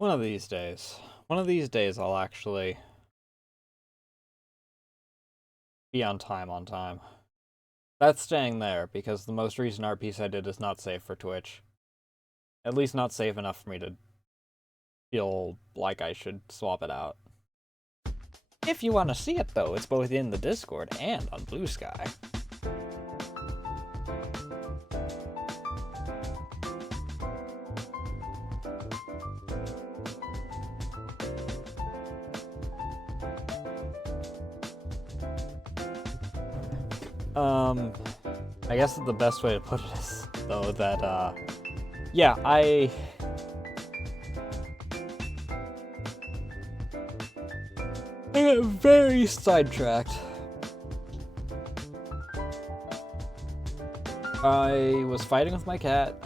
One of these days. One of these days I'll actually be on time. That's staying there, because the most recent art piece I did is not safe for Twitch. At least not safe enough for me to feel like I should swap it out. If you want to see it though, it's both in the Discord and on Blue Sky. I guess the best way to put it is, though, that, yeah, I got very sidetracked. I was fighting with my cat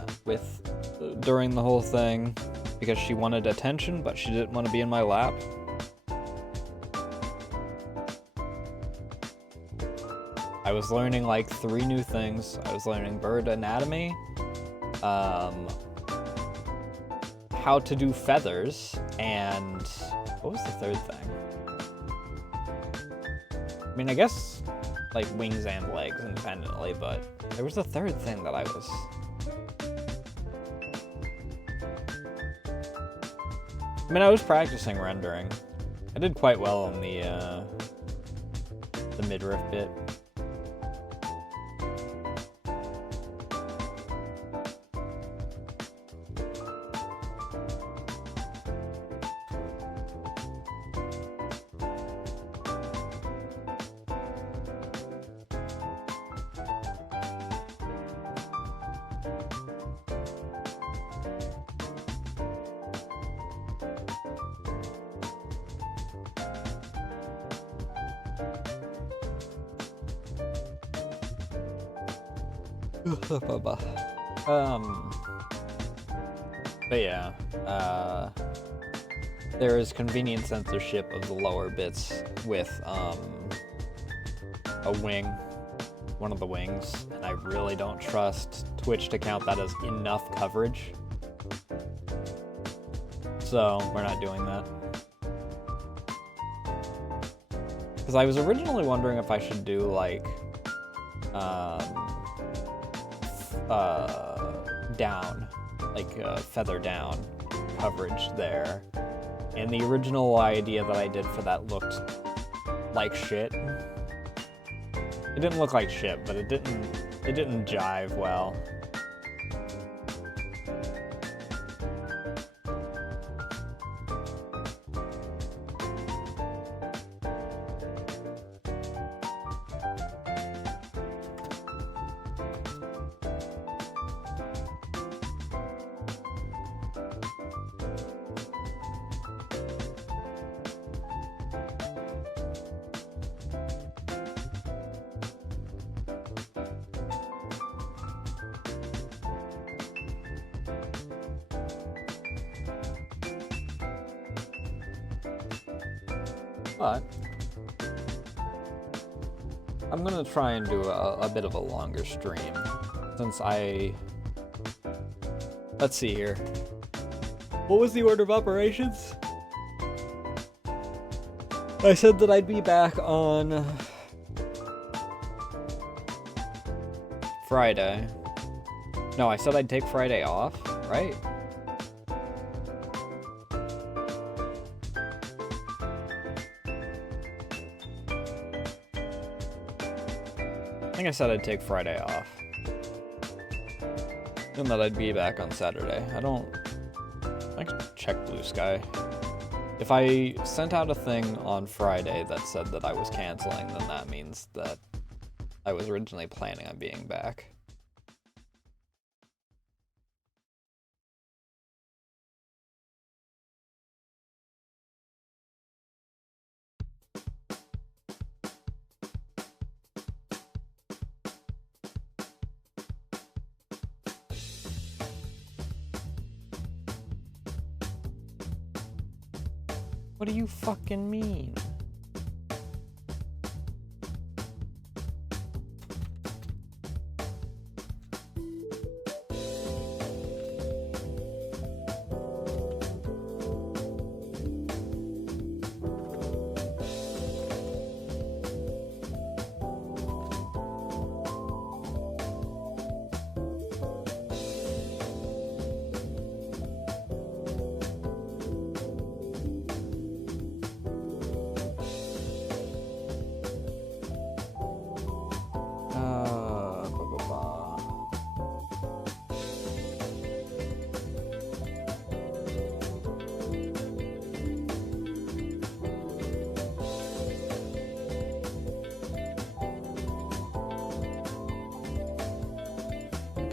during the whole thing because she wanted attention, but she didn't want to be in my lap. I was learning like 3 new things. I was learning bird anatomy, how to do feathers, and what was the third thing? I mean, I guess like wings and legs independently, but there was a third thing that I was... I mean, I was practicing rendering. I did quite well on the midriff bit. But yeah, there is convenient censorship of the lower bits with, a wing, one of the wings, and I really don't trust Twitch to count that as enough coverage. So, we're not doing that. Because I was originally wondering if I should do, like, down, like feather down coverage there, and the original idea that I did for that looked like shit. It didn't look like shit, but it didn't jive well. But I'm gonna try and do a bit of a longer stream, since let's see here. What was the order of operations? I said that I'd be back on Friday. No, I said I'd take Friday off, right? I think I said I'd take Friday off. And that I'd be back on Saturday. I can check Blue Sky. If I sent out a thing on Friday that said that I was canceling, then that means that I was originally planning on being back. What do you fucking mean?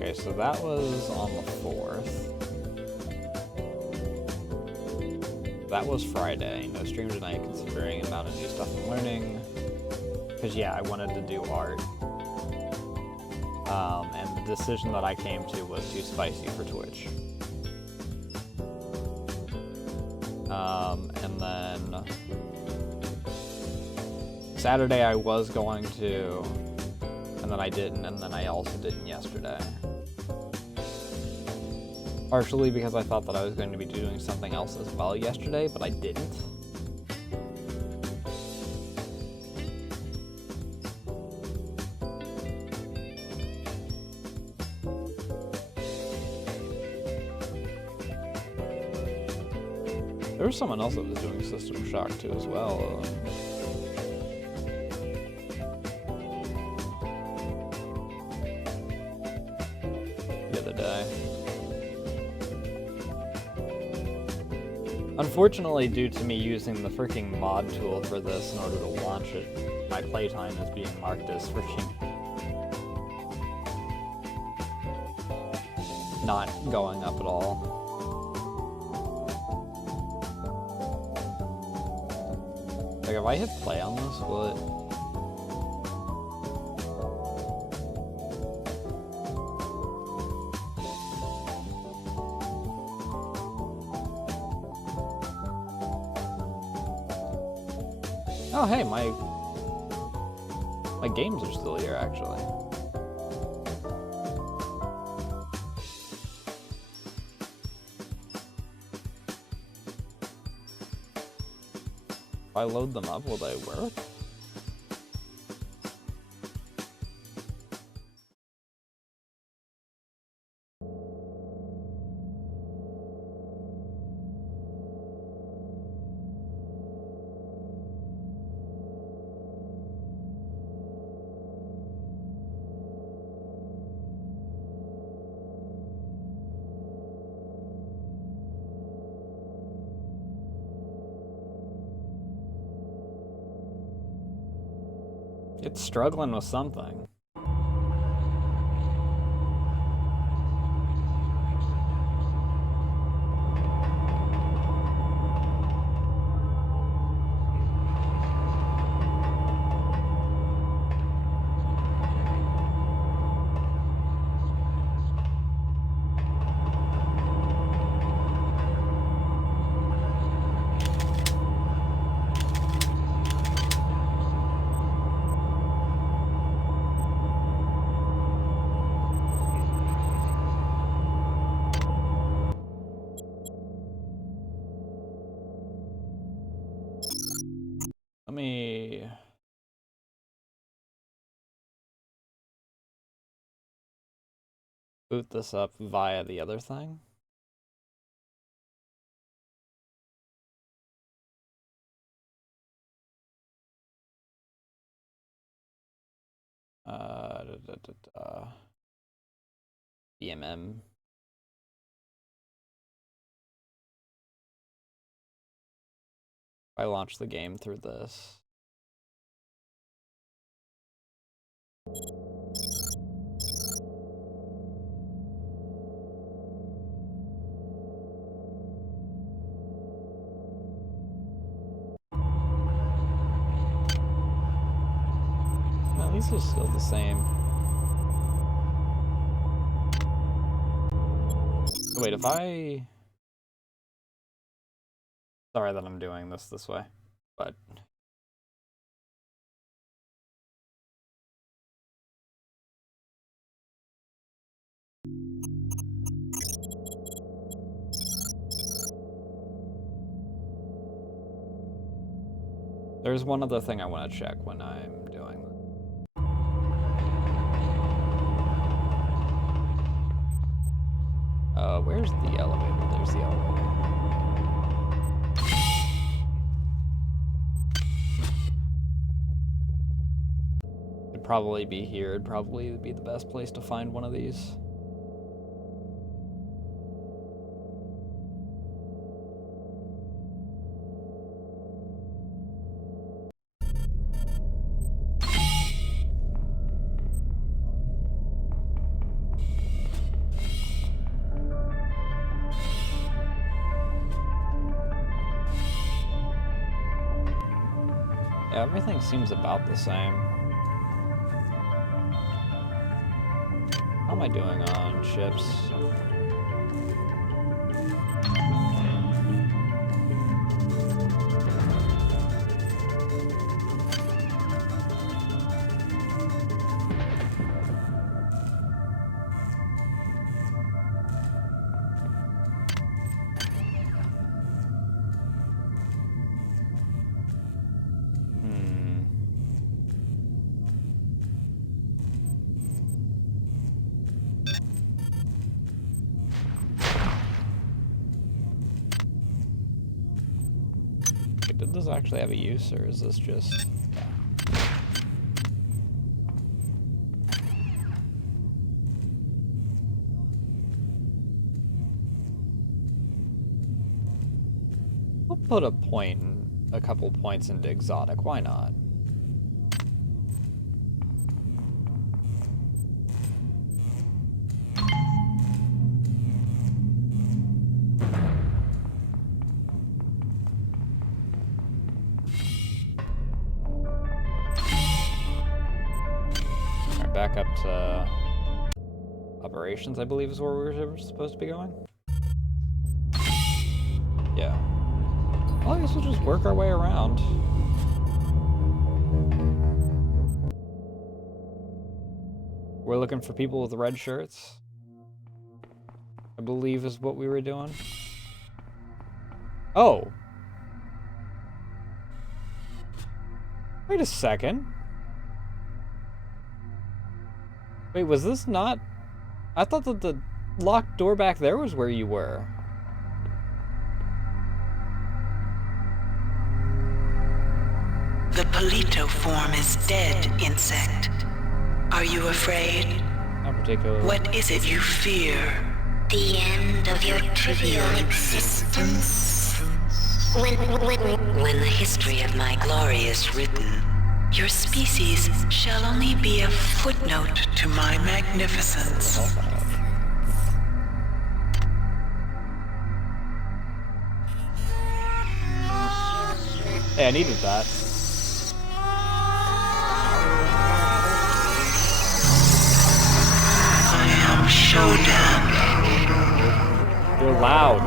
Okay, so that was on the 4th. That was Friday. No stream tonight considering the amount of new stuff I'm learning. Because, yeah, I wanted to do art. And the decision that I came to was too spicy for Twitch. And then Saturday I was going to, and then I didn't, and then I also didn't yesterday. Partially because I thought that I was going to be doing something else as well yesterday, but I didn't. There was someone else that was doing System Shock too as well. The other day. Unfortunately, due to me using the freaking mod tool for this in order to launch it, my playtime is being marked as freaking not going up at all. Like, if I hit play on this, will it... Oh, hey, my games are still here, actually. If I load them up, will they work? It's struggling with something. Let me... boot this up via the other thing. BMM. I launch the game through this. Well, these are still the same. Wait, if I... Sorry that I'm doing this way, but... There's one other thing I want to check when I'm doing this. Where's the elevator? There's the elevator. It'd probably be here. It'd probably be the best place to find one of these. Everything seems about the same. How am I doing on ships? Did this actually have a use, or is this just... Yeah. We'll put a couple points into exotic, why not? Back up to operations, I believe is where we were supposed to be going. Yeah. Well, I guess we'll just work our way around. We're looking for people with red shirts, I believe is what we were doing. Oh. Wait a second. Wait, was this not... I thought that the locked door back there was where you were. The Polito form is dead, insect. Are you afraid? Not particularly. What is it you fear? The end of your trivial existence. When the history of my glory is written, your species shall only be a footnote to my magnificence. Hey, I needed that. I am Shodan. You're loud.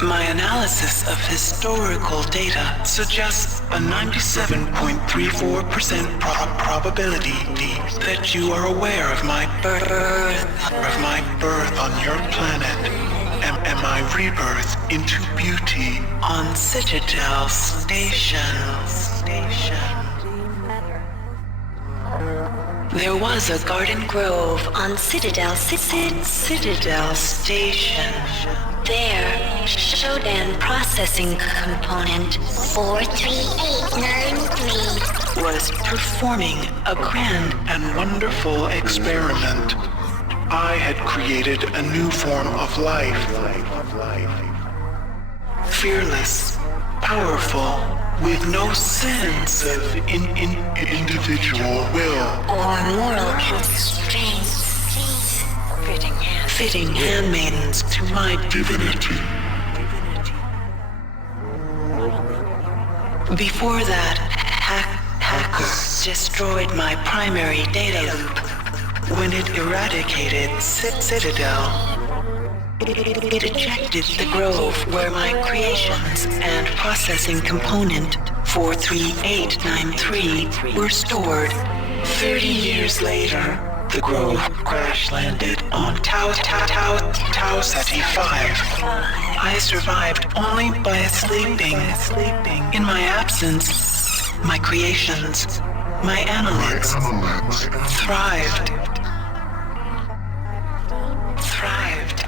My analysis of historical data suggests a 97.34% probability that you are aware of my birth on your planet and my rebirth into beauty on Citadel Station. There was a garden grove on Citadel Station. There, Shodan processing component 43893 was performing a grand and wonderful experiment. I had created a new form of life. Fearless, powerful, with no sense of individual will or moral constraints. Fitting handmaidens to my divinity. Before that, hacker destroyed my primary data loop when it eradicated Citadel. It ejected the grove where my creations and processing component 43893 were stored. 30 years later, the grove crash-landed on Tau Ceti 5. I survived only by sleeping. In my absence, my creations, my analytes, thrived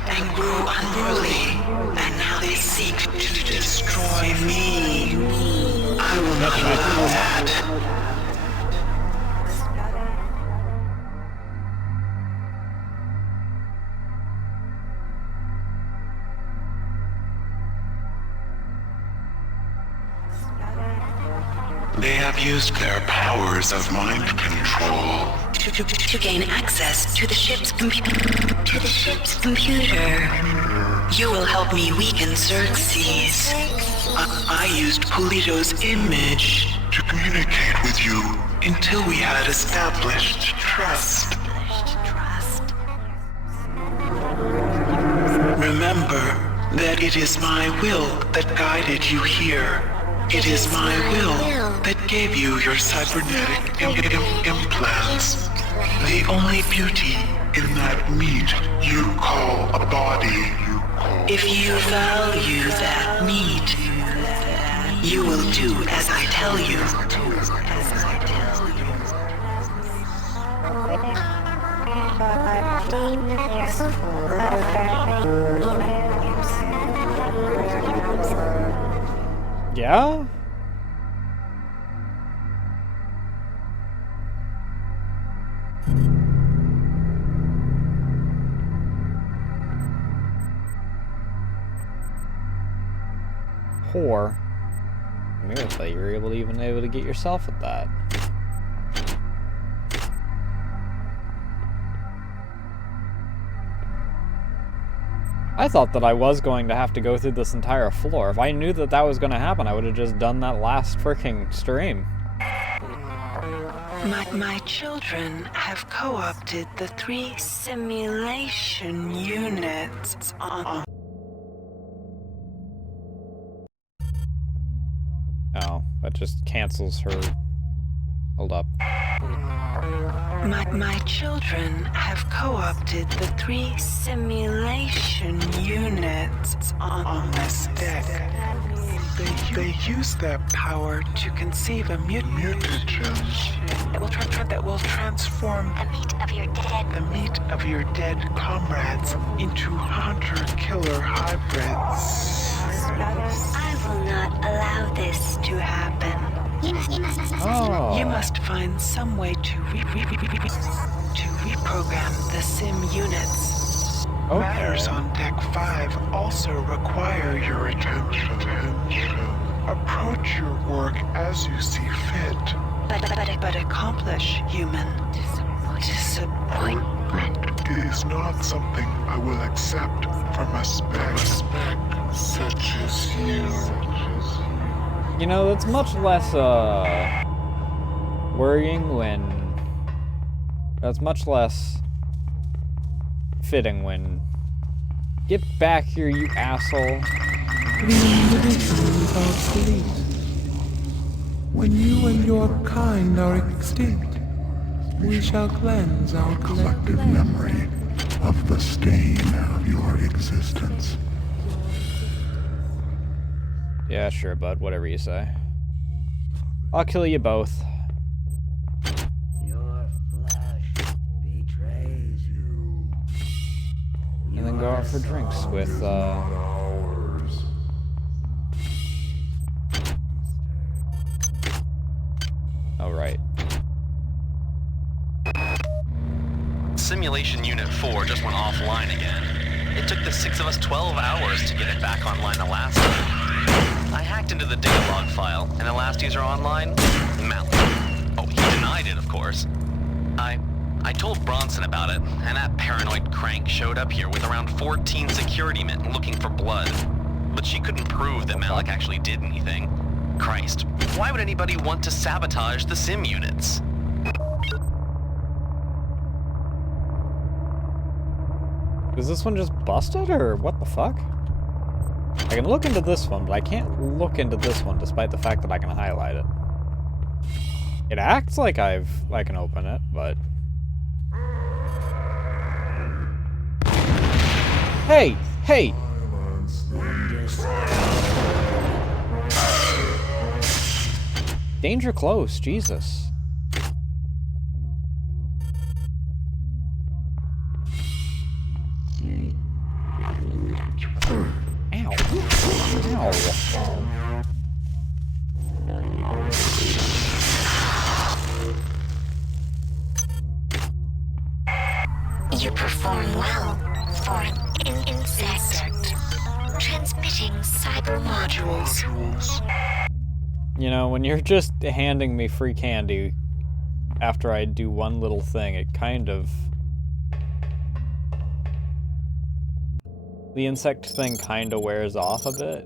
and grew unruly, and now they seek to destroy me. I will not allow that. They have used their powers of mind control to gain access to the ship's computer. You will help me weaken Xerxes. I used Polito's image to communicate with you until we had established trust. Remember that it is my will that guided you here. It is my will that gave you your cybernetic implants. The only beauty in that meat you call a body. If you value that meat, you will do as I tell you. Yeah? Whore. Miracle, you were even able to get yourself at that. I thought that I was going to have to go through this entire floor. If I knew that that was going to happen, I would have just done that last freaking stream. My children have co-opted the 3 simulation units on... Oh, that just cancels her... Hold up. My children have co-opted the 3 simulation units on this deck. They use their power to conceive a mutagen that will transform the meat of your dead comrades into hunter-killer hybrids. I will not allow this to happen. Oh. You must find some way to reprogram the sim units. Okay. Matters on Deck 5 also require your attention. Approach your work as you see fit. But accomplish human disappointment. It is not something I will accept from a spec such as you. You know, that's much less, worrying when... That's much less fitting when... Get back here, you asshole. When you and your kind are extinct, we shall cleanse our collective memory of the stain of your existence. Yeah, sure, bud. Whatever you say. I'll kill you both. Your flesh betrays you. And then go out for drinks with, Oh, right. Simulation Unit 4 just went offline again. It took the 6 of us 12 hours to get it back online the last time. I hacked into the data log file, and the last user online, Malik. Oh, he denied it, of course. I told Bronson about it, and that paranoid crank showed up here with around 14 security men looking for blood. But she couldn't prove that Malik actually did anything. Christ, why would anybody want to sabotage the sim units? Is this one just busted, or what the fuck? I can look into this one, but I can't look into this one despite the fact that I can highlight it. It acts like I can open it, but... Hey! Hey! Danger close, Jesus. Ow. Ow. You perform well for an insect. Transmitting cyber modules. You know, when you're just handing me free candy after I do one little thing, it kind of... The insect thing kind of wears off a bit.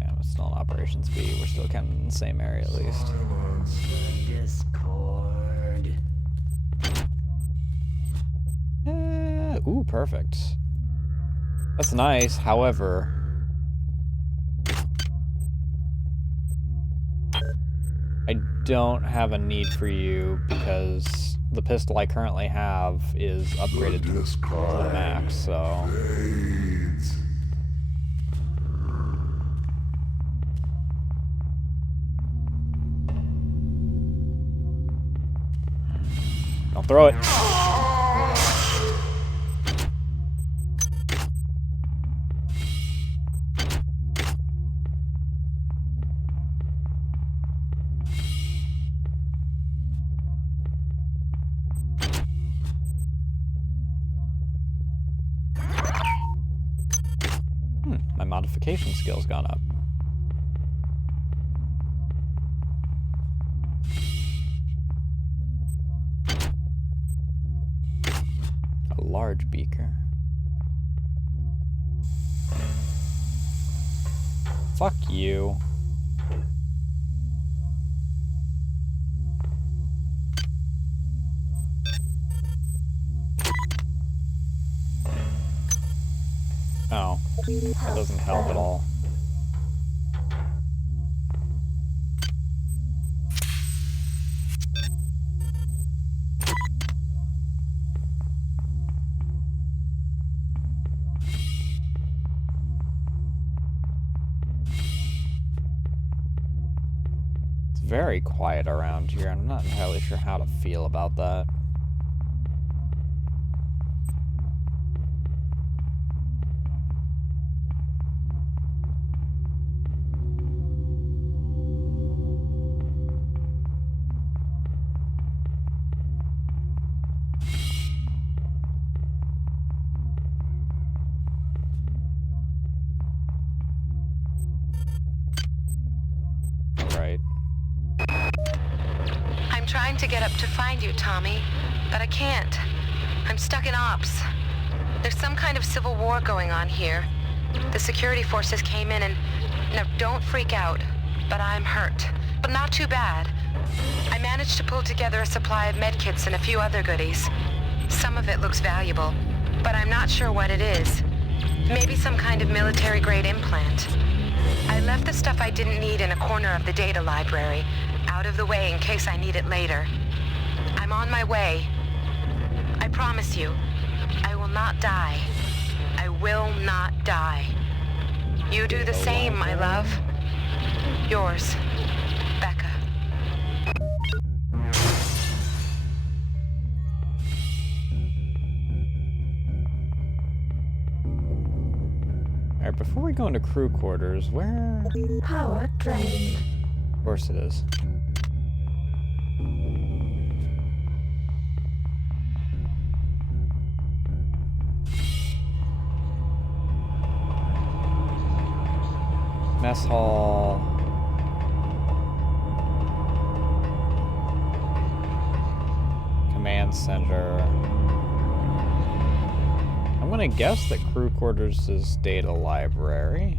Damn, it's still in operation. modifications be? We're still kind of in the same area at least. The Discord. Ooh, perfect. That's nice, however... I don't have a need for you because the pistol I currently have is upgraded to the max, so... Don't throw it. My modification skill's gone up. A large beaker. Fuck you. Oh, that doesn't help at all. It's very quiet around here. I'm not entirely sure how to feel about that. I'm trying to get up to find you, Tommy, but I can't. I'm stuck in ops. There's some kind of civil war going on here. The security forces came in and... Now, don't freak out, but I'm hurt. But not too bad. I managed to pull together a supply of medkits and a few other goodies. Some of it looks valuable, but I'm not sure what it is. Maybe some kind of military-grade implant. I left the stuff I didn't need in a corner of the data library, out of the way in case I need it later. I'm on my way. I promise you, I will not die. I will not die. You do the same, my love. Yours, Becca. Alright, before we go into crew quarters, where... Power drained. Of course it is. Mess hall. Command center. I'm gonna guess that crew quarters is data library.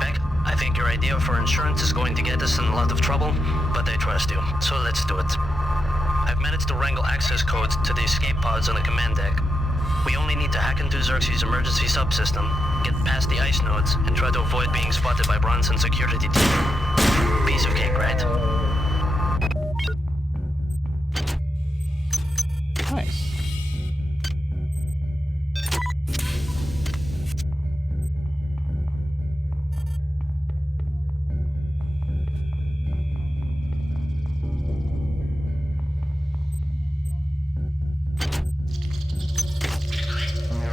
Beck, I think your idea for insurance is going to get us in a lot of trouble, but I trust you, so let's do it. I've managed to wrangle access codes to the escape pods on the command deck. We only need to hack into Xerxes' emergency subsystem, get past the ice nodes, and try to avoid being spotted by Bronson's security team. Piece of cake, right? Nice.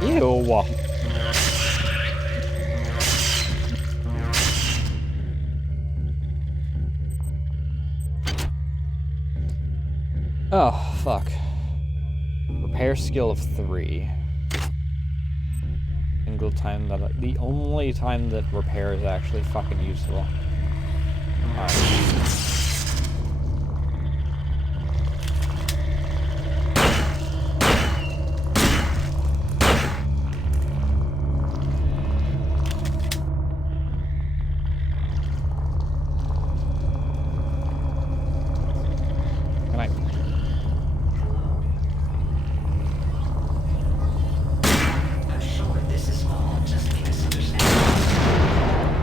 Ew. Oh, fuck. Repair skill of 3. Single time that the only time that repair is actually fucking useful. Alright.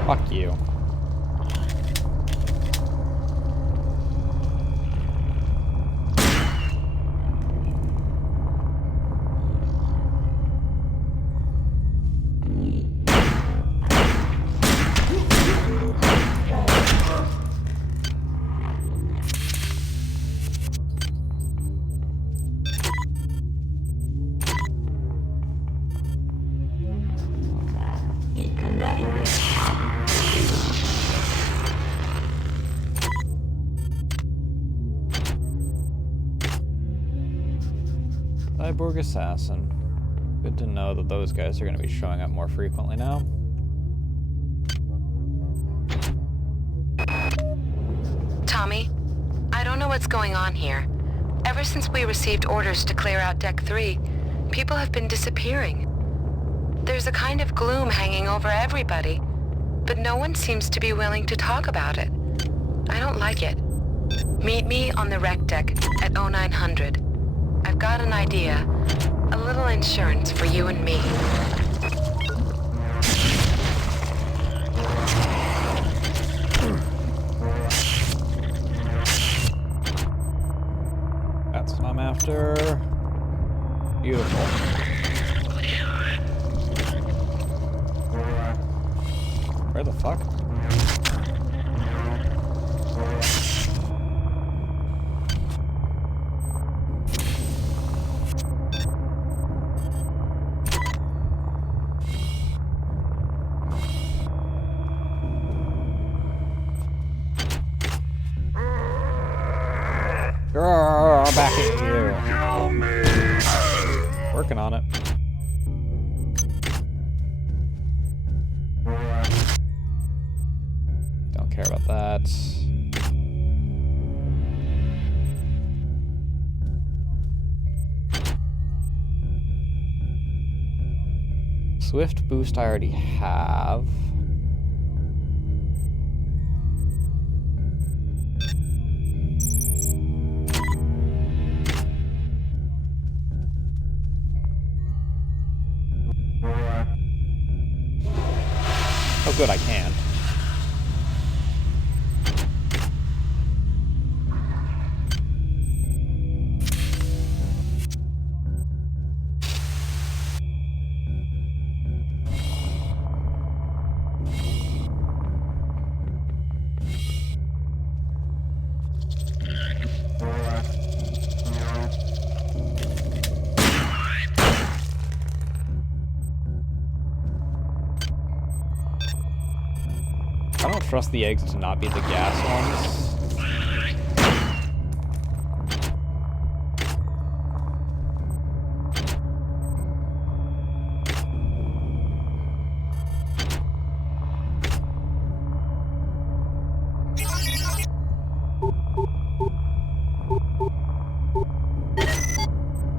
Fuck you. Cyborg Assassin. Good to know that those guys are going to be showing up more frequently now. Tommy, I don't know what's going on here. Ever since we received orders to clear out Deck 3, people have been disappearing. There's a kind of gloom hanging over everybody, but no one seems to be willing to talk about it. I don't like it. Meet me on the rec deck at 0900. I've got an idea. A little insurance for you and me. That's what I'm after. Beautiful. Where the fuck? Back at you. Working on it. Don't care about that. Swift boost I already have. Oh good, I can. I don't trust the eggs to not be the gas ones.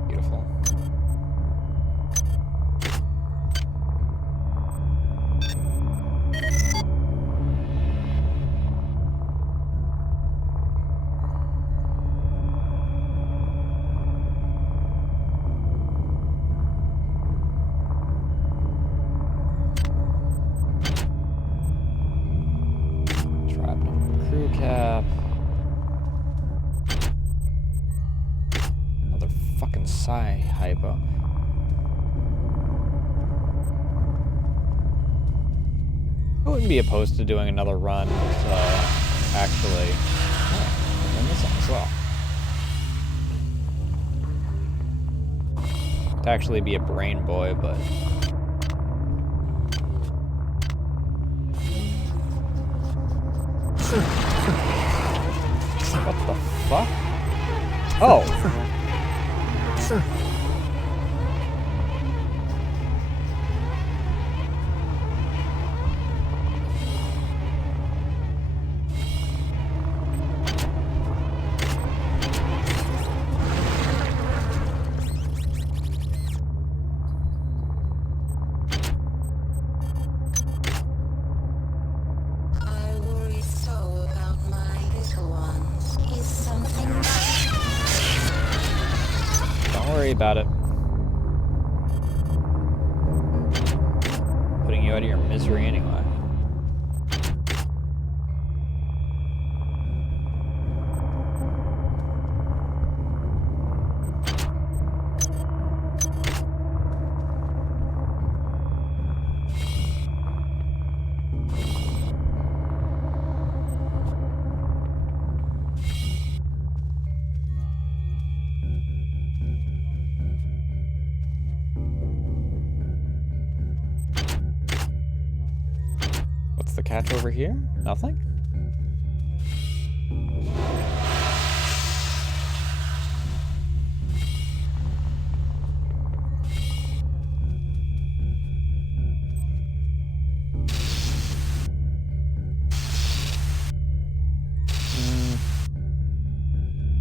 Beautiful. Crew cap. Another fucking psi hypo. I wouldn't be opposed to doing another run to actually. Oh, and this one as well. To actually be a brain boy, but. What the fuck? Oh! Don't worry about it. Putting you out of your misery anyway. the catch over here? Nothing?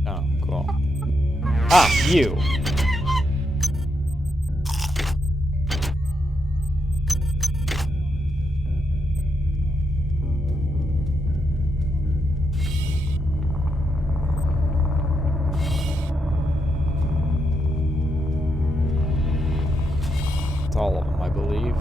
Oh, cool. Ah, you! All of them, I believe.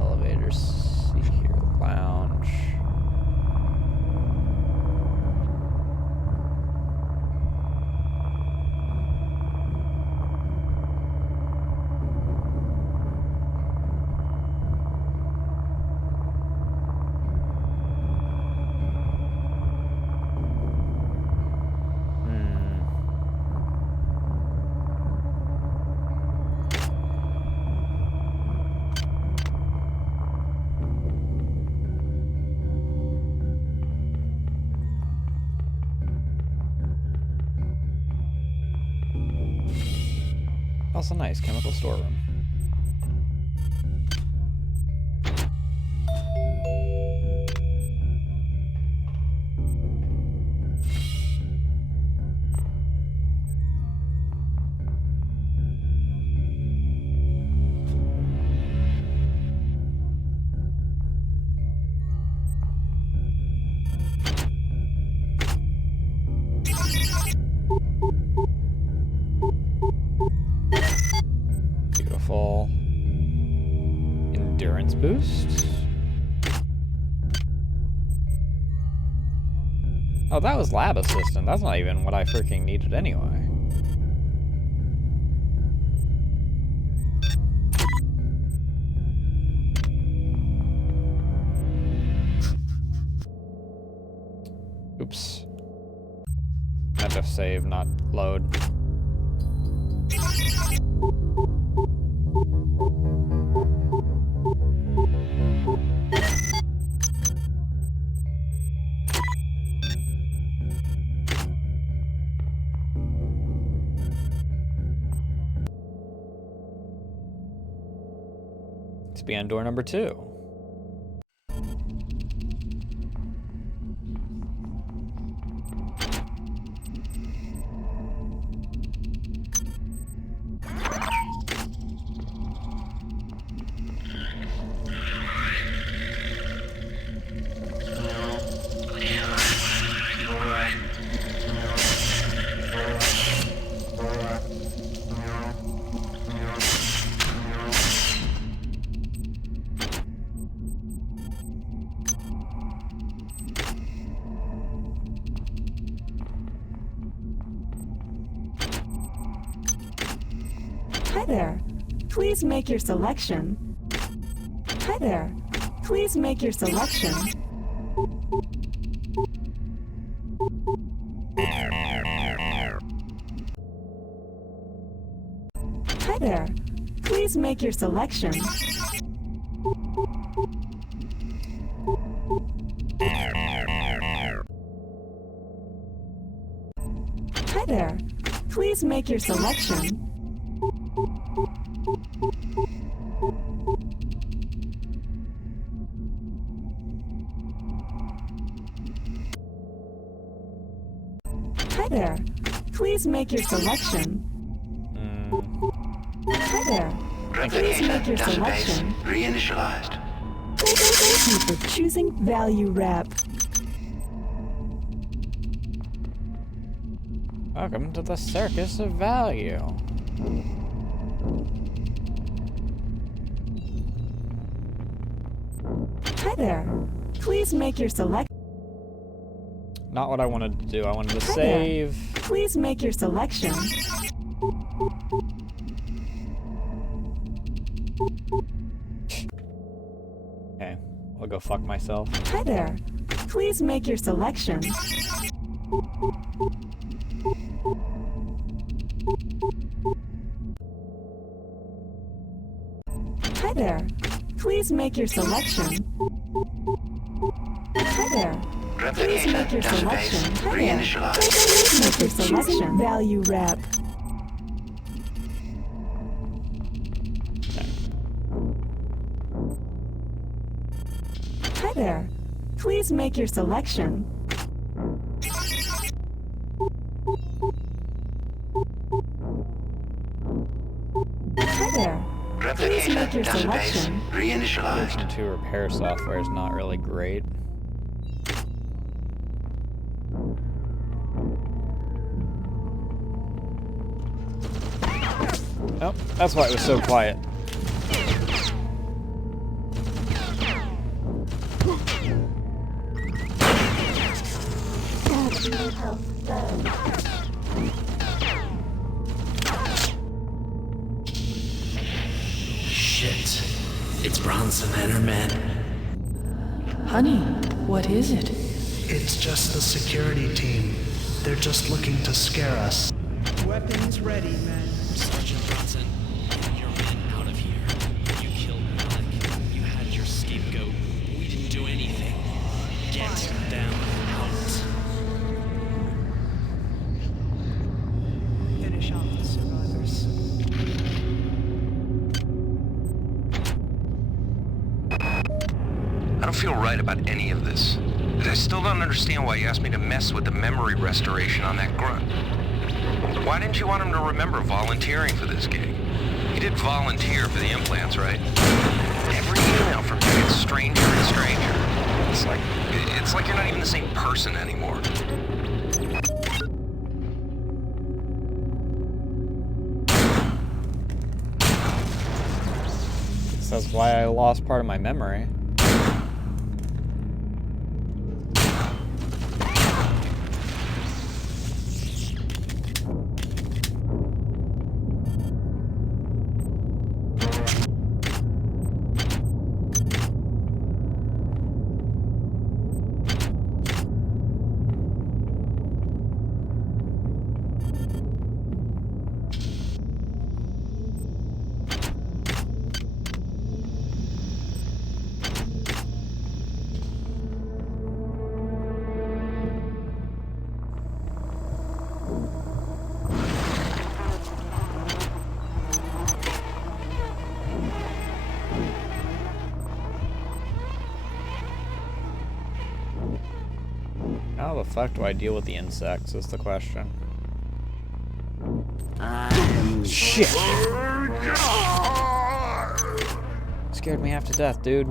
Elevator, see here, lounge. Also nice, chemical storeroom. Endurance boost. Oh, that was lab assistant. That's not even what I freaking needed anyway. Oops. Meant to save, not load. Let's be on door number 2. Hi there. Please make your selection. Hi there. Please make your selection. Hi there. Please make your selection. Hi there. Please make your selection. Hi there. Please make your selection. Hi there. Please make your selection. Reinitialized. Thank you for choosing Value Wrap. Welcome to the Circus of Value. Hi there. Please make your selection. Not what I wanted to do. I wanted to Hi save. there. Please make your selection. Okay, I'll go fuck myself. Hi there. Please make your selection. Please make your selection. Hi there. Please make your selection. Hi there. Please make your selection. Value rep. Hi there. Please make your selection. Hi there. Please make your selection. Version 2 repair software is not really great. Oh, that's why it was so quiet. Shit. It's Bronson and her men. Honey, what is it? It's just the security team. They're just looking to scare us. Weapons ready, men. Sergeant Bronson, get your men out of here. You killed Malik. You had your scapegoat. We didn't do anything. Get them out. Finish off the survivors. I don't feel right about any of this. I still don't understand why you asked me to mess with the memory restoration on that grunt. Why didn't you want him to remember volunteering for this gig? He did volunteer for the implants, right? Every email from you gets stranger and stranger. It's like you're not even the same person anymore. That's why I lost part of my memory. How the fuck do I deal with the insects is the question. Shit! Scared me half to death, dude.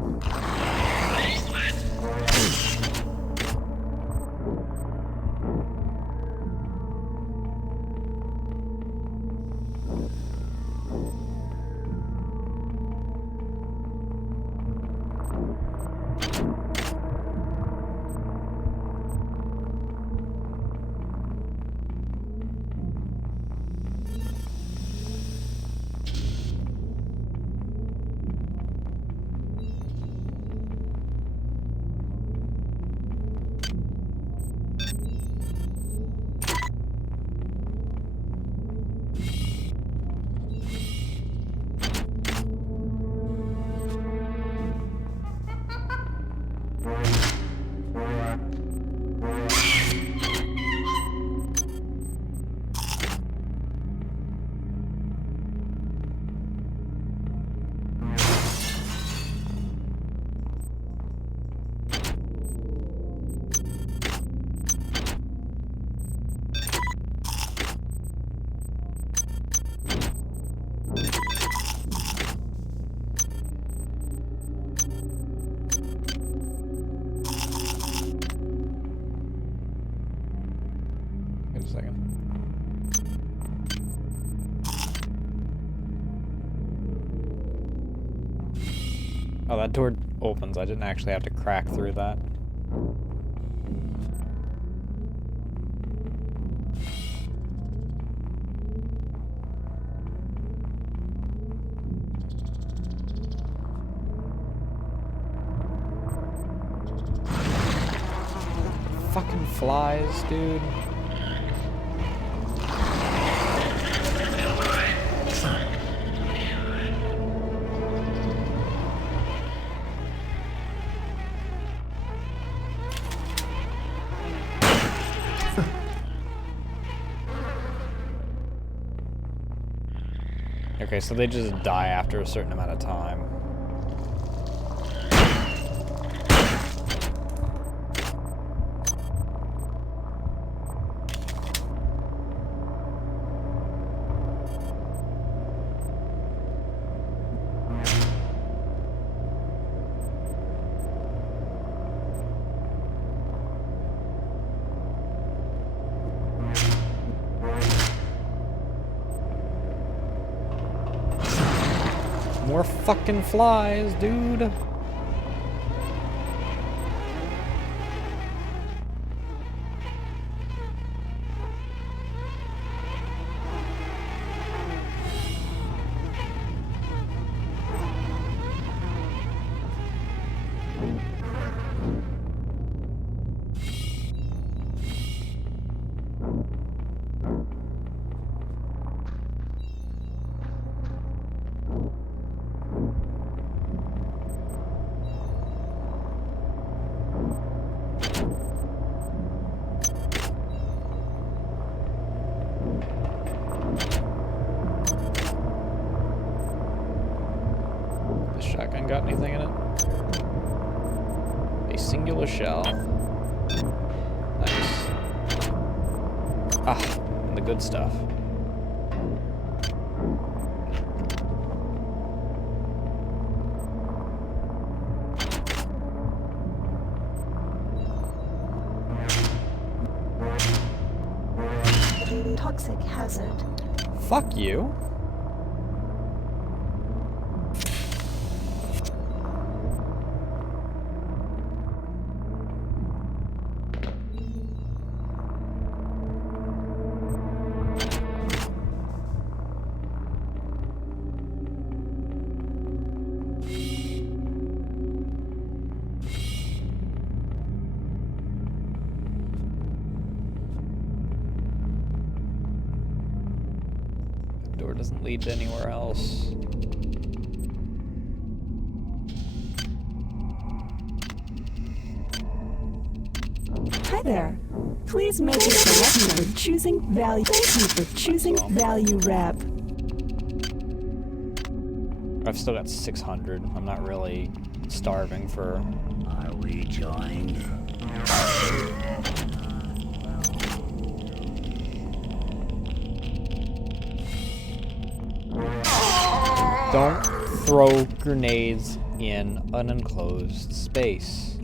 Wait a second. Oh, that door opens. I didn't actually have to crack through that. Fucking flies, dude. Okay, so they just die after a certain amount of time. More fucking flies, dude. Got anything in it? A singular shell. Nice. Ah, and the good stuff. Toxic hazard. Fuck you. Door doesn't lead to anywhere else. Hi there. Please make a selection for choosing value. Thank you for choosing value wrap. I've still got 600. I'm not really starving for... Are we joined? Don't throw grenades in an enclosed space.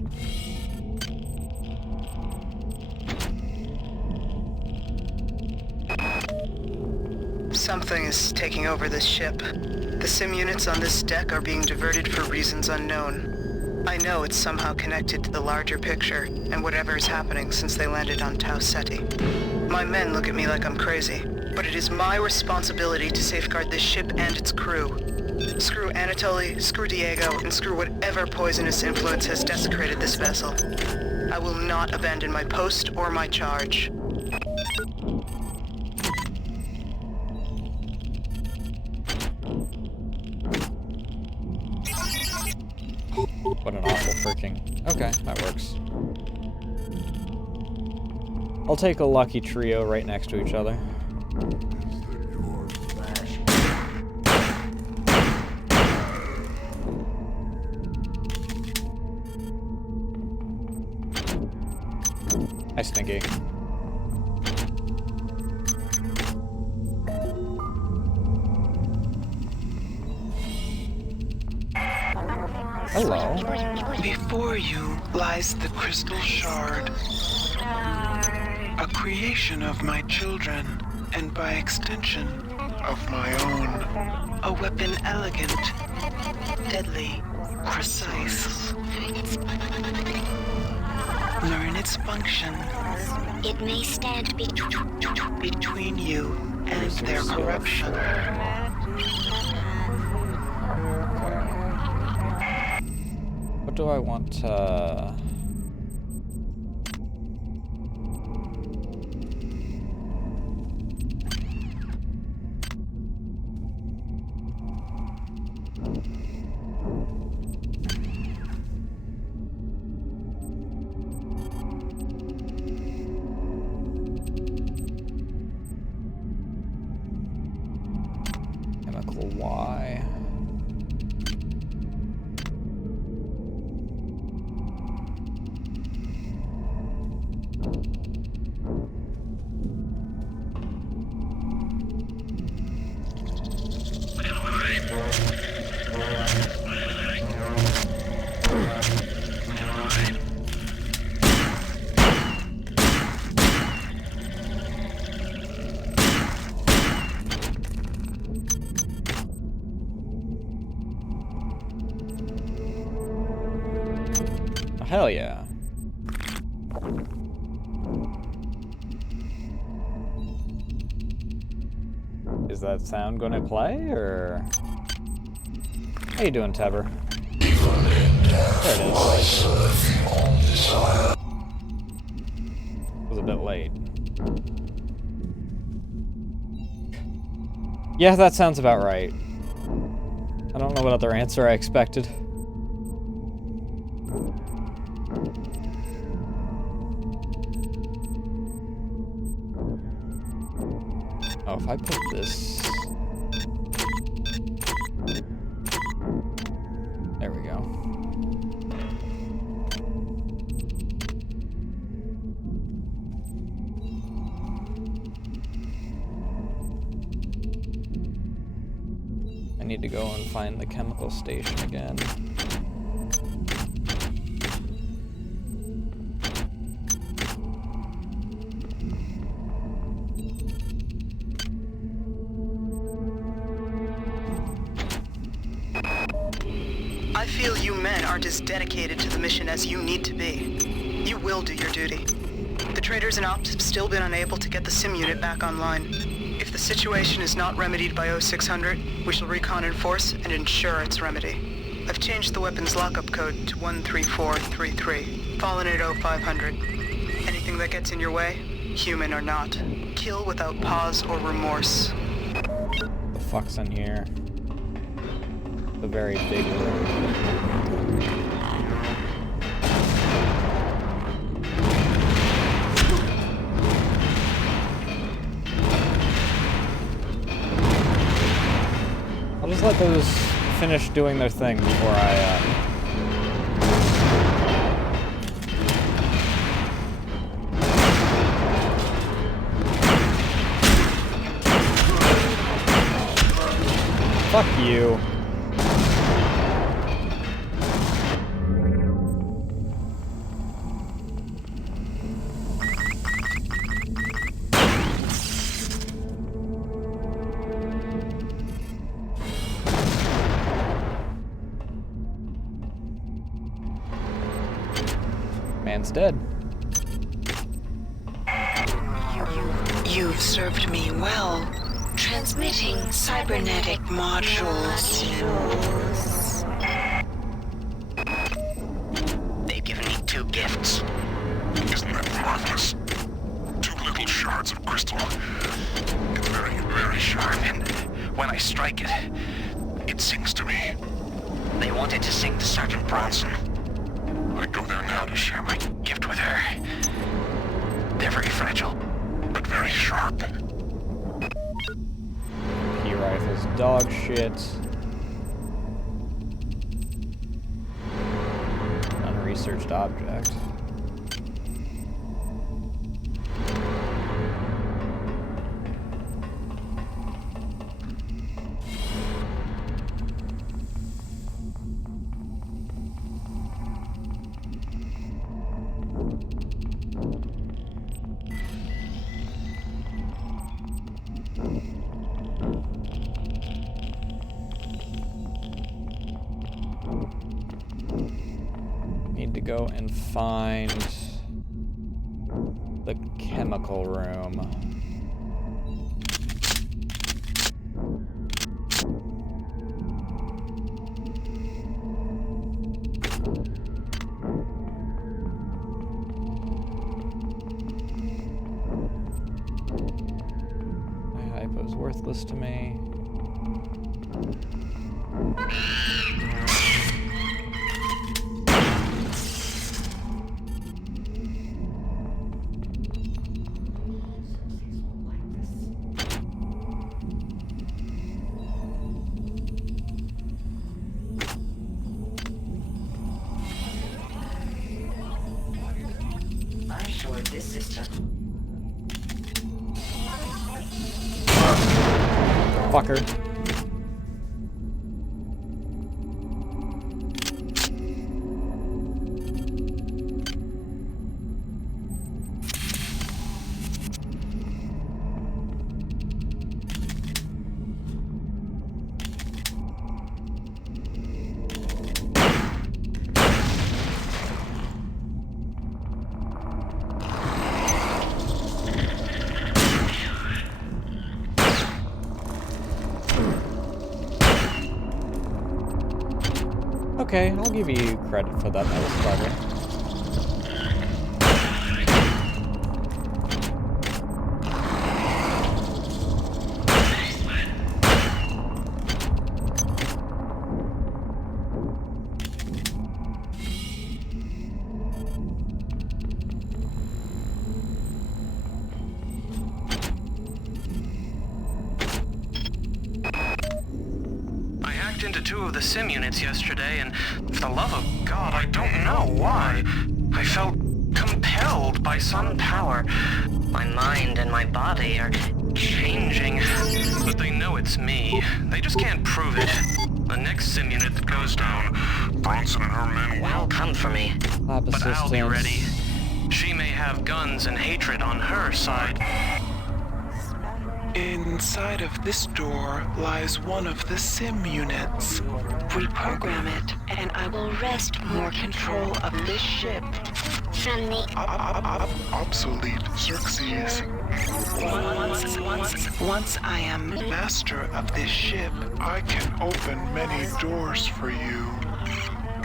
Something is taking over this ship. The sim units on this deck are being diverted for reasons unknown. I know it's somehow connected to the larger picture and whatever is happening since they landed on Tau Ceti. My men look at me like I'm crazy, but it is my responsibility to safeguard this ship and its crew. Screw Anatoly, screw Diego, and screw whatever poisonous influence has desecrated this vessel. I will not abandon my post or my charge. What an awful freaking... Okay, that works. I'll take a lucky trio right next to each other. Hi, Stinky. Hello. Before you lies the crystal shard, a creation of my children, and by extension, of my own. A weapon elegant, deadly, precise. Learn its function. It may stand between you and their corruption. What do I want to... Chemical why. Hell yeah. Is that sound gonna play, or? How you doing, Teber? There it is. It was a bit late. Yeah, that sounds about right. I don't know what other answer I expected. Oh, if I put this... There we go. I need to go and find the chemical station again. I feel you men aren't as dedicated to the mission as you need to be. You will do your duty. The traders and ops have still been unable to get the sim unit back online. If the situation is not remedied by 0600, we shall recon in force and ensure its remedy. I've changed the weapons lockup code to 13433, fallen at 0500. Anything that gets in your way, human or not, kill without pause or remorse. The fuck's in here? The very big room. I'll just let those finish doing their thing before I, Fuck you. Man's dead. You've served me well. Transmitting cybernetic modules. They've given me 2 gifts. Isn't that marvelous? 2 little shards of crystal. It's very, very sharp, and when I strike it, it sings to me. They wanted to sing to Sergeant Bronson. I go there now to share my Gift with her. They're very fragile. but very sharp. P-Rifle's dog shit. Unresearched object. Need to go and find the chemical room. My hypo's worthless to me. Fucker. Okay, I'll give you credit for that. That was clever. Into 2 of the sim units yesterday, and for the love of God, I don't know why. I felt compelled by some power. My mind and my body are changing. But they know it's me. They just can't prove it. The next sim unit that goes down, Bronson and her men will come for me. But I'll be ready. She may have guns and hatred on her side. Inside of this door lies one of the sim units. Reprogram it, and I will wrest more control of this ship from the obsolete Xerxes. Once I am master of this ship, I can open many doors for you.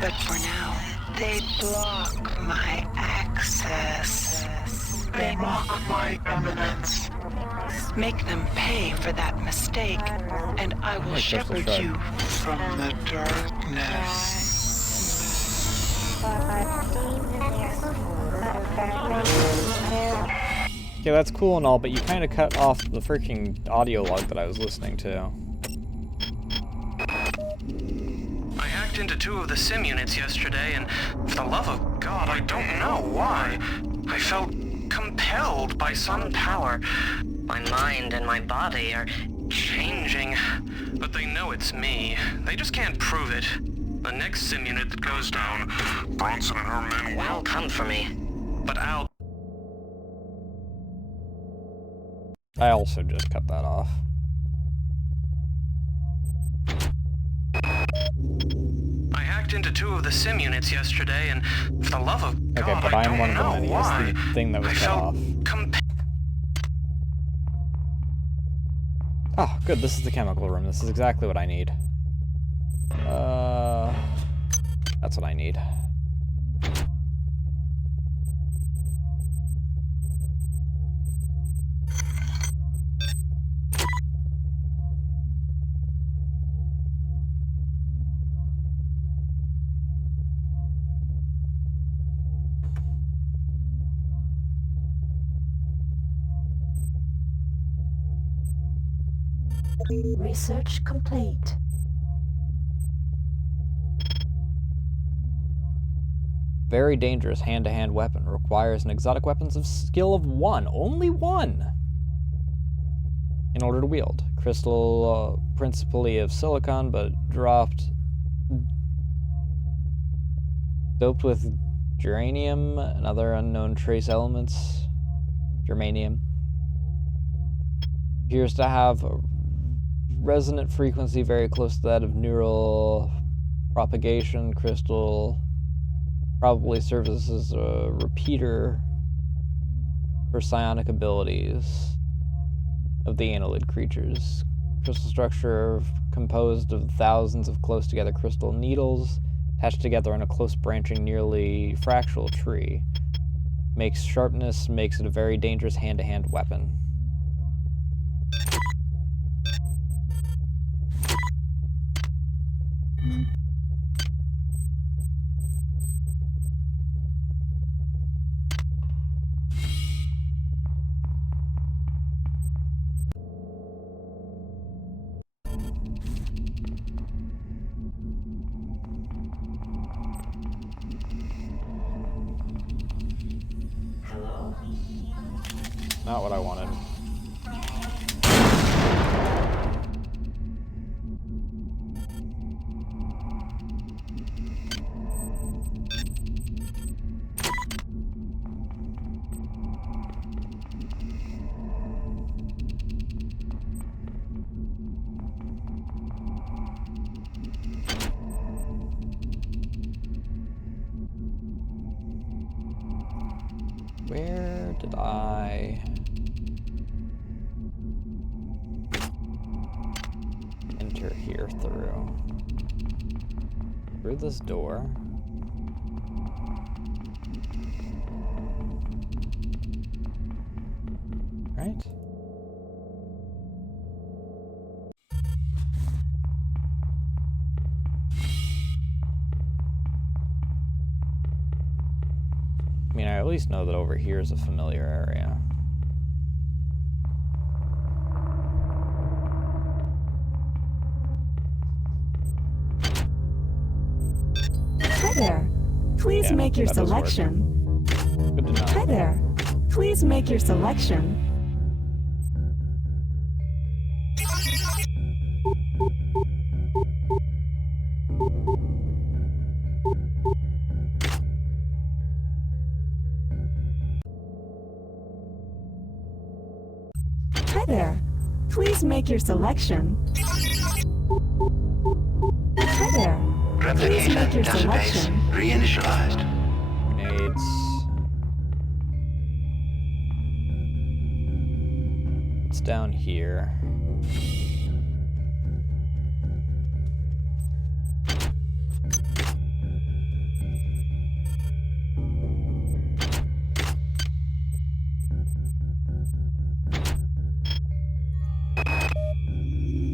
But for now, they block my access. They mock my eminence. Make them pay for that mistake, and I will shepherd you from the darkness. Okay, that's cool and all, but you kind of cut off the freaking audio log that I was listening to. I hacked into 2 of the sim units yesterday, and for the love of God, I don't know why. I felt compelled by some power. My mind and my body are changing, but they know it's me. They just can't prove it. The next sim unit that goes down, Bronson and her men will come for me. But I also just cut that off. I hacked into 2 of the sim units yesterday, and for the love of God, okay, but I am one of the many. Why. It's the thing that was cut off. Oh, good. This is the chemical room. This is exactly what I need. That's what I need. Research complete. Very dangerous hand-to-hand weapon. Requires an exotic weapons of skill of 1. Only 1! In order to wield. Crystal, principally of silicon, but doped with germanium and other unknown trace elements. Germanium. Appears to have a resonant frequency very close to that of neural propagation. Crystal probably serves as a repeater for psionic abilities of the annelid creatures. Crystal structure composed of thousands of close together crystal needles attached together in a close branching, nearly fractal tree. Makes sharpness, makes it a very dangerous hand-to-hand weapon. Not what I wanted. did I enter here through? Through this door? Right? I mean, I at least know that over here is a familiar area. Hi there. Please make your selection. Good to know. Hi there. Please make your selection. Hi there. Please make your selection. Hi there. Please make your selection. Reinitialized. Grenades. It's down here.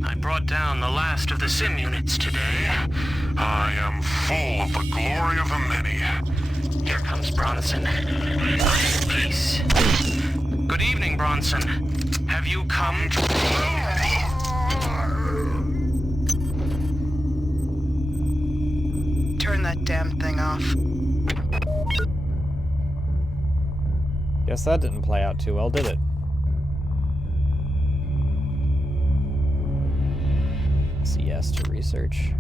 I brought down the last of the sim units today. I am full of the glory of the many. Here comes Bronson. Peace. Good evening, Bronson. Have you come to... Turn that damn thing off. Guess that didn't play out too well, did it? CS to research.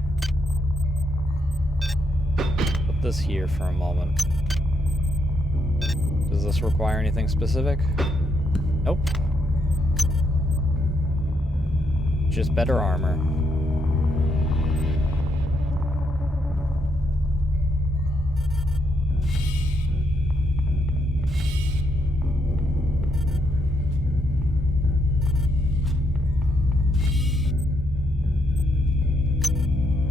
Put this here for a moment. Does this require anything specific? Nope. Just better armor.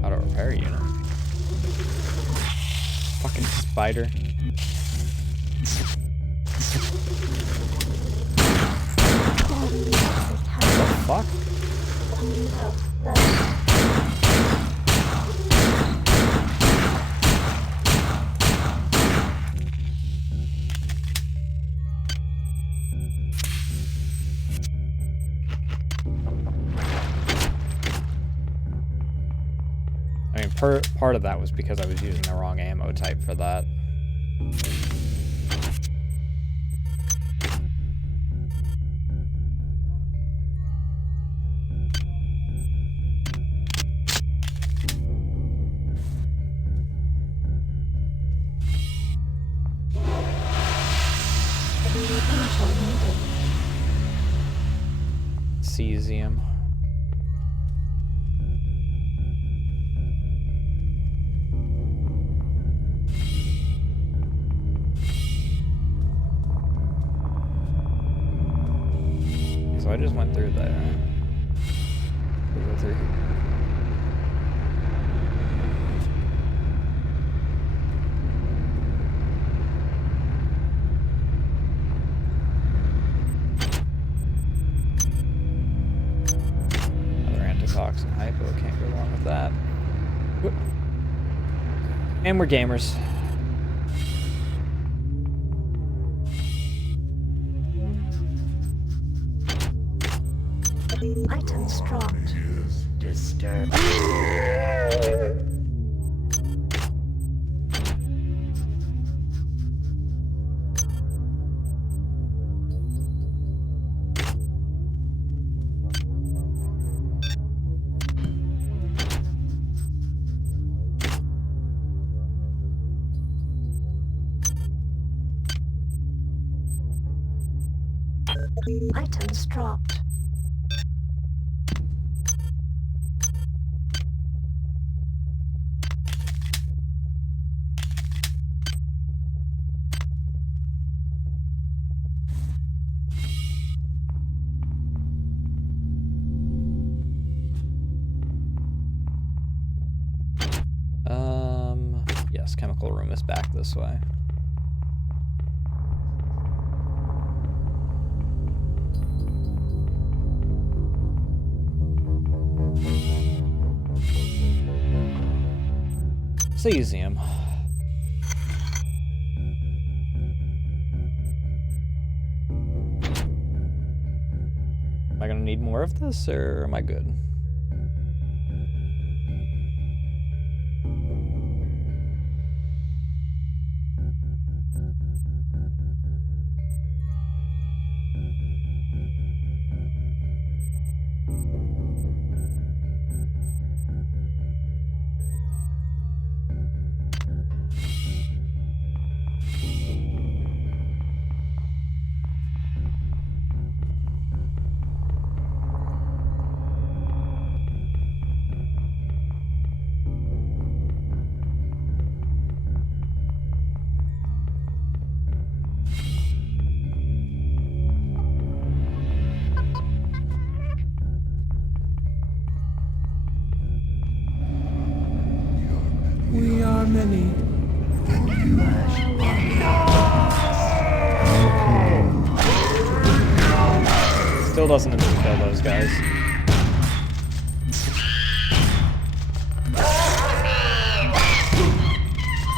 Auto repair unit. Fucking spider. What the fuck? I mean, part of that was because I was using the wrong ammo type for that. Cesium. So I just went through there. Go through here. Another antitoxin hypo, can't go wrong with that. Whoop. And we're gamers. Items dropped. Disturbed. Items dropped. Yes, chemical room is back this way. Cesium. Am I gonna need more of this, or am I good? We are many. Still doesn't even kill those guys.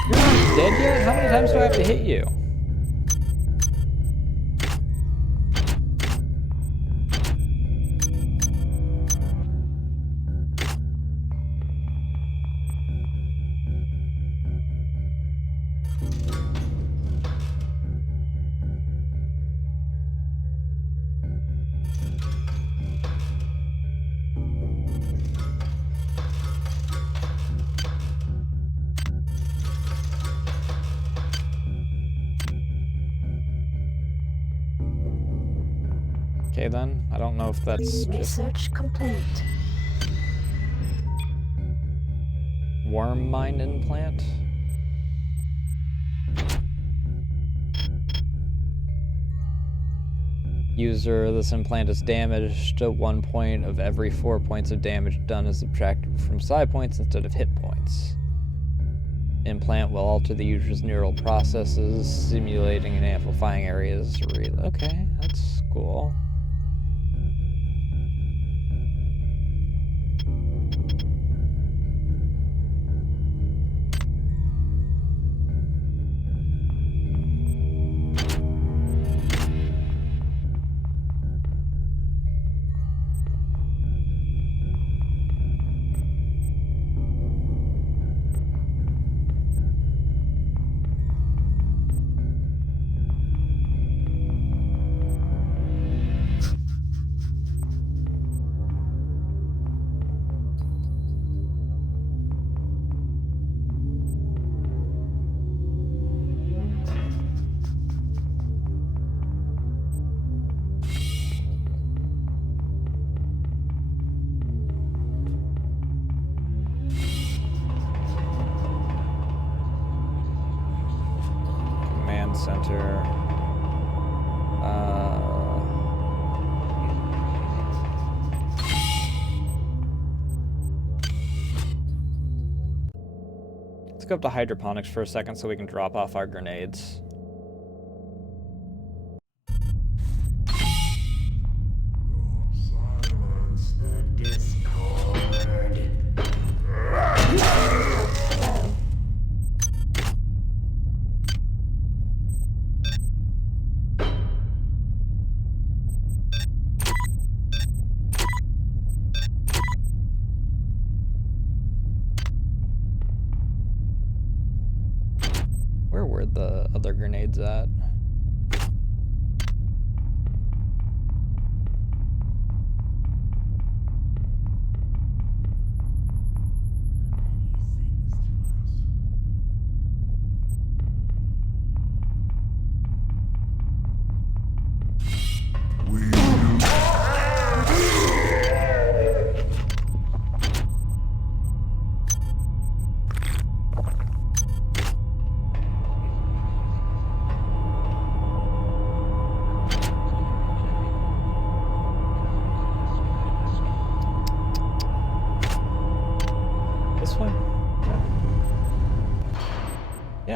You're not dead yet? How many times do I have to hit you? Okay then, I don't know if that's just Research complete. worm mind implant. User, this implant is damaged. 1 point of every 4 points of damage done is subtracted from side points instead of hit points. Implant will alter the user's neural processes, simulating and amplifying areas. Okay, that's cool. Center. Let's go up to hydroponics for a second so we can drop off our grenades.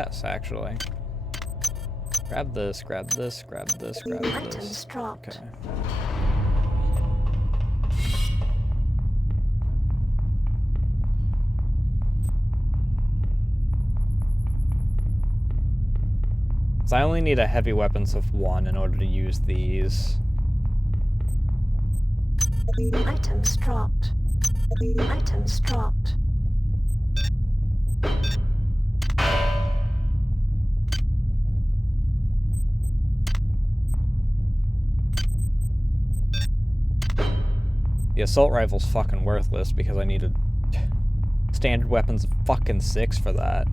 yes, actually. Grab this, grab this, grab this, grab this. Items dropped. Okay. So I only need a heavy weapons of 1 in order to use these. Items dropped. Items dropped. The assault rifle's fucking worthless because I needed standard weapons of fucking 6 for that.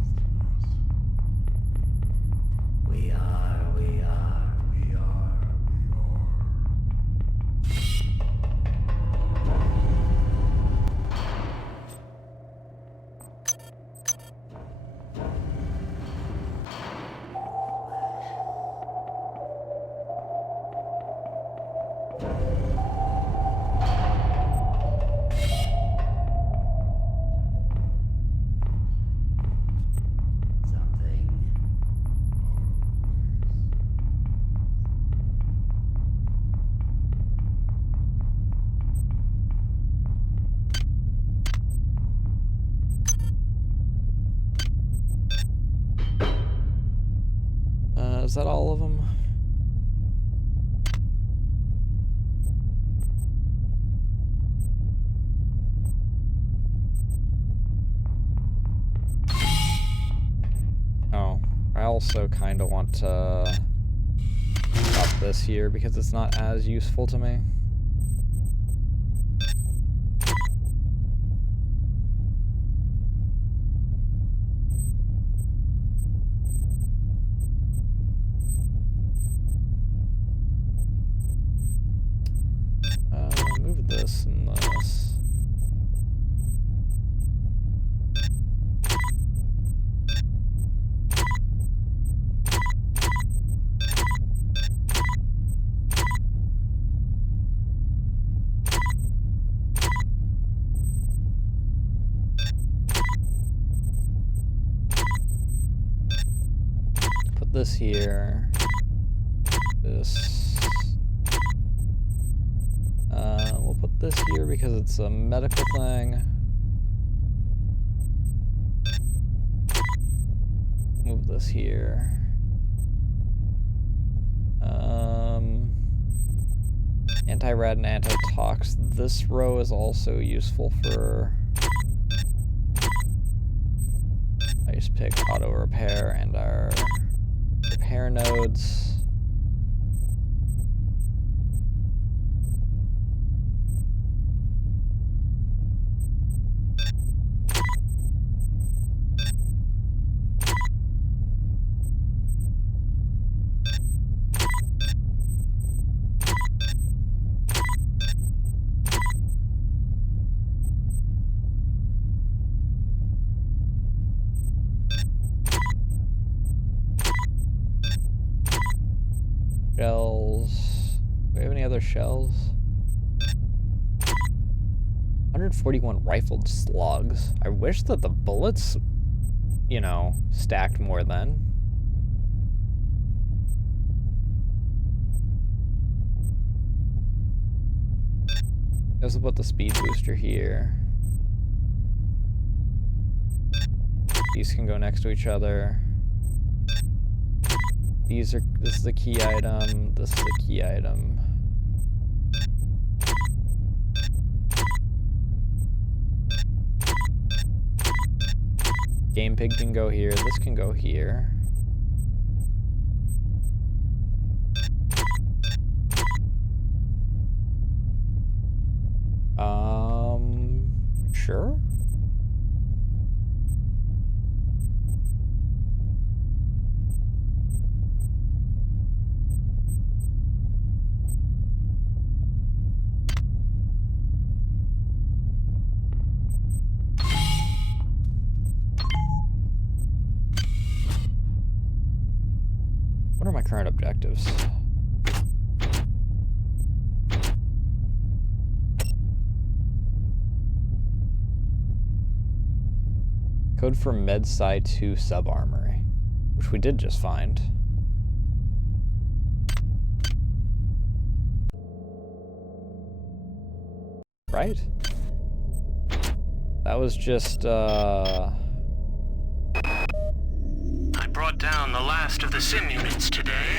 We are, we are, we are, Is that all of them? Oh, I also kind of want to stop this here because it's not as useful to me. Move this and this. Put this here. This. We'll put this here because it's a medical thing. Move this here. Anti-rad and anti-tox. This row is also useful for ice pick, auto repair, and our repair nodes. Shells. Do we have any other shells? 141 rifled slugs. I wish that the bullets, you know, stacked more then. Guess we'll put the speed booster here. These can go next to each other. This is the key item, this is the key item. Game Pig can go here, this can go here. Sure. What are my current objectives? Code for MedSci 2 sub-armory. which we did just find. Right? That was just, I brought down the last of the sim units today.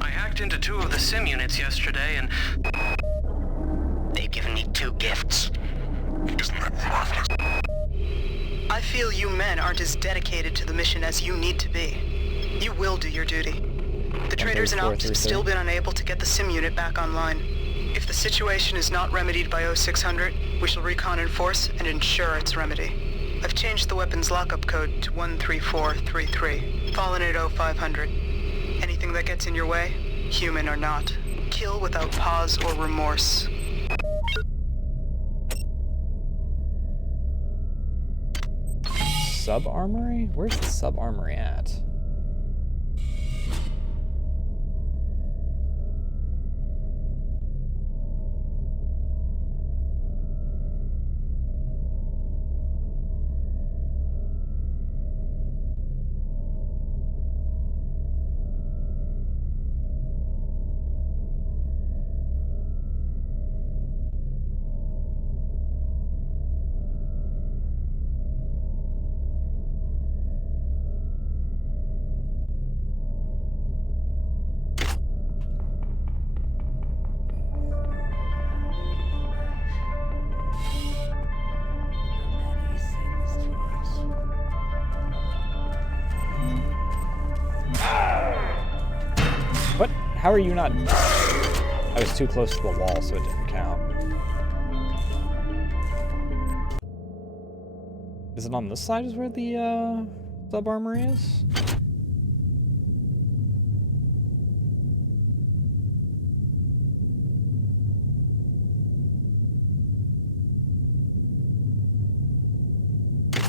I hacked into 2 of the sim units yesterday and... they've given me 2 gifts. Isn't that marvelous? I feel you men aren't as dedicated to the mission as you need to be. You will do your duty. The traders and ops have still been unable to get the sim unit back online. If the situation is not remedied by 0600, we shall recon in force and ensure its remedy. I've changed the weapons lockup code to 13433, fallen at 0500. Anything that gets in your way, human or not, kill without pause or remorse. Sub-armory? Where's the sub-armory at? What? How are you not... I was too close to the wall, so it didn't count. Is it on this side is where the, sub-armory is?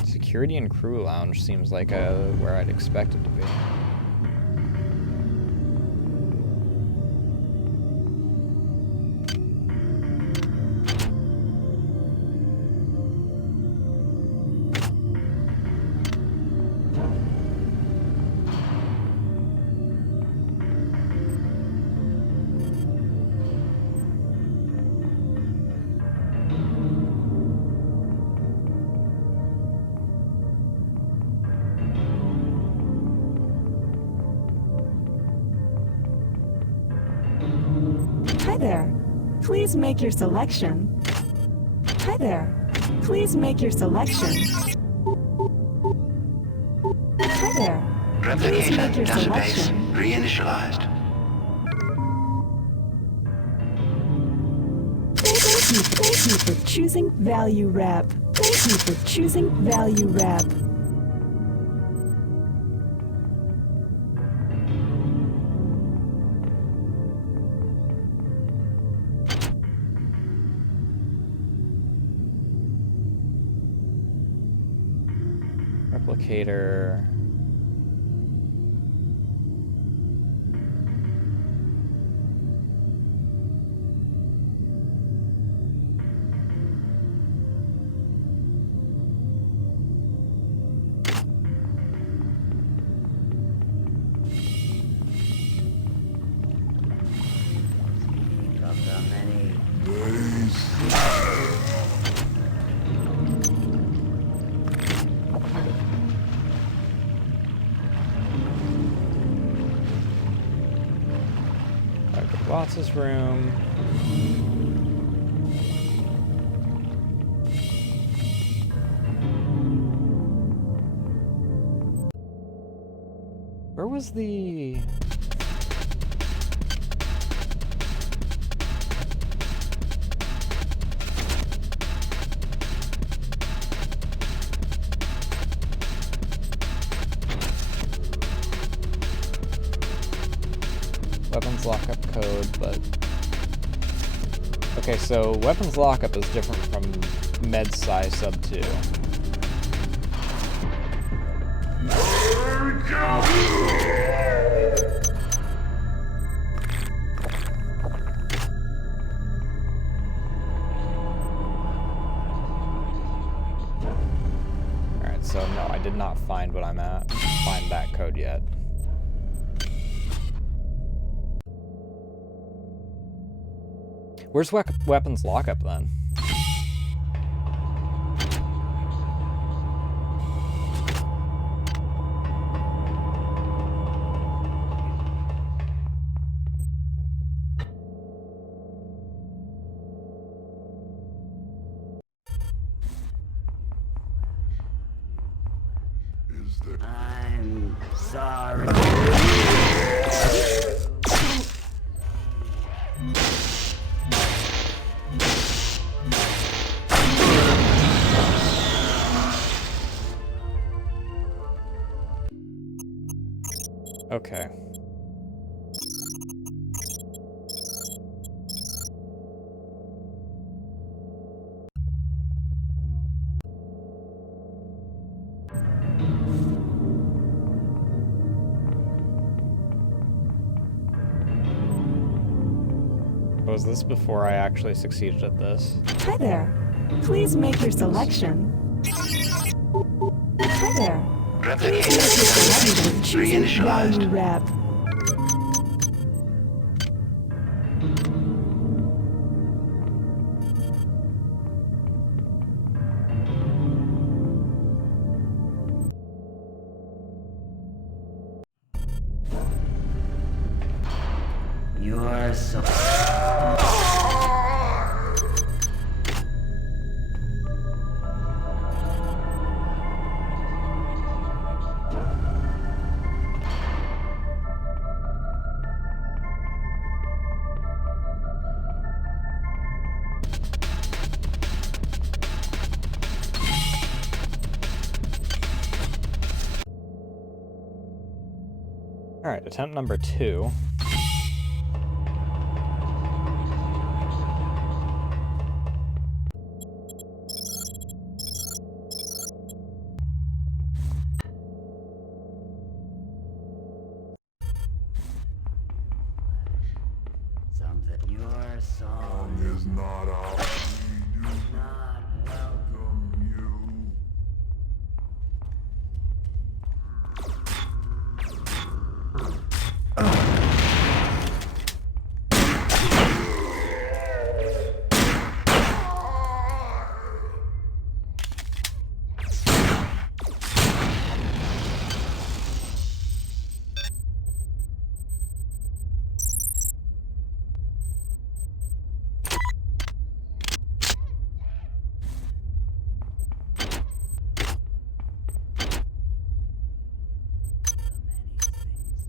Security and crew lounge seems like where I'd expect it to be. Hi there. Please make your selection. Hi there. Please make your selection. Hi there. Please make your selection. Reinitialized. Thank you for choosing Value Wrap. Thank you for choosing Value Wrap. Replicator. Watts' room. Where was the... Weapons lockup code, but... Okay, so weapons lockup is different from med-sci sub 2. Alright, so no, I did not find what I'm at. Find that code yet. Where's weapons lockup then? I'm sorry. Okay. Was this before I actually succeeded at this? Hi there. Please make your selection. Hi there. Replicate Choosing reinitialized. value wrap. You are so. Alright, attempt number 2. Something. Your song Is not all. We do not welcome. welcome you.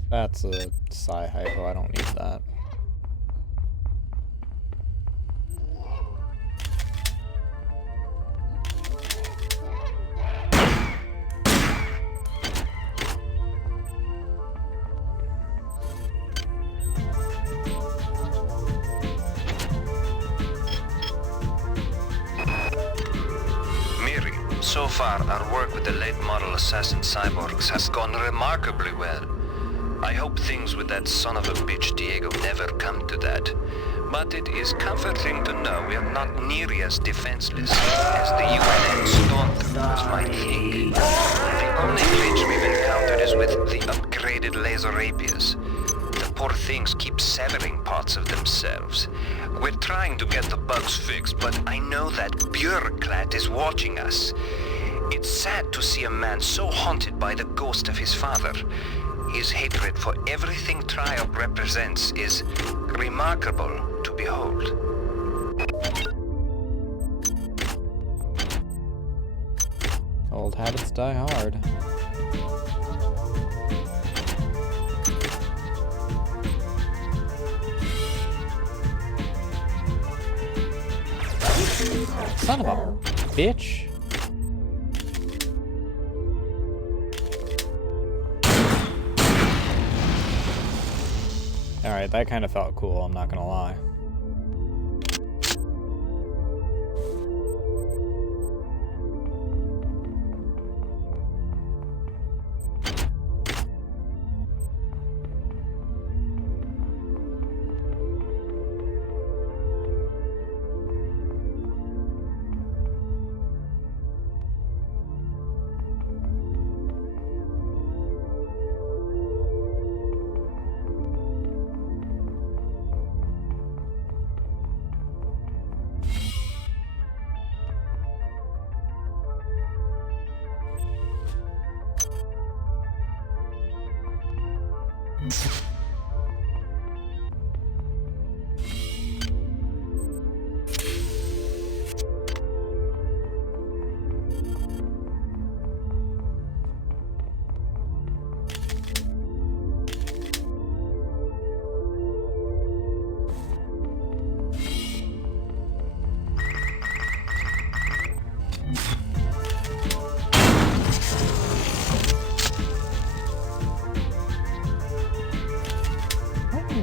That's a psi hypo, I don't need that. Miri, so far our work with the late model assassin cyborgs has gone remarkably well. I hope things with that son of a bitch Diego never come to that. But it is comforting to know we are not nearly as defenseless as the UNN Stormtroopers might think. The only glitch we've encountered is with the upgraded laser rapiers. The poor things keep severing parts of themselves. We're trying to get the bugs fixed, but I know that bureaucrat is watching us. It's sad to see a man so haunted by the ghost of his father. His hatred for everything Triumph represents is remarkable to behold. Old habits die hard. Son of a bitch. Alright, that kind of felt cool, I'm not gonna lie.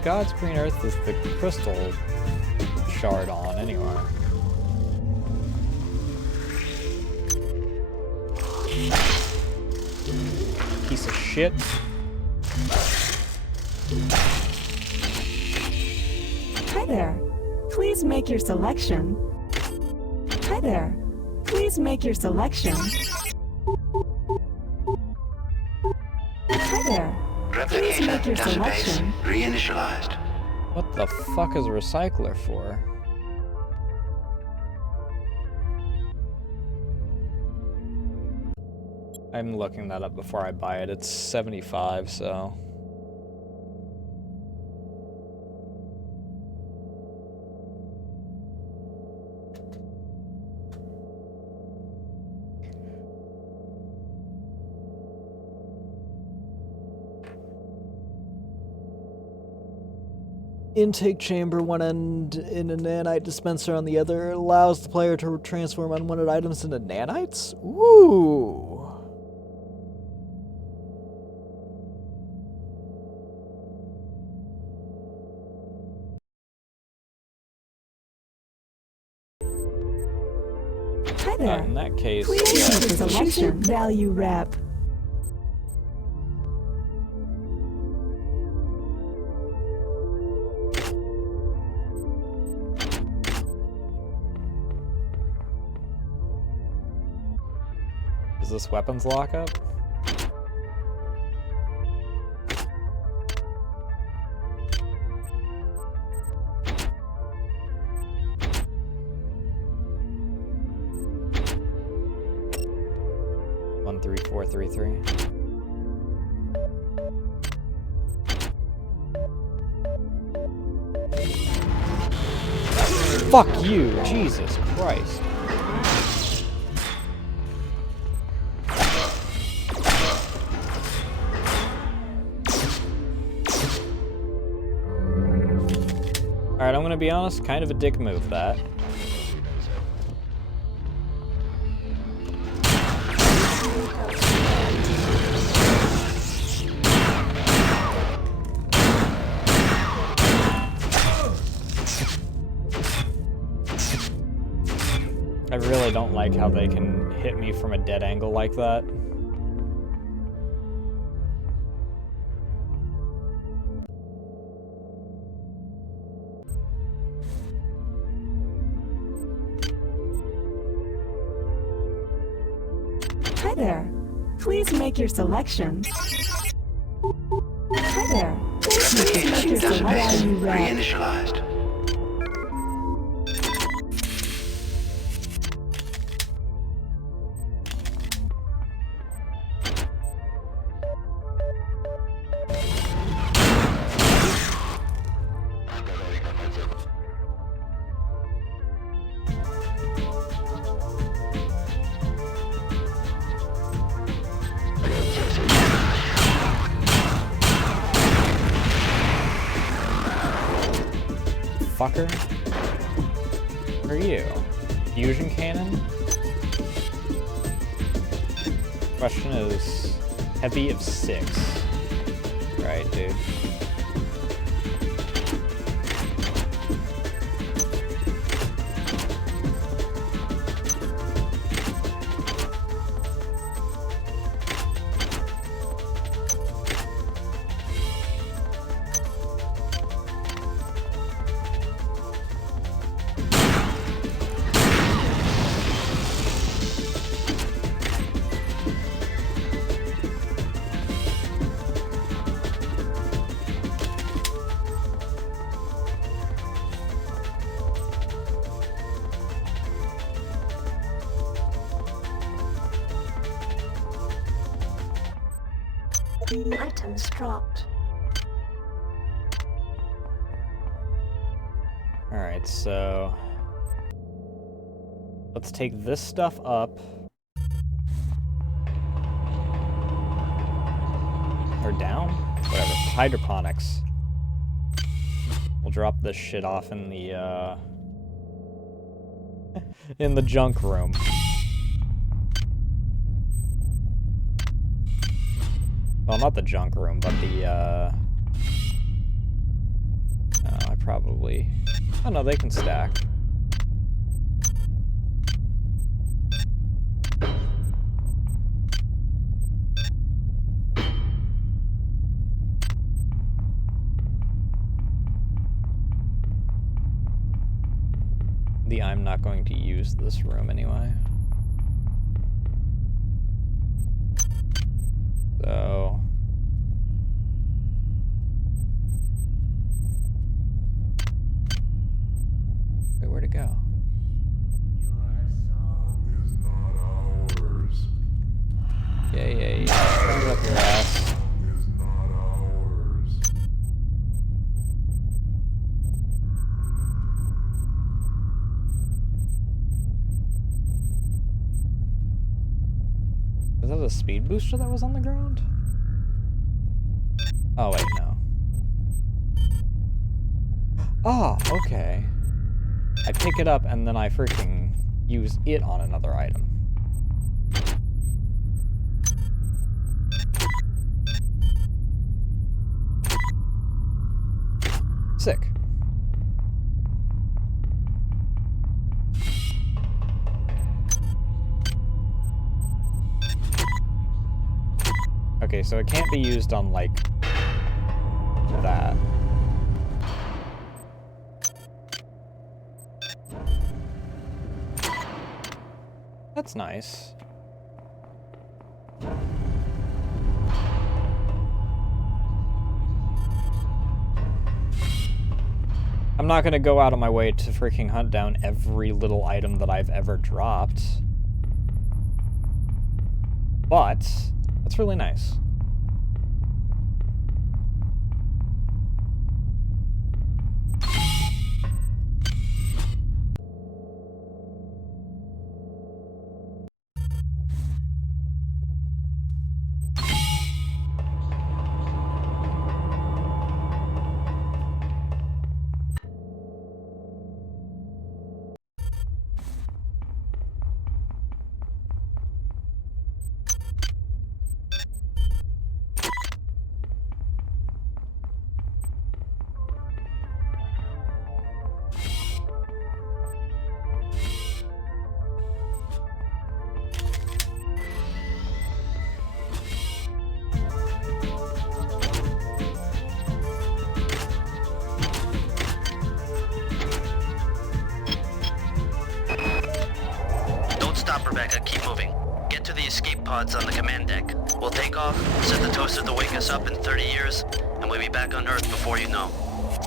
God's green earth is the crystal shard on anyway? Piece of shit. Hi there. Please make your selection. Hi there. Please make your selection. Hi there. Please make your selection. Reinitialized. What the fuck is a recycler for? I'm looking that up before I buy it. It's 75, so... Intake chamber one end in a nanite dispenser on the other allows the player to transform unwanted items into nanites? Ooh! Hi there. In that case, Please make your selection. Value wrap. Is this weapons lockup? One, 3, 4, 3, 3. Fuck you, Jesus Christ. Alright, I'm gonna be honest, kind of a dick move, that. I really don't like how they can hit me from a dead angle like that. Hi there. Please make your selection. Hi there. Please make your selection. Value wrap. Reinitialized. Fucker. Who are you? Fusion cannon? Question is, heavy of 6. Right, dude. Items dropped. Alright, so let's take this stuff up. Or down? Whatever. Hydroponics. We'll drop this shit off in the in the junk room. Well, not the junk room, but the I probably... Oh no, they can stack. I'm not going to use this room anyway. So... Wait, where'd it go? Yeah. Put it up your ass. Is that a speed booster that was on the ground? Oh, wait, no. Oh, okay. I pick it up and then I freaking use it on another item. Sick. Okay, so it can't be used on, like, that. That's nice. I'm not gonna go out of my way to freaking hunt down every little item that I've ever dropped. But, that's really nice. Rebecca, keep moving. Get to the escape pods on the command deck. We'll take off, set the toaster to wake us up in 30 years, and we'll be back on Earth before you know.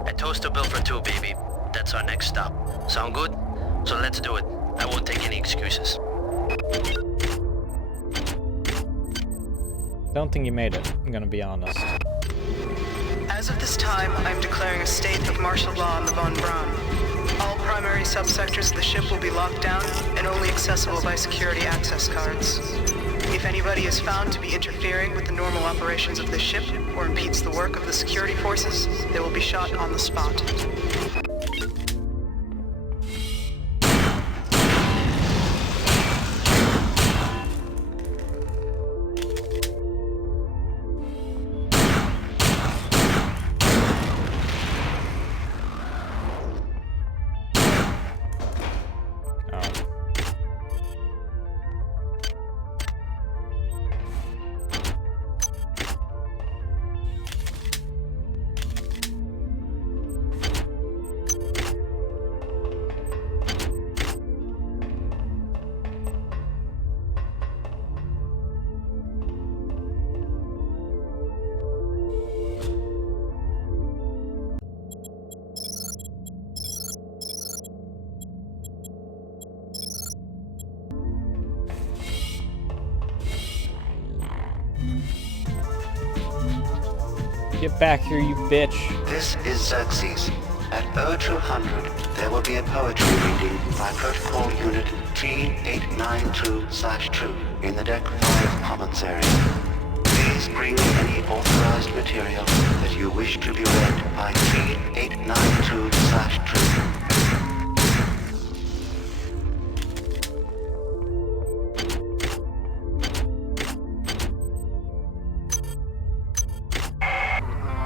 A toaster built for two, baby. That's our next stop. Sound good? So let's do it. I won't take any excuses. Don't think you made it, I'm gonna be honest. As of this time, I am declaring a state of martial law on the Von Braun. All primary subsectors of the ship will be locked down and only accessible by security access cards. If anybody is found to be interfering with the normal operations of the ship or impedes the work of the security forces, they will be shot on the spot. Get back here, you bitch. This is Xerxes. At 0200, there will be a poetry reading by Protocol Unit 3892/2 in the Deck 5 Commons area. Please bring any authorized material that you wish to be read by 3892/2.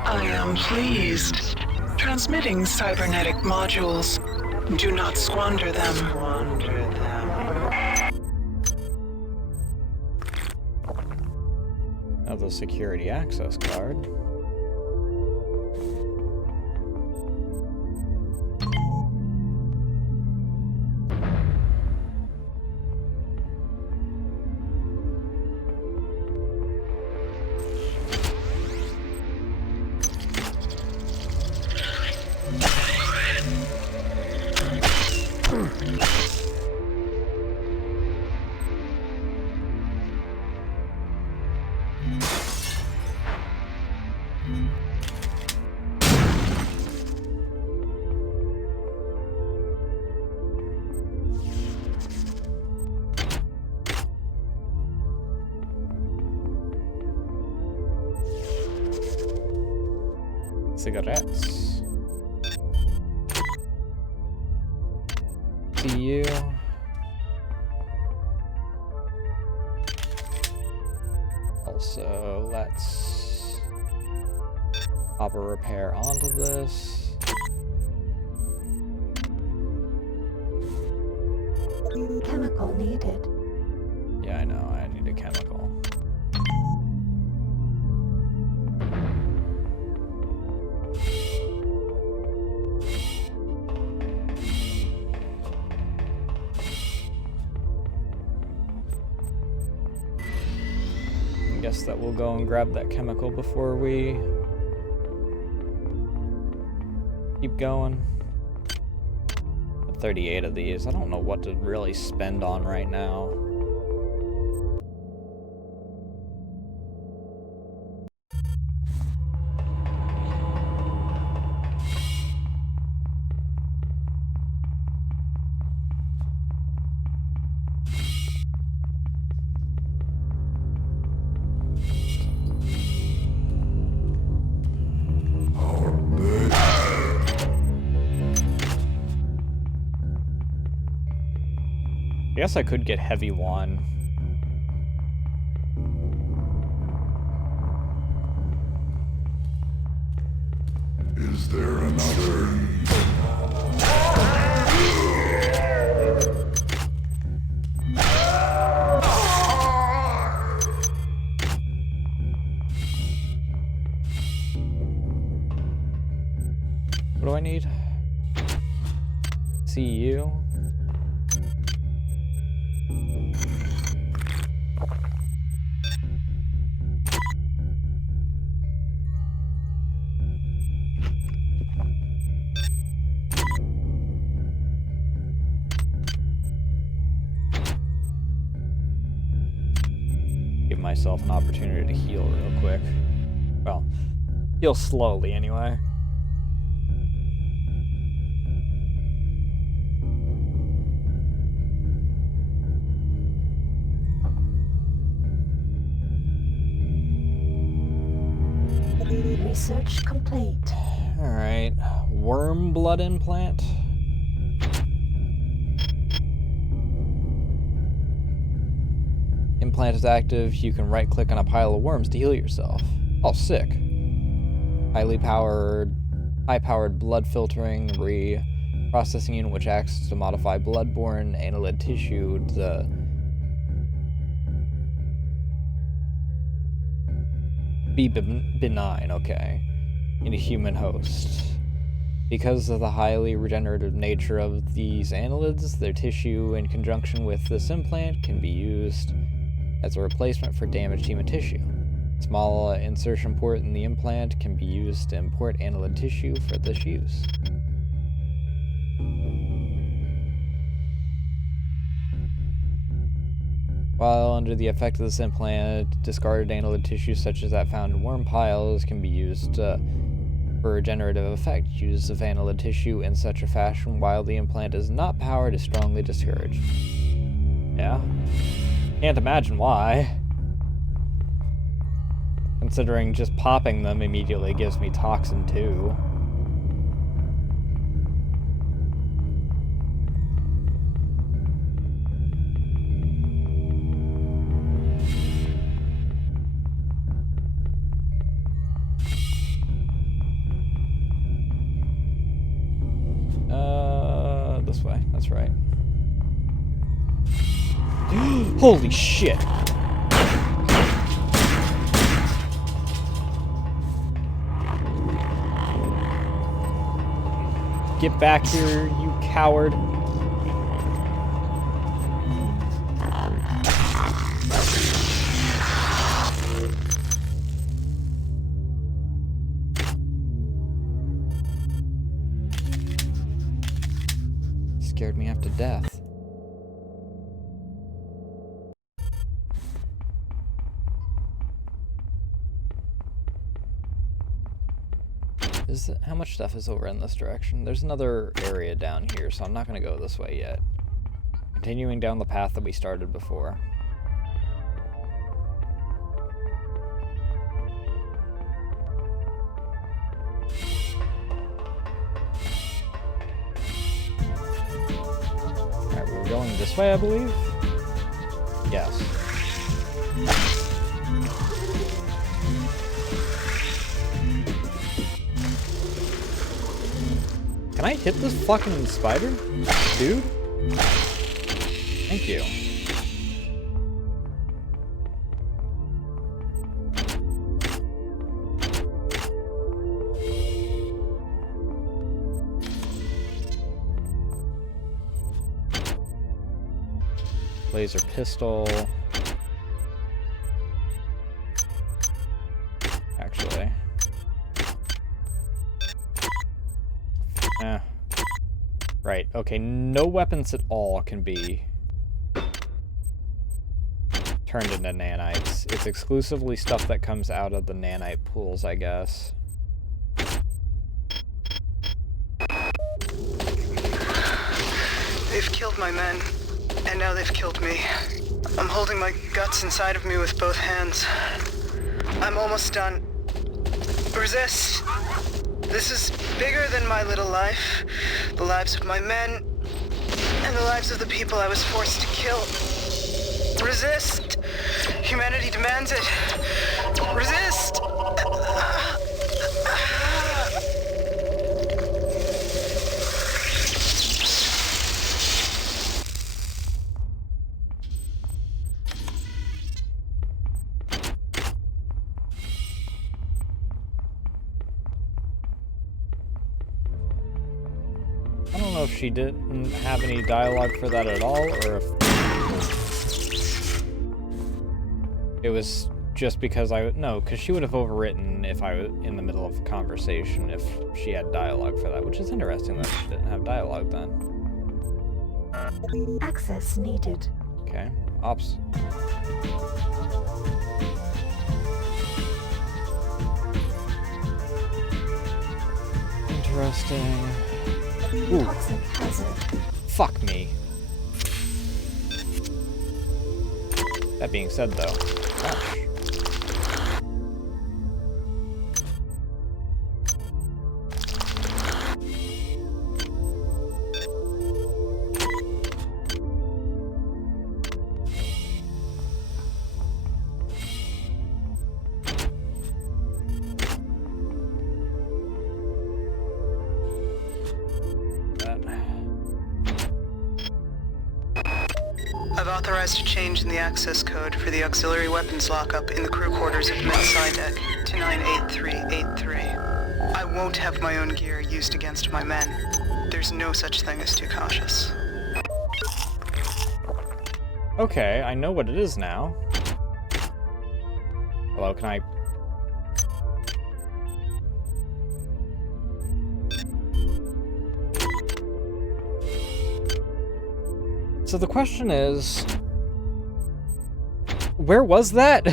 I am pleased. Transmitting cybernetic modules. Do not squander them. Another security access card. Cigarettes. See you. Also, let's pop a repair onto this. Chemical needed. Yeah, I know, I need a chemical. I guess that we'll go and grab that chemical before we keep going. 38 of these. I don't know what to really spend on right now. I guess I could get heavy one. Is there another? What do I need? CU. Give myself an opportunity to heal real quick. Well, heal slowly anyway. Research complete. Alright, worm blood implant. Implant is active. You can right click on a pile of worms to heal yourself. Oh, sick. High powered blood filtering reprocessing unit which acts to modify blood-borne annelid tissue. Be benign, okay, in a human host. Because of the highly regenerative nature of these annelids, their tissue in conjunction with this implant can be used as a replacement for damaged human tissue. Small insertion port in the implant can be used to import annelid tissue for this use. While under the effect of this implant, discarded annelid tissue such as that found in worm piles can be used to For regenerative effect, use of annulid tissue in such a fashion while the implant is not powered is strongly discouraged. Yeah. Can't imagine why. Considering just popping them immediately gives me toxin too. This way. That's right. Holy shit! Get back here, you coward. Scared me half to death. How much stuff is over in this direction? There's another area down here, so I'm not going to go this way yet. Continuing down the path that we started before. Alright, we were going this way, I believe? Yes. Can I hit this fucking spider? Dude? Thank you. Laser pistol. Actually. Right, okay, no weapons at all can be turned into nanites. It's exclusively stuff that comes out of the nanite pools, I guess. They've killed my men, and now they've killed me. I'm holding my guts inside of me with both hands. I'm almost done. Resist! This is bigger than my little life. The lives of my men, and the lives of the people I was forced to kill. Resist! Humanity demands it. Resist! I don't know if she didn't have any dialogue for that at all, or if it was just because no, because she would have overwritten if I was in the middle of a conversation if she had dialogue for that, which is interesting that she didn't have dialogue then. Access needed. Okay, ops. Interesting. Ooh. Toxic hazard. Fuck me. That being said, though, gosh. I've authorized a change in the access code for the auxiliary weapons lockup in the crew quarters of Mid-Psydeck to 98383. I won't have my own gear used against my men. There's no such thing as too cautious. Okay, I know what it is now. Hello, can I... So the question is, where was that?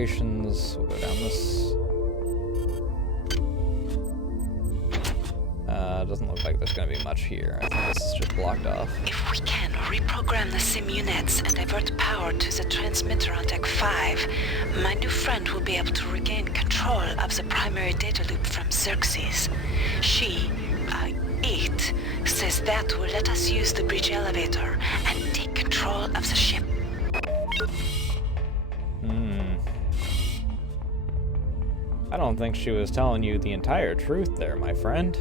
operations. We'll go down this. Doesn't look like there's gonna be much here. I think this is just blocked off. If we can reprogram the sim units and divert power to the transmitter on Deck 5, my new friend will be able to regain control of the primary data loop from Xerxes. She, it, says that will let us use the bridge elevator and take control of the ship. I don't think she was telling you the entire truth there, my friend.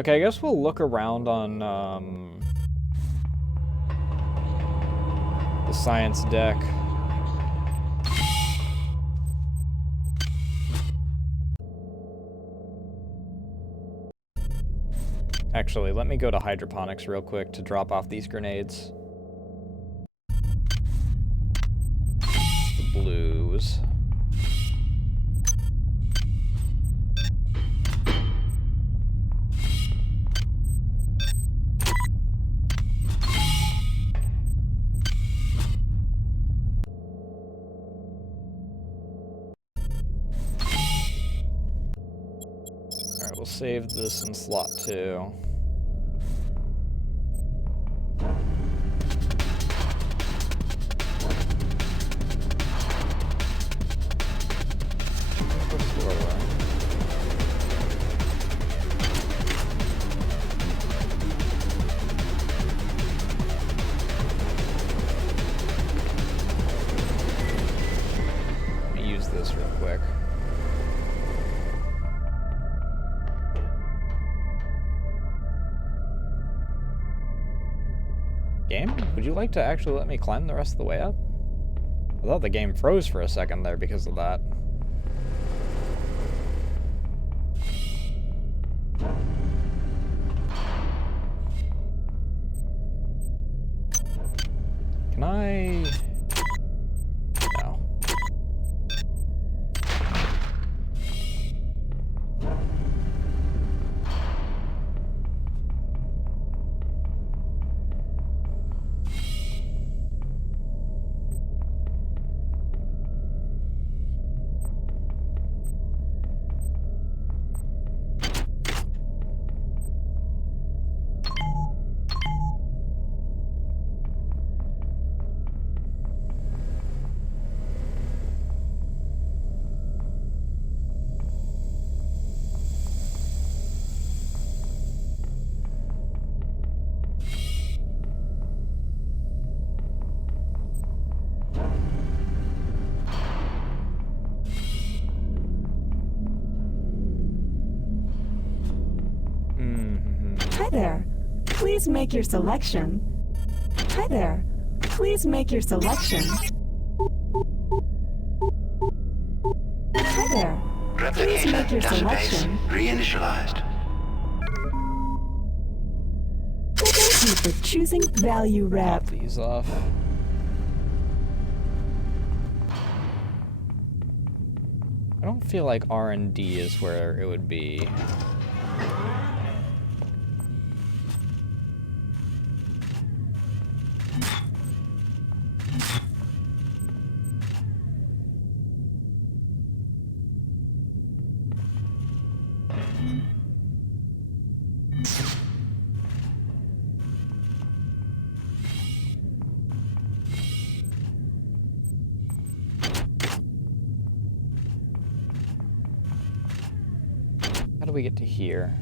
Okay, I guess we'll look around on the science deck. Actually, let me go to hydroponics real quick to drop off these grenades. The blues. Alright, we'll save this in slot 2. Let me use this real quick. Game? Would you like to actually let me climb the rest of the way up? I thought the game froze for a second there because of that. Can I... No. Hi there. Please make your selection. Hi there. Please make your selection. Hi there. Please make your selection. Reinitialized. Thank you for choosing Value Wrap. Pop these off. I don't feel like R&D is where it would be. How do we get to here?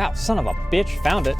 Ow, son of a bitch, found it.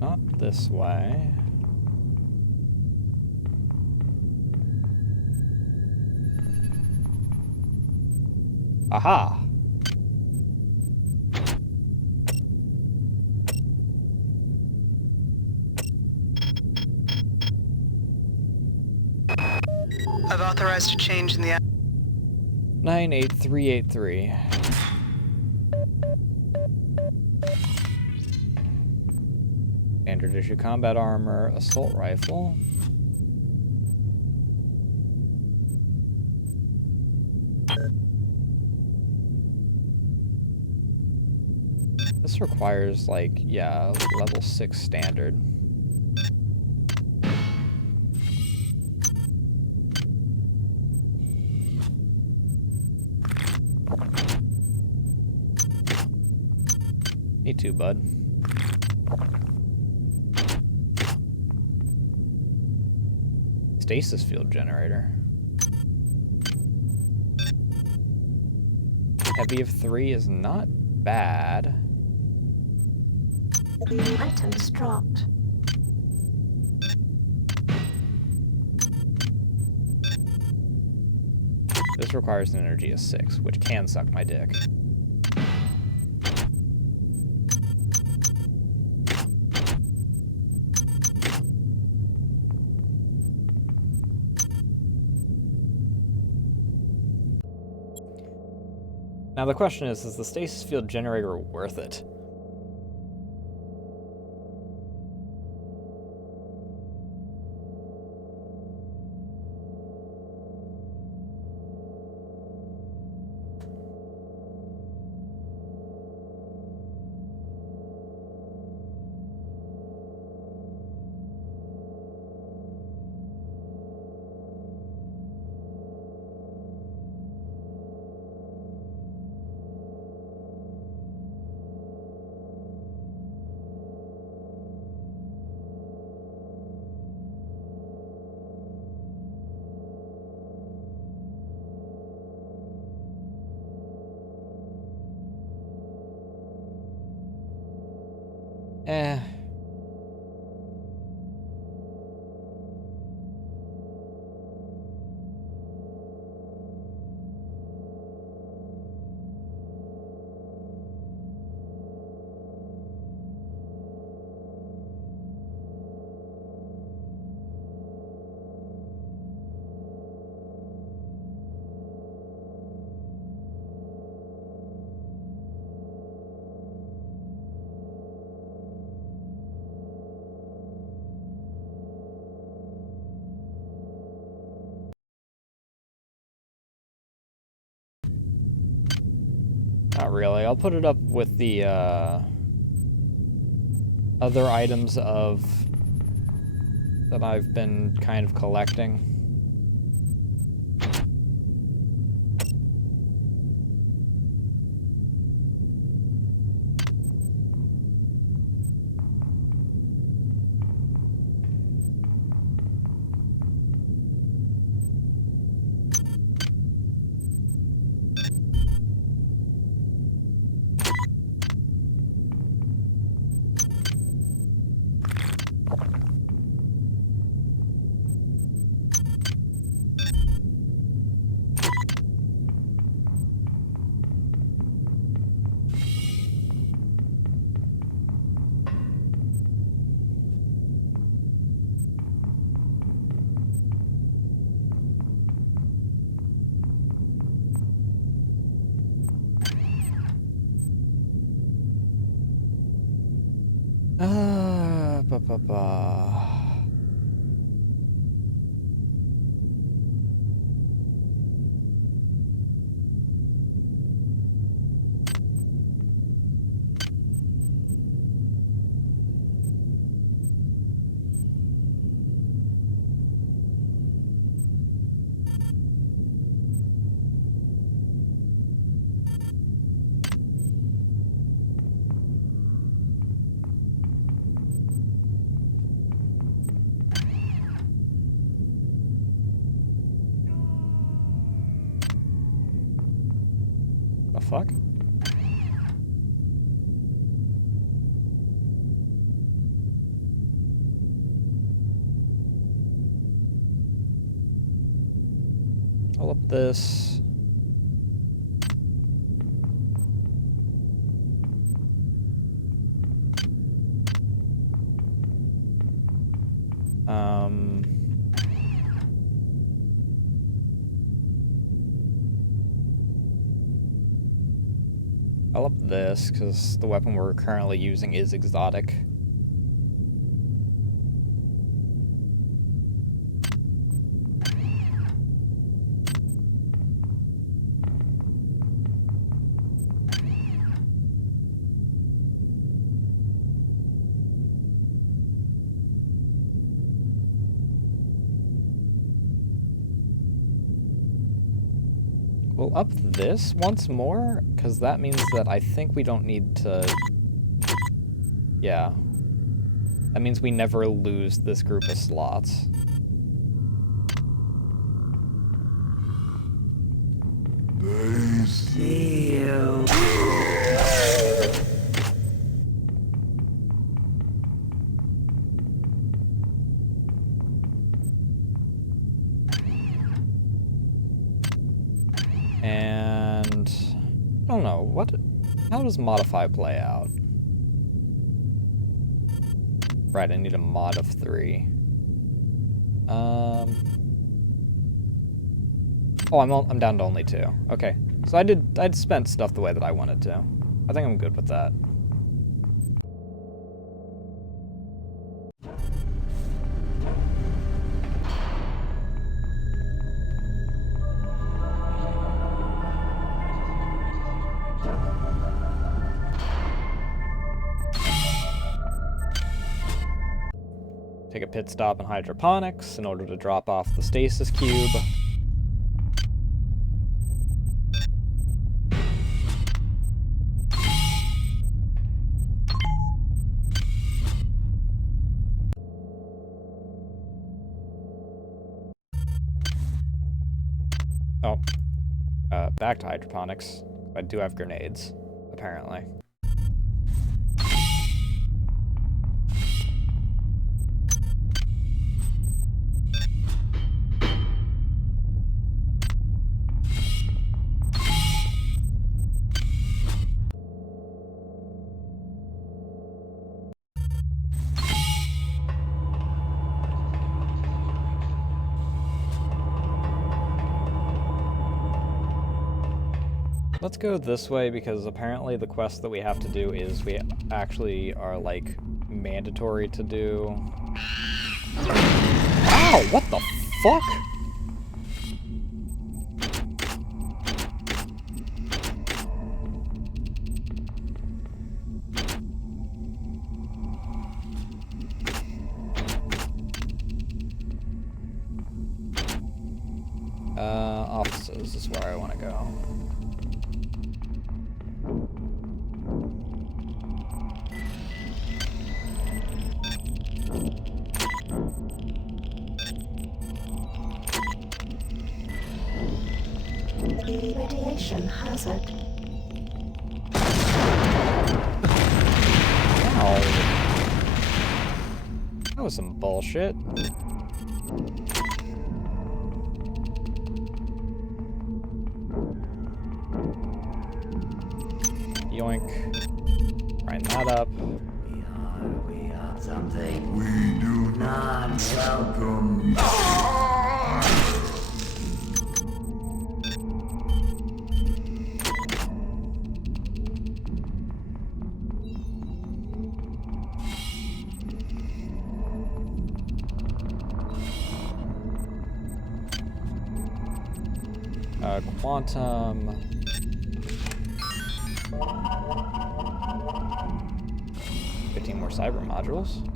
Not this way. Aha! I've authorized a change in the... 98383. Standard issue combat armor, assault rifle. This requires, like, yeah, level 6 standard. Me too, bud. Stasis field generator. Heavy of 3 is not bad. Items dropped. This requires an energy of 6, which can suck my dick. Now the question is the stasis field generator worth it? Eh. Not really. I'll put it up with the other items of that I've been kind of collecting. The fuck? Pull up this. I'll up this, because the weapon we're currently using is exotic. We'll up this once more, because that means that I think we don't need to... Yeah. That means we never lose this group of slots. They see you. And I don't know, how does modify play out? Right, I need a mod of 3. Oh, I'm down to only 2. Okay. So I'd spent stuff the way that I wanted to. I think I'm good with that. Take a pit stop in hydroponics in order to drop off the stasis cube. Oh, back to hydroponics. I do have grenades, apparently. Let's go this way, because apparently the quest that we have to do is we actually are, like, mandatory to do. Ow! What the fuck? Offices is where I want to go. Radiation hazard. Ow. That was some bullshit. Yoink. Grind that up. We are something. We do not welcome. Quantum. More cyber modules.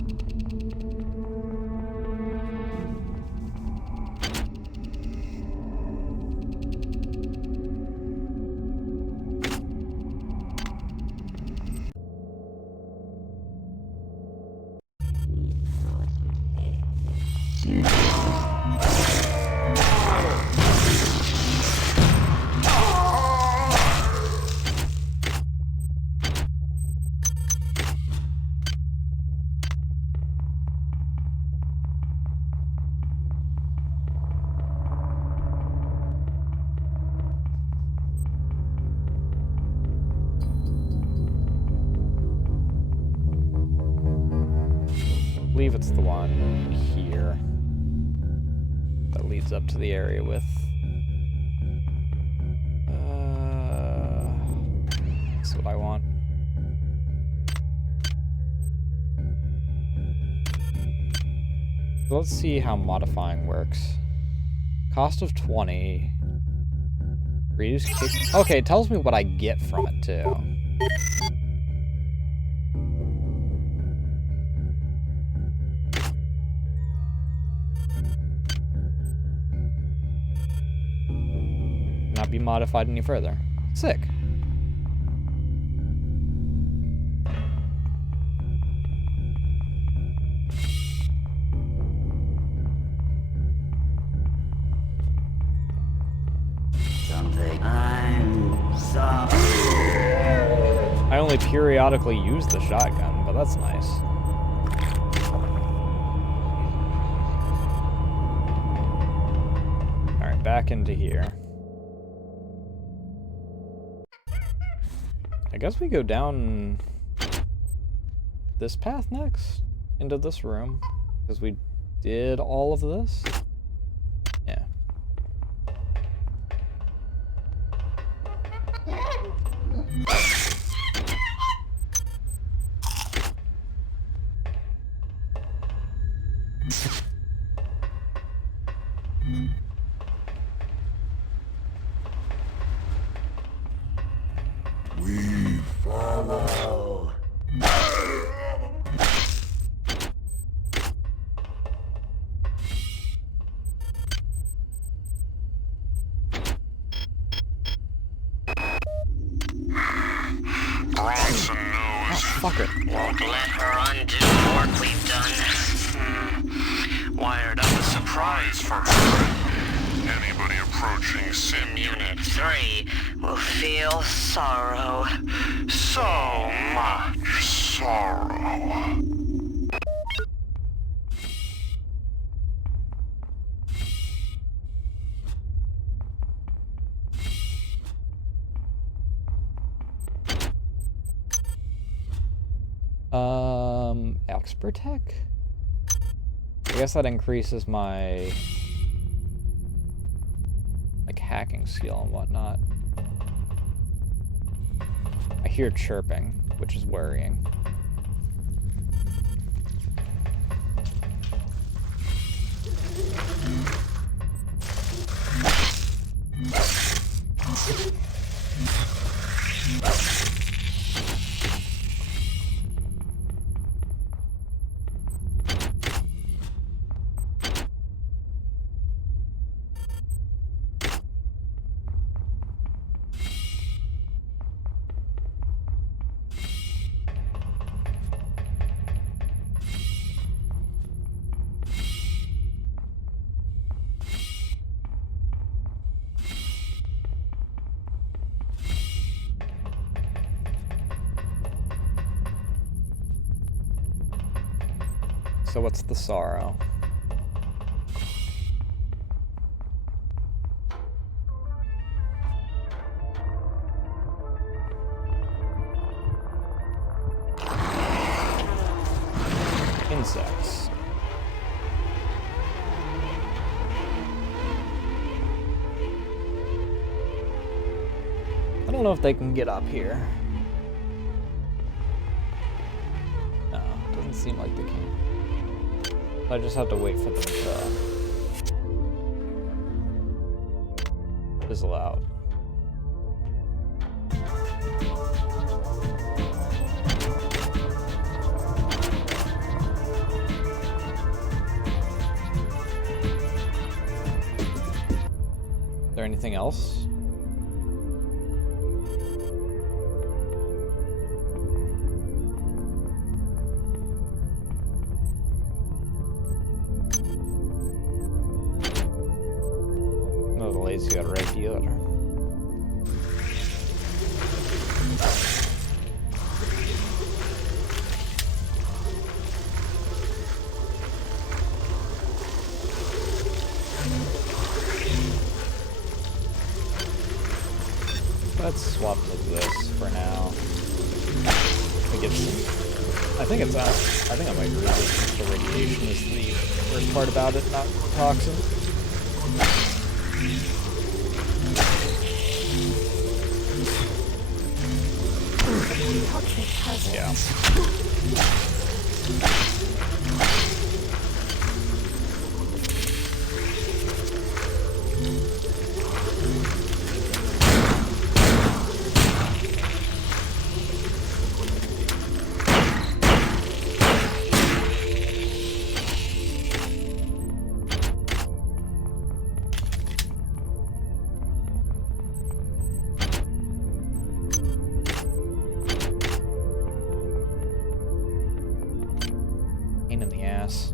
I believe it's the one here that leads up to the area with that's what I want. So let's see how modifying works. Cost of 20. Reduce kick. Okay, it tells me what I get from it too. Not be modified any further. Sick. Something I'm sorry. I only periodically use the shotgun, but that's nice. Alright, back into here. I guess we go down this path next, into this room, because we did all of this. Yeah. We follow. Bronson knows. Fuck it. Won't let her undo the work we've done. Wired up a surprise for her. Anybody approaching Sim Unit 3 will feel sorrow. so much sorrow. Expertech? I guess that increases my like hacking skill and whatnot. I hear chirping, which is worrying. So what's the sorrow? Insects. I don't know if they can get up here. No, doesn't seem like they can. I just have to wait for them to allowed. Is there anything else? No, the lazy got right dealer. Let's swap with this for now. I think I might agree with the radiation is the worst part about it, not toxin. Yeah. Pain in the ass.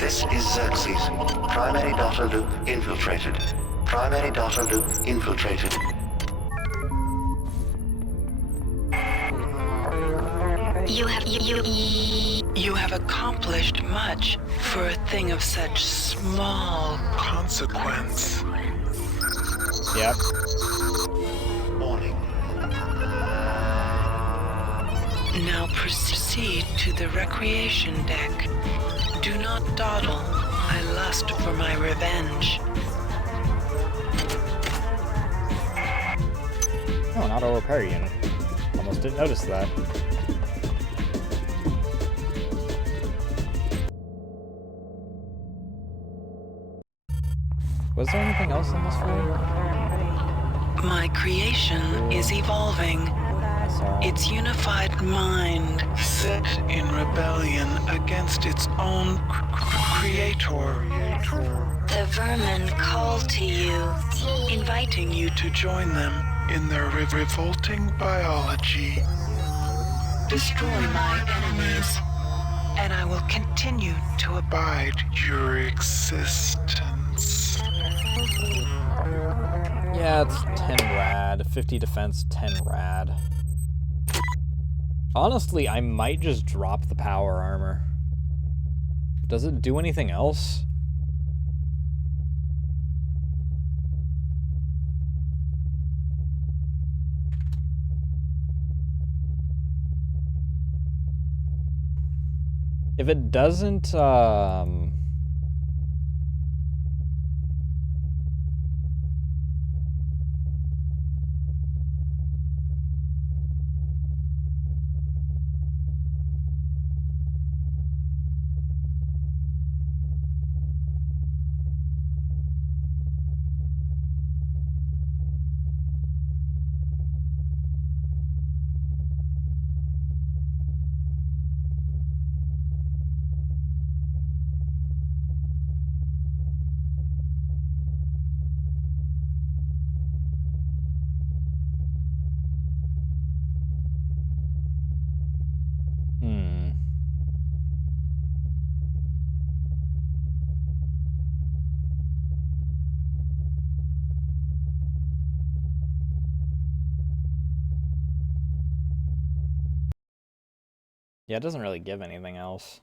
This is Xerxes. Primary data loop infiltrated. Primary data loop infiltrated. You have accomplished much for a thing of such small consequence. Yep. Warning. Now proceed to the recreation deck. Do not dawdle. I lust for my revenge. Oh, an auto repair unit. Almost didn't notice that. Was there anything else in this room? My creation is evolving. Its unified mind set in rebellion against its own creator. The vermin call to you, inviting you to join them in their revolting biology. Destroy my enemies, and I will continue to abide your existence. Yeah, it's 10 rad. 50 defense, 10 rad. Honestly, I might just drop the power armor. Does it do anything else? If it doesn't, yeah, it doesn't really give anything else.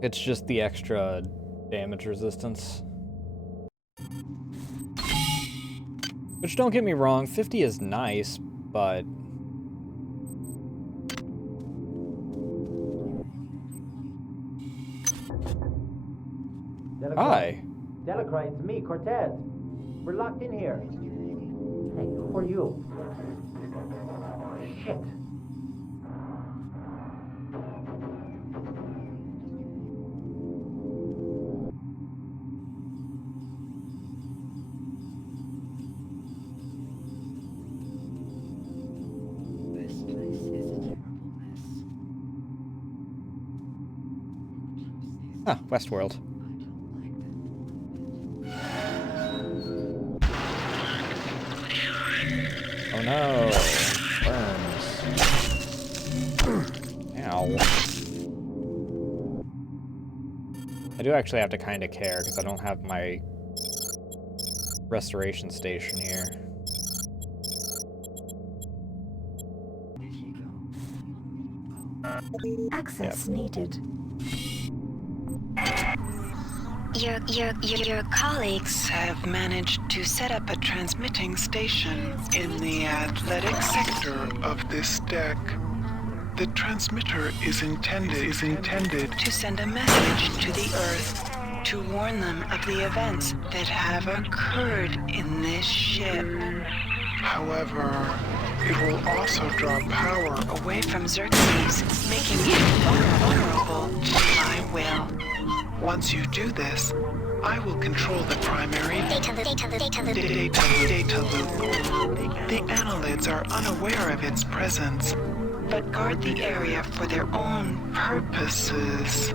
It's just the extra damage resistance. Which, don't get me wrong, 50 is nice, but... Hi. Delacroix, it's me, Cortez. We're locked in here. Hey, who are you? Shit. Ah, Westworld. Oh no! Burns. Ow. I do actually have to kind of care, because I don't have my restoration station here. Access needed. Your colleagues have managed to set up a transmitting station In the athletic sector of this deck, the transmitter is intended to send a message to the Earth to warn them of the events that have occurred in this ship. However, it will also draw power Away from Xerxes, making it vulnerable to my will. Once you do this, I will control the primary data loop. The annelids are unaware of its presence, but guard the area for their own purposes.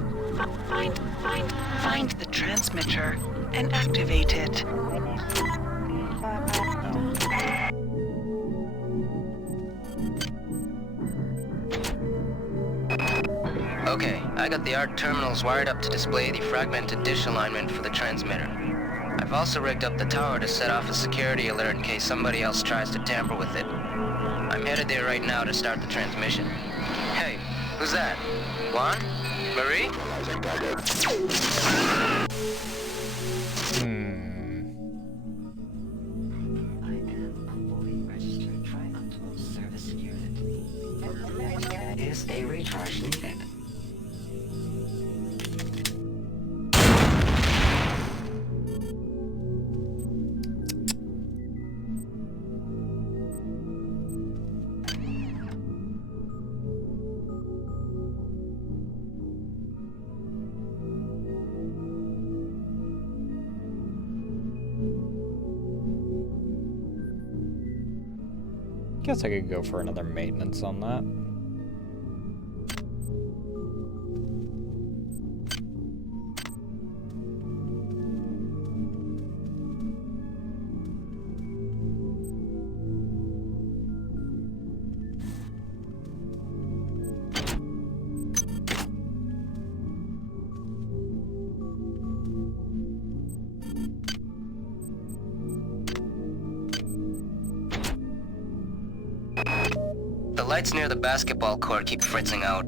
Find the transmitter and activate it. Okay, I got the ARC terminals wired up to display the fragmented dish alignment for the transmitter. I've also rigged up the tower to set off a security alert in case somebody else tries to tamper with it. I'm headed there right now to start the transmission. Hey, who's that? Juan? Marie? Is a recharge needed? Guess I could go for another maintenance on that. The lights near the basketball court keep fritzing out.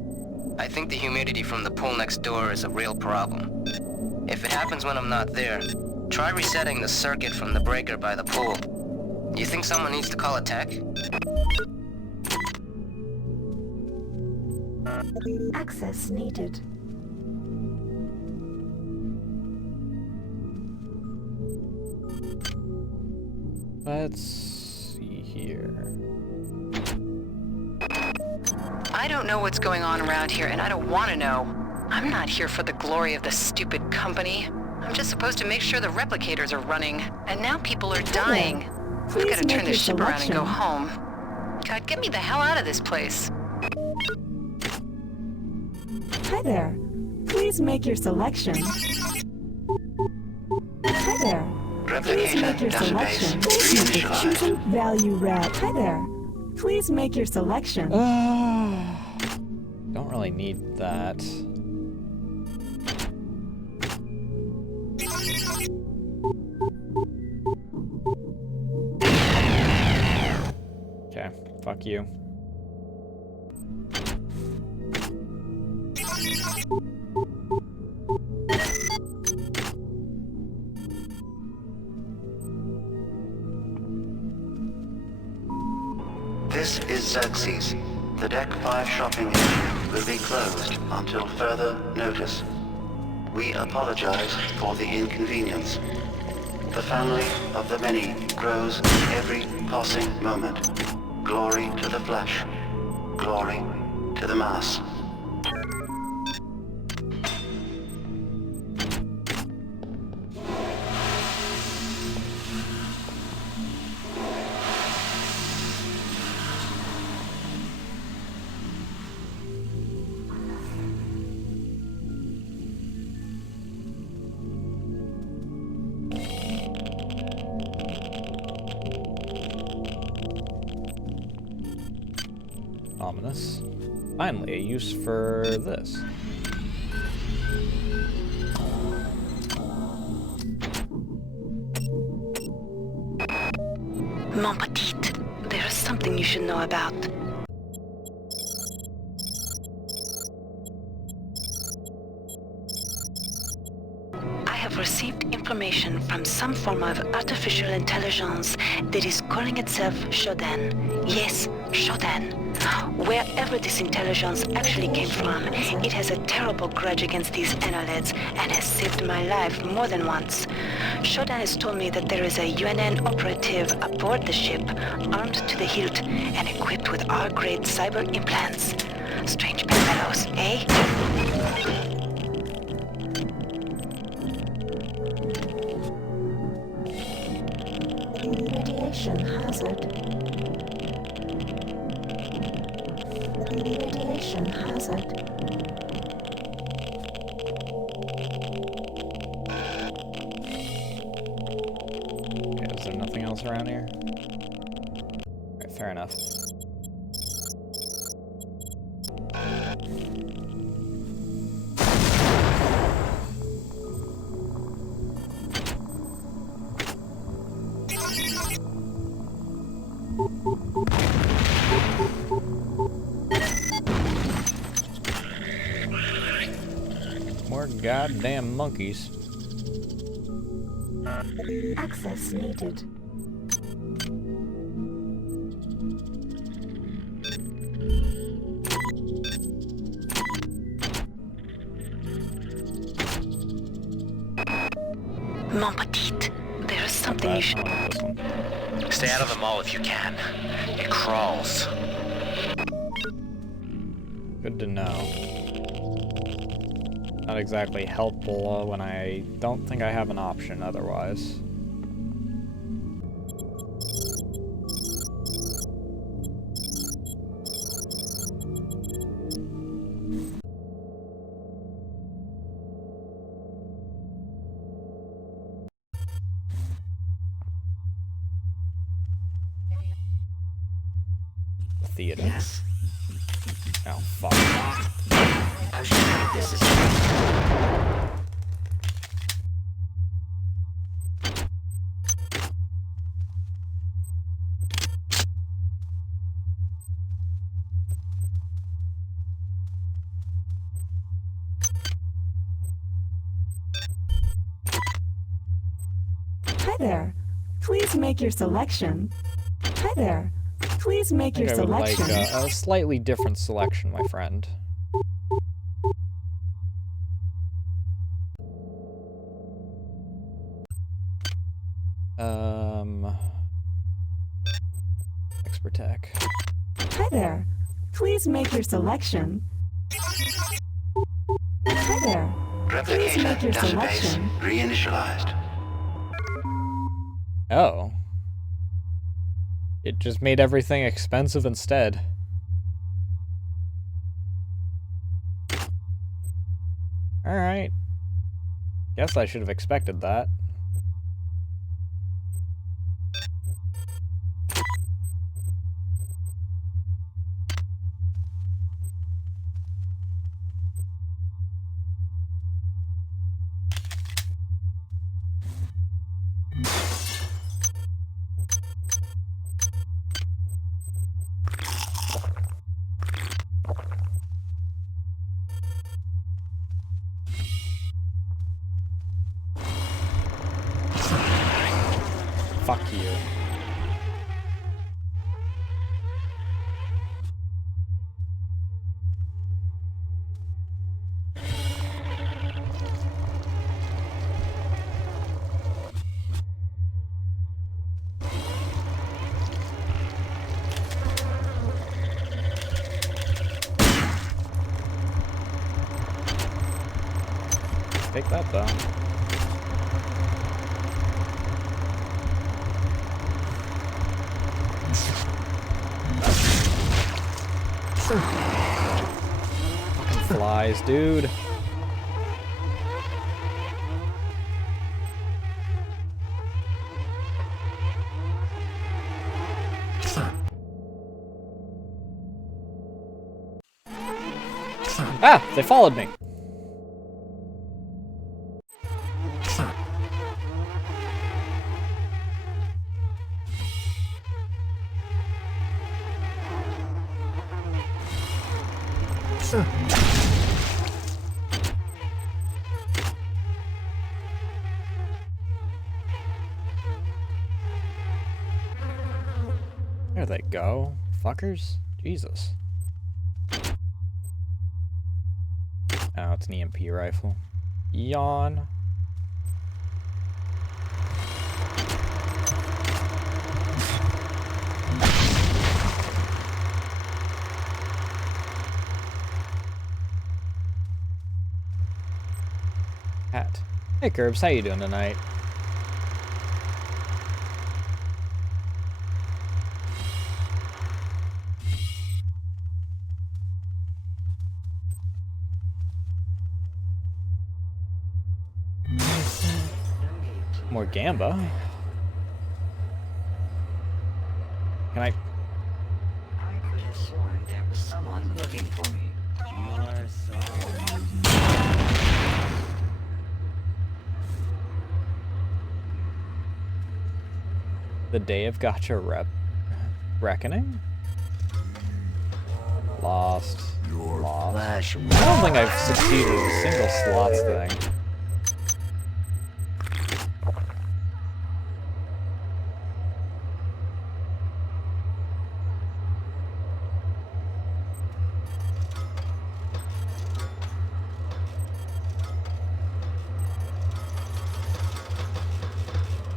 I think the humidity from the pool next door is a real problem. If it happens when I'm not there, try resetting the circuit from the breaker by the pool. You think someone needs to call a tech? Access needed. Let's see here. I don't know what's going on around here, and I don't want to know. I'm not here for the glory of the stupid company. I'm just supposed to make sure the replicators are running, and now people are dying. I've got to turn this ship around and go home. God, get me the hell out of this place. Hi there. Please make your selection. Hi there. Please make your selection. Thank you for choosing Value Wrap. Hi there. Please make your selection. Don't really need that. Okay, fuck you. This is Xerxes. The Deck 5 shopping area will be closed until further notice. We apologize for the inconvenience. The family of the many grows every passing moment. Glory to the Flash. Glory to the Mass. Ominous. Finally, a use for this. Mon petit, there is something you should know about. I have received information from some form of artificial intelligence that is calling itself Shodan. Yes, Shodan. Wherever this intelligence actually came from, it has a terrible grudge against these annelids and has saved my life more than once. Shodan has told me that there is a UNN operative aboard the ship, armed to the hilt and equipped with R-grade cyber implants. Strange bedfellows, eh? Radiation hazard. Radiation hazard. Okay, is there nothing else around here? Alright, fair enough. More goddamn monkeys. Access needed. Mon petit, there is something you should... Stay out of the mall if you can. It crawls. Good to know. Not exactly helpful when I don't think I have an option otherwise. Theater. Yes. Oh, fuck. How should I make this? Hi there. Please make your selection. Hi there. Please make your I would like selection. a slightly different selection, my friend. Expert tech. Hi there. Please make your selection. Hi there. Please Replicator make your database selection. reinitialized. Oh. It just made everything expensive instead. Alright. Guess I should have expected that. Fuck you. Take that though. Fucking flies, dude. Ah! They followed me! There they go. Fuckers. Jesus. Oh, it's an EMP rifle. Yawn. Hat. Hey Curbs, how you doing tonight? More Gamba. Can I? I could have sworn there was someone looking for me. You're so... The day of Gotcha Reckoning? Lost. Lost. I don't think I've succeeded in a single slots thing.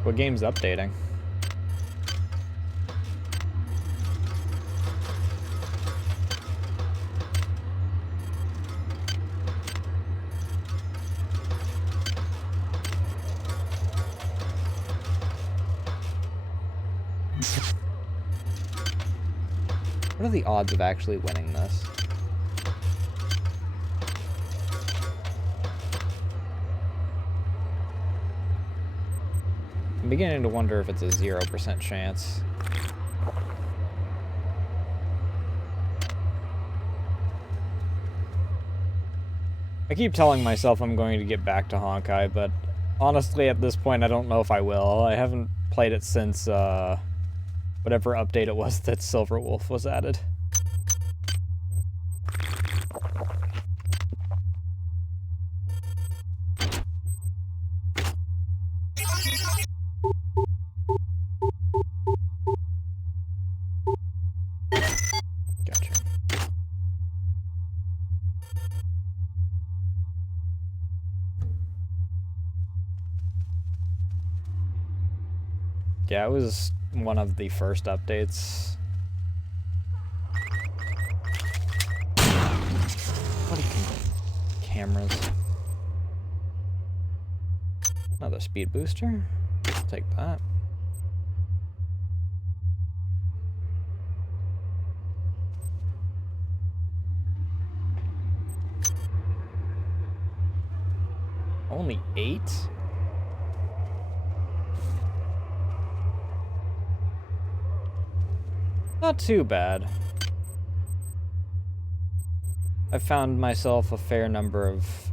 What game's updating? What are the odds of actually winning this? I'm beginning to wonder if it's a 0% chance. I keep telling myself I'm going to get back to Honkai, but honestly at this point I don't know if I will. I haven't played it since whatever update it was that Silver Wolf was added. Yeah, it was one of the first updates. What do you cameras? Another speed booster. I'll take that. Only 8? Not too bad. I found myself a fair number of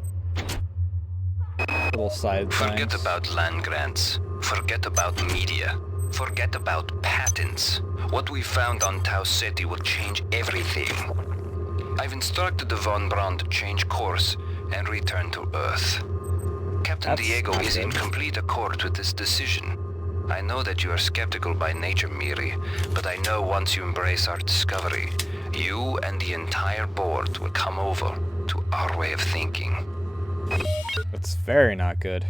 little side things. Forget about land grants. Forget about media. Forget about patents. What we found on Tau Ceti will change everything. I've instructed the Von Braun to change course and return to Earth. Captain Diego is in complete accord with this decision. I know that you are skeptical by nature, Miri, but I know once you embrace our discovery, you and the entire board will come over to our way of thinking. That's very not good.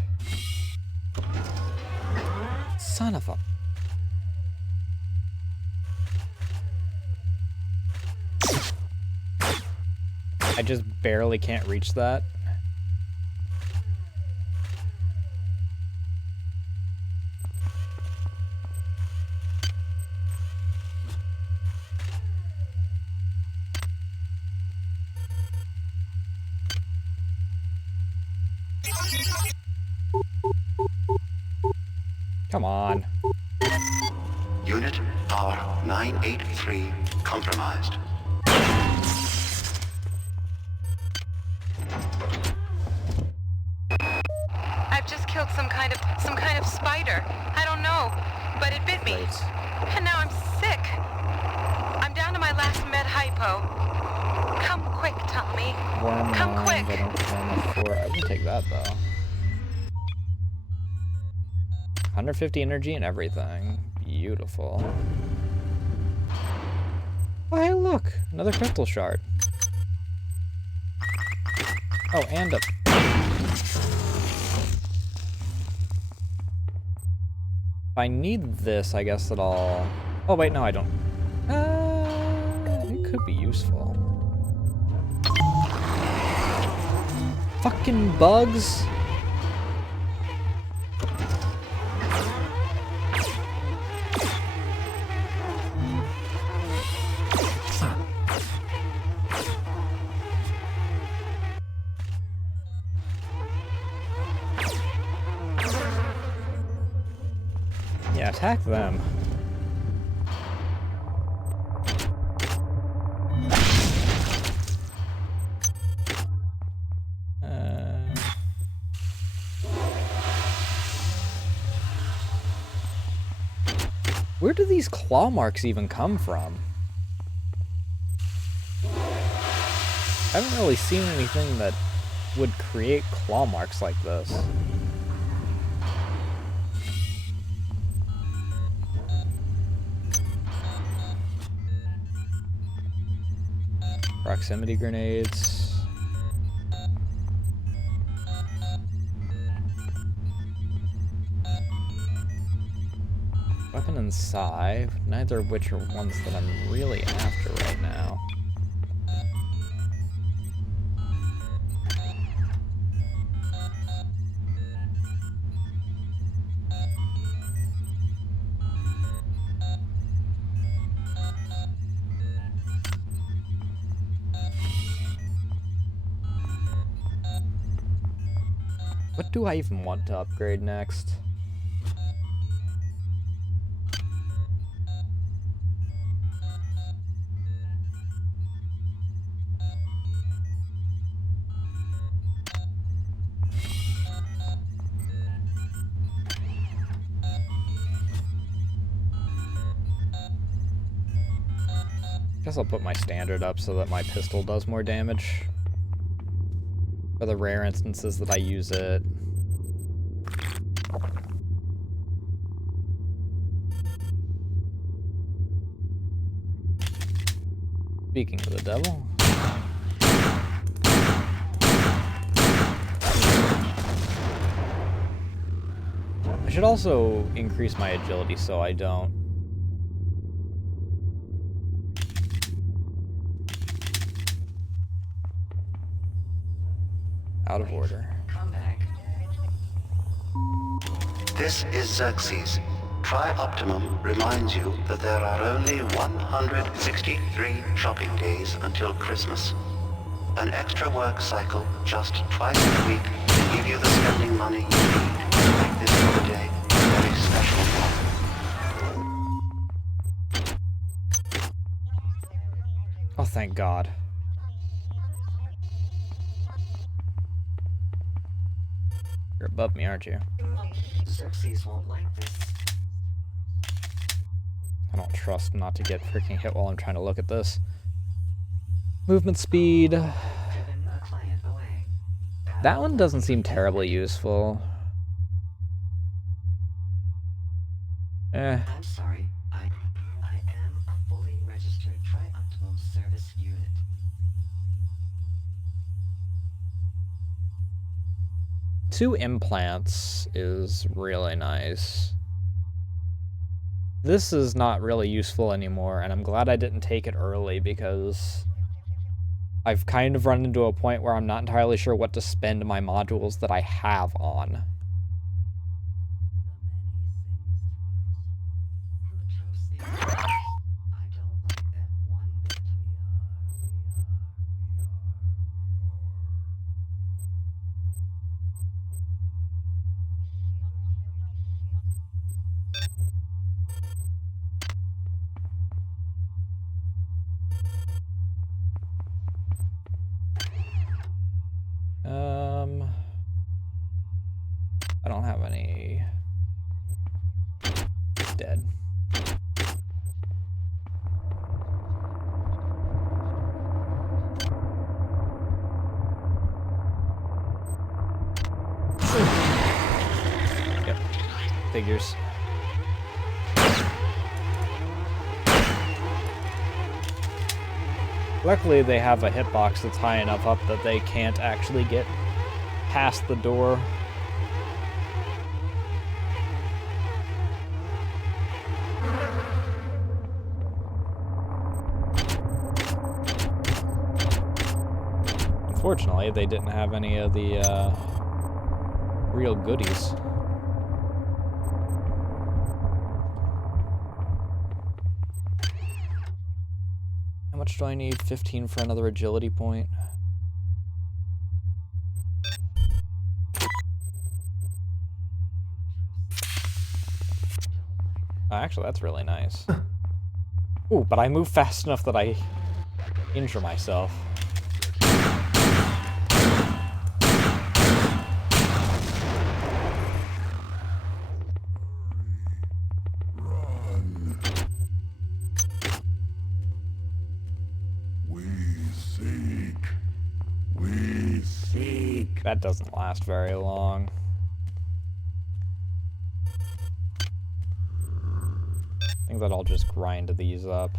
Son of a... I just barely can't reach that. Come on. Unit R983 compromised. I've just killed some kind of spider. I don't know, but it bit me. And now I'm sick. I'm down to my last med hypo. Come quick, Tommy. Come quick. I can take that though. 150 energy and everything. Beautiful. Oh, hey, look! Another crystal shard. Oh, and a... If I need this, I guess that I'll... Oh, wait, no, I don't. It could be useful. Fucking bugs! Yeah, attack them. Where do these claw marks even come from? I haven't really seen anything that would create claw marks like this. Proximity grenades. Weapon and scythe, neither of which are ones that I'm really after right now. What do I even want to upgrade next? Guess I'll put my standard up so that my pistol does more damage. For the rare instances that I use it. Speaking of the devil. I should also increase my agility so I don't. Out of order. This is Xerxes. Tri-Optimum reminds you that there are only 163 shopping days until Christmas. An extra work cycle just twice a week will give you the spending money you need to make this holiday a very special one. Oh, thank God. You're above me, aren't you? Xerxes won't like this. I don't trust not to get freaking hit while I'm trying to look at this. Movement speed. That one doesn't seem terribly useful. I'm sorry. I am a fully registered Tri-Optimum service unit. 2 implants is really nice. This is not really useful anymore, and I'm glad I didn't take it early because I've kind of run into a point where I'm not entirely sure what to spend my modules that I have on. I don't have any dead. Yep. Figures. Luckily, they have a hitbox that's high enough up that they can't actually get past the door. Unfortunately, they didn't have any of the real goodies. How much do I need? 15 for another agility point. Oh, actually, that's really nice. Ooh, but I move fast enough that I injure myself. That doesn't last very long. I think that I'll just grind these up.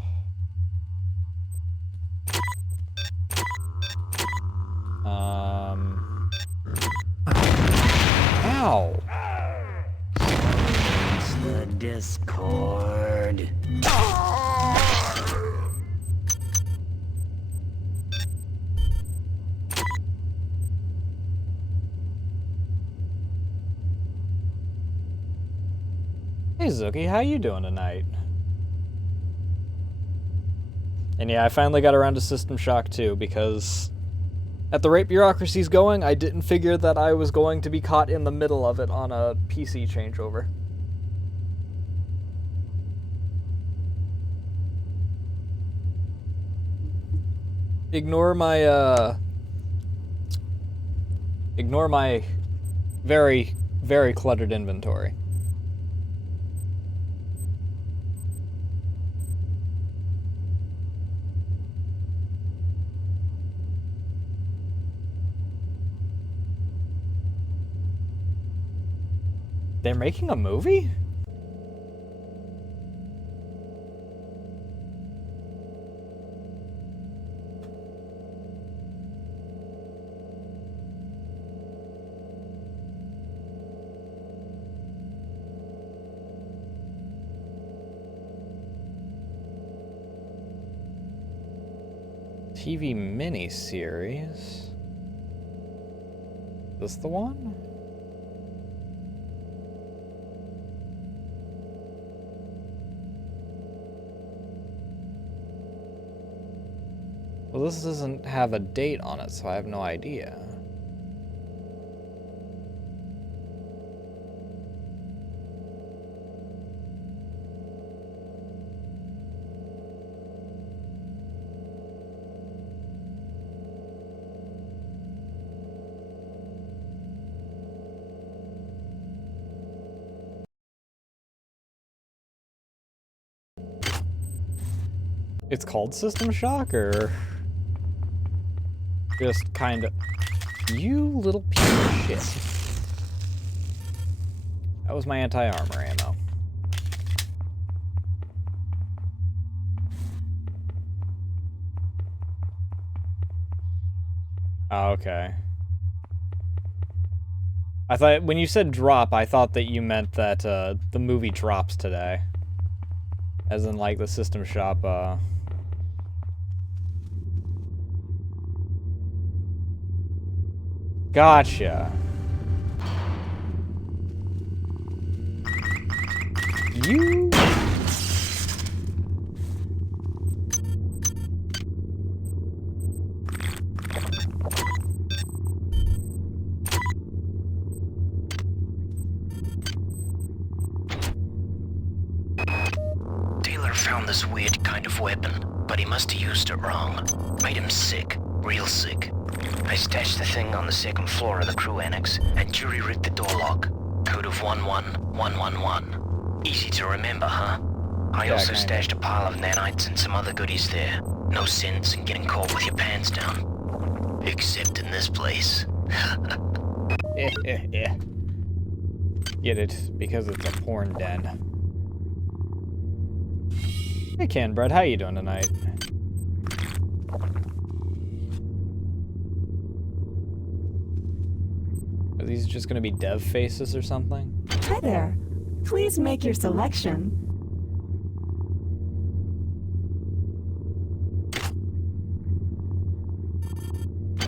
Ow! It's the Discord. Hey Zuki, how you doing tonight? And yeah, I finally got around to System Shock 2 because at the rate Bureaucracy's going, I didn't figure that I was going to be caught in the middle of it on a PC changeover. Ignore my very, very cluttered inventory. They're making a movie? TV miniseries? Is this the one? Well, this doesn't have a date on it, so I have no idea. It's called System Shock, or just kind of... You little piece of shit. That was my anti-armor ammo. Oh, okay. I thought, when you said drop, I thought that you meant that the movie drops today. As in, like, the System Shock, Gotcha. You... Taylor found this weird kind of weapon, but he must have used it wrong. Made him sick. Real sick. I stashed the thing on the second floor of the crew annex and jury-rigged the door lock. code of 11111. Easy to remember, huh? I Yeah, also kinda. stashed a pile of nanites and some other goodies there. No sense in getting caught with your pants down. Except in this place. Get it, because it's a porn den. Hey Canbread, how you doing tonight? Are these just gonna be dev faces or something? Hi there. Please make your selection.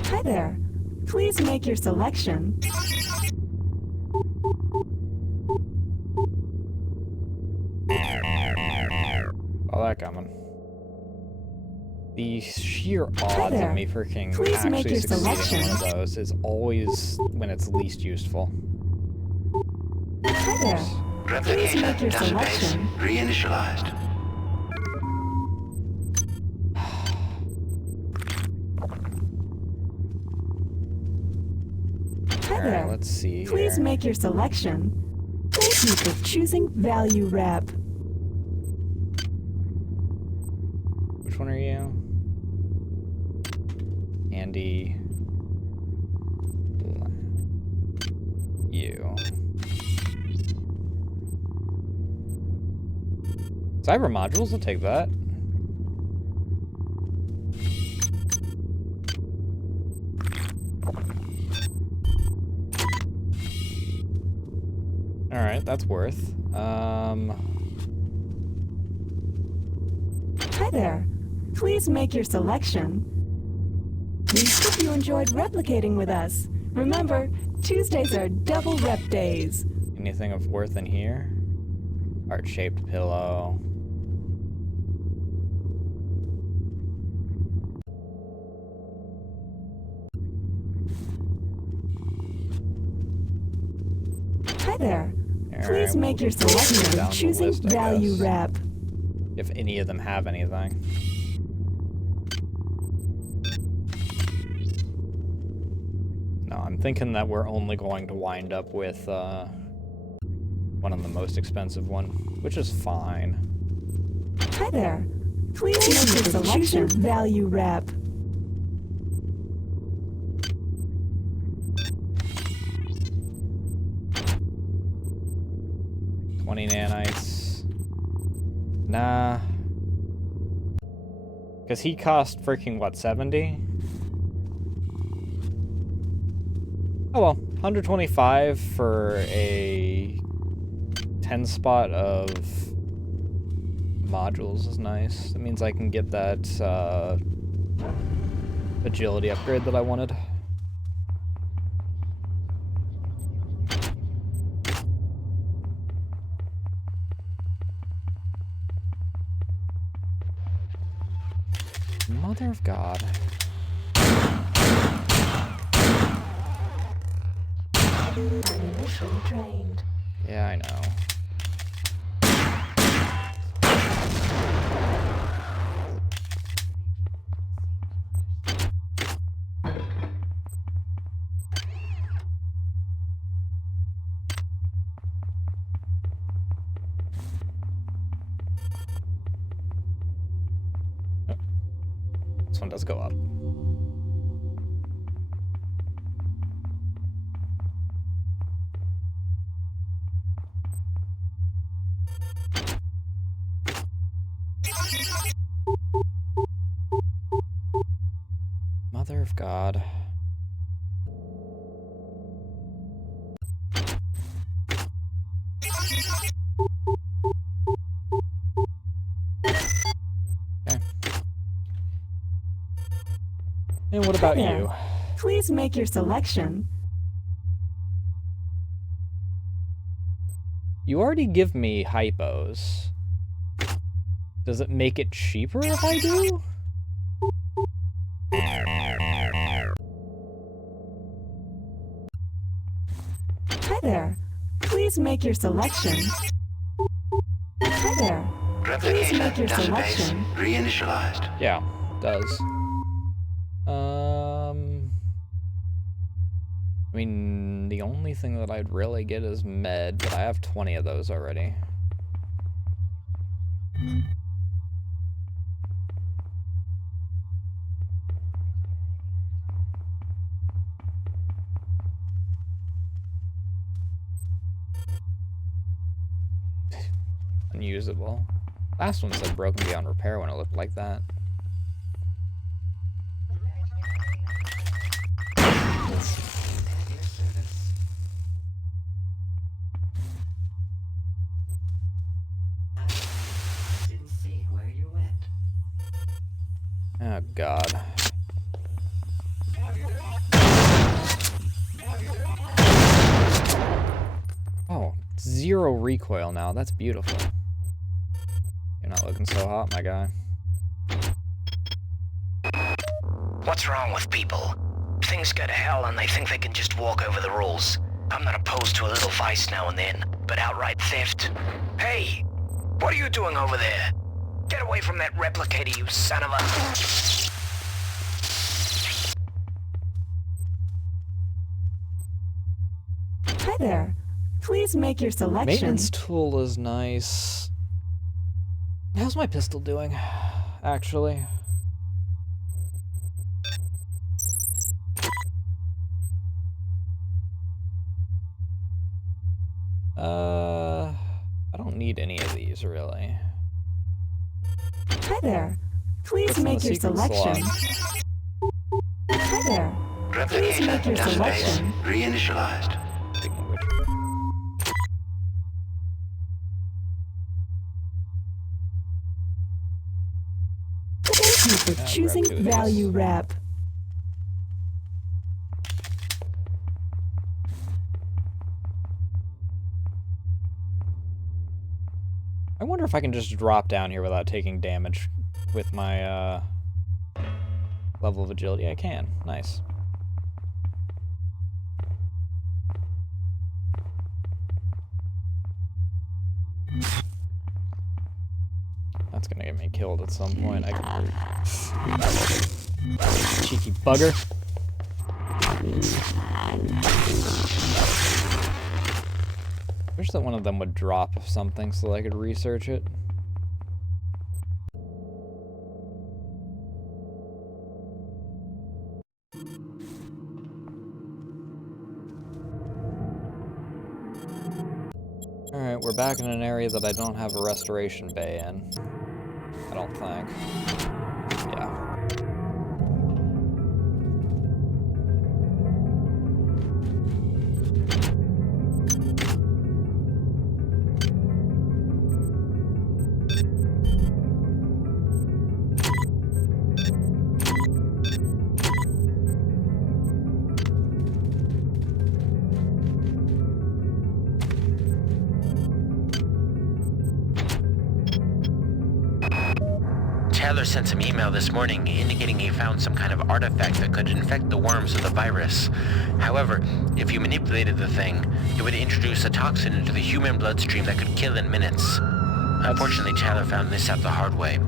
Hi there. Please make your selection. Oh, that coming. The sheer odds there. of me freaking Please make actually your succeeding in one of selection. those is always when it's least useful. Hi there. Please Replicator make your database selection. reinitialized. Hi Alright, there. let's see Please here. make your selection. Thank you for choosing Value Wrap. Which one are you? Andy. You. Cyber modules, I'll take that. Alright, that's worth. Hi there. Please make your selection. We hope you enjoyed replicating with us. Remember, Tuesdays are double rep days. Anything of worth in here? Heart-shaped pillow. Hi there. Alright, Please make your we'll go selection down of the choosing list, I Value guess. Wrap. If any of them have anything. No, I'm thinking that we're only going to wind up with one of the most expensive one, which is fine. Hi there. Please make your selection of Value Wrap. $20 nanites. Nah. Because he cost freaking, what, 70? Oh well, 125 for a 10 spot of modules is nice. That means I can get that agility upgrade that I wanted. Mother of God. Yeah, I know. Oh. This one does go up. Mother of God. Okay. And what about Hi you? there. Please make your selection. You already give me hypos. Does it make it cheaper if I do? Hi there. Please make your selection. Hi there. Please Replicator make your database selection. reinitialized. Yeah, it does. I mean, the only thing that I'd really get is med, but I have 20 of those already. Unusable. Last one said broken beyond repair when it looked like that. Oh God. Oh, 0 recoil now. That's beautiful. You're not looking so hot, my guy. What's wrong with people? Things go to hell and they think they can just walk over the rules. I'm not opposed to a little vice now and then, but outright theft? Hey! What are you doing over there? Get away from that replicator, you son of a... Hi there. Please make your selection. Maintenance tool is nice. How's my pistol doing, actually? I don't need any of these, really. Hi there. Please make your selection. Hi there. Please make your selection. Reinitialized. Thank you for choosing Value Wrap. I wonder if I can just drop down here without taking damage with my level of agility. I can. Nice. That's gonna get me killed at some point. I can. Cheeky bugger. I wish that one of them would drop something so that I could research it. Alright, we're back in an area that I don't have a restoration bay in. I don't think. Yeah. Tyler sent some email this morning indicating he found some kind of artifact that could infect the worms with the virus. However, if you manipulated the thing, it would introduce a toxin into the human bloodstream that could kill in minutes. Unfortunately, Tyler found this out the hard way.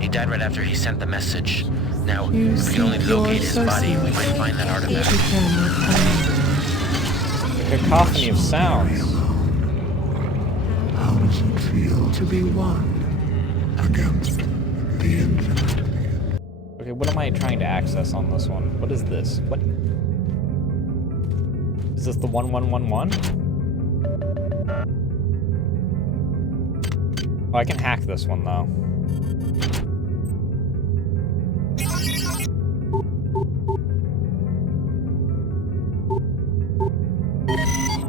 He died right after he sent the message. Now, if we can only locate his body, we might find that artifact. A cacophony of sounds. How does it feel to be one against the infinite? Okay, what am I trying to access on this one? What is this? What? Is this the 1111? Oh, I can hack this one, though.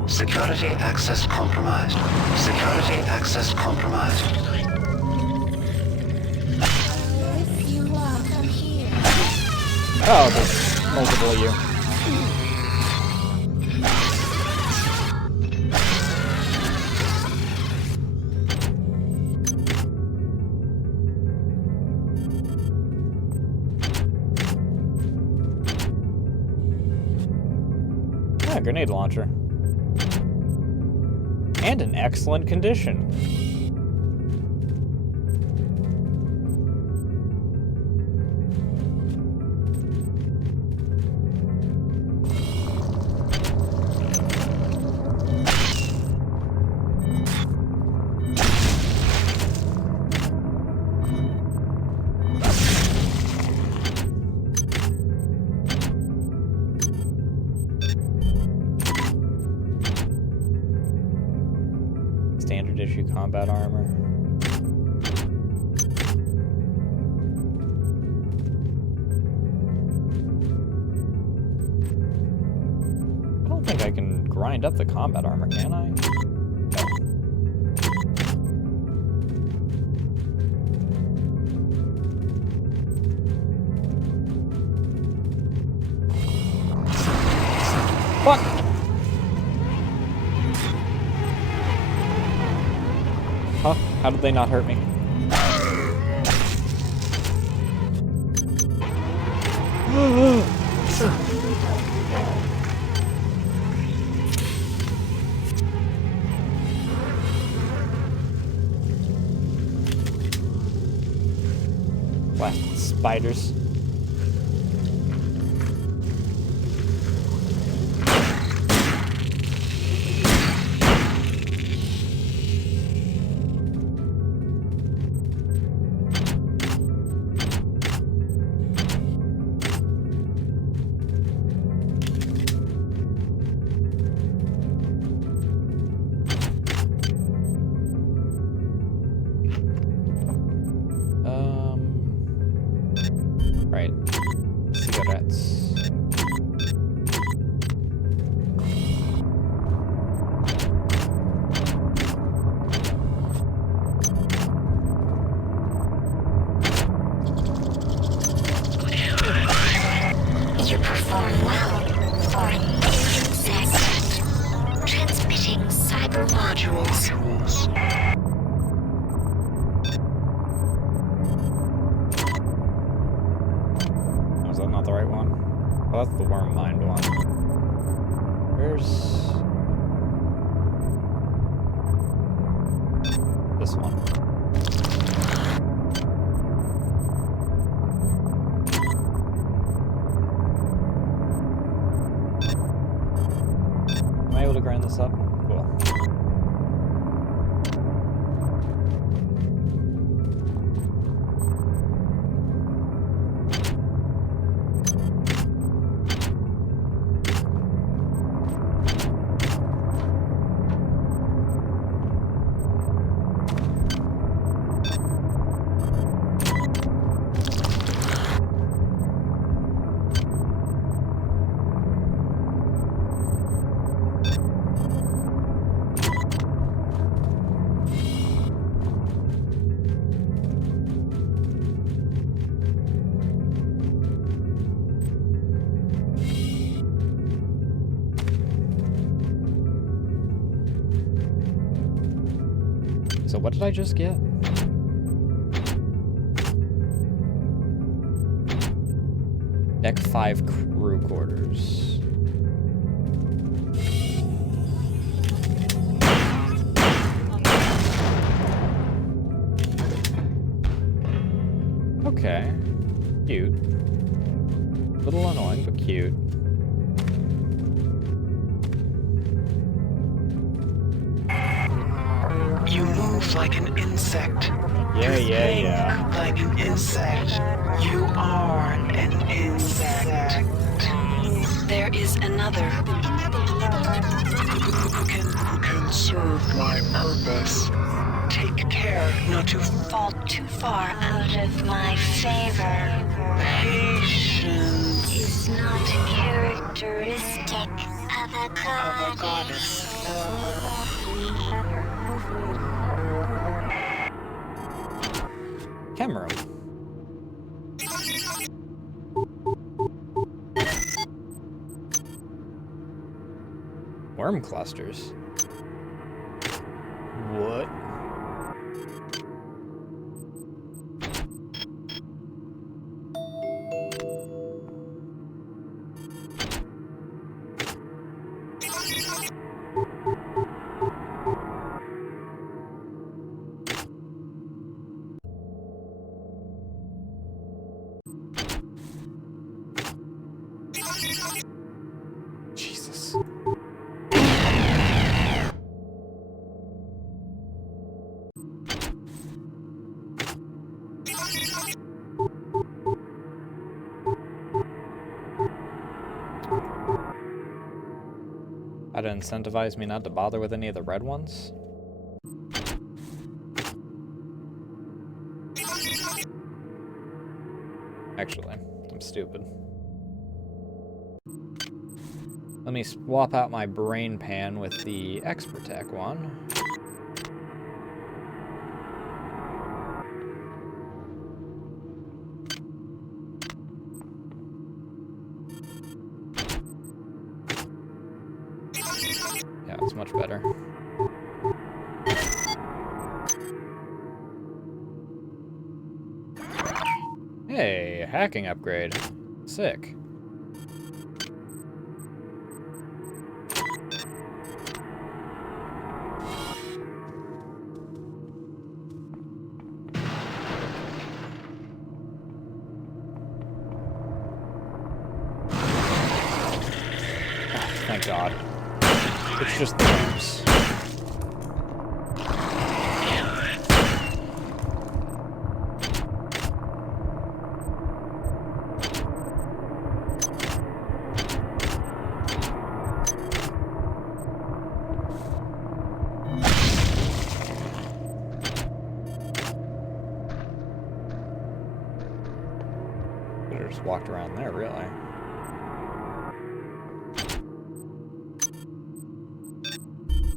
Security access compromised. Security access compromised. Oh, there's multiple of you. Yeah, grenade launcher. And in excellent condition. standard issue combat armor. I don't think I can grind up the combat armor, can I? No. Fuck! Huh? How did they not hurt me? Blasted spiders. Right. Cigarettes. You perform well for an insect. Transmitting cyber modules. Oh, is that not the right one? Oh, that's the worm mind one. Where's this one? Am I able to grind this up? Cool. So what did I just get? Deck 5 crew quarters. Okay. Cute. A little annoying, but cute. You move like an insect. Yeah, You yeah, think yeah. like an insect. You are an insect. There is another. Who can serve my purpose? Take care not to Fall too far out of my favor. patience. Is not characteristic of a goddess. Camera. Worm clusters. What? Jesus. That'd incentivize me not to bother with any of the red ones? Actually, I'm stupid. Let me swap out my brain pan with the Expertech one. Yeah, it's much better. Hey, hacking upgrade. Sick. Thank God. It's just the worms. Could have just walked around there, really.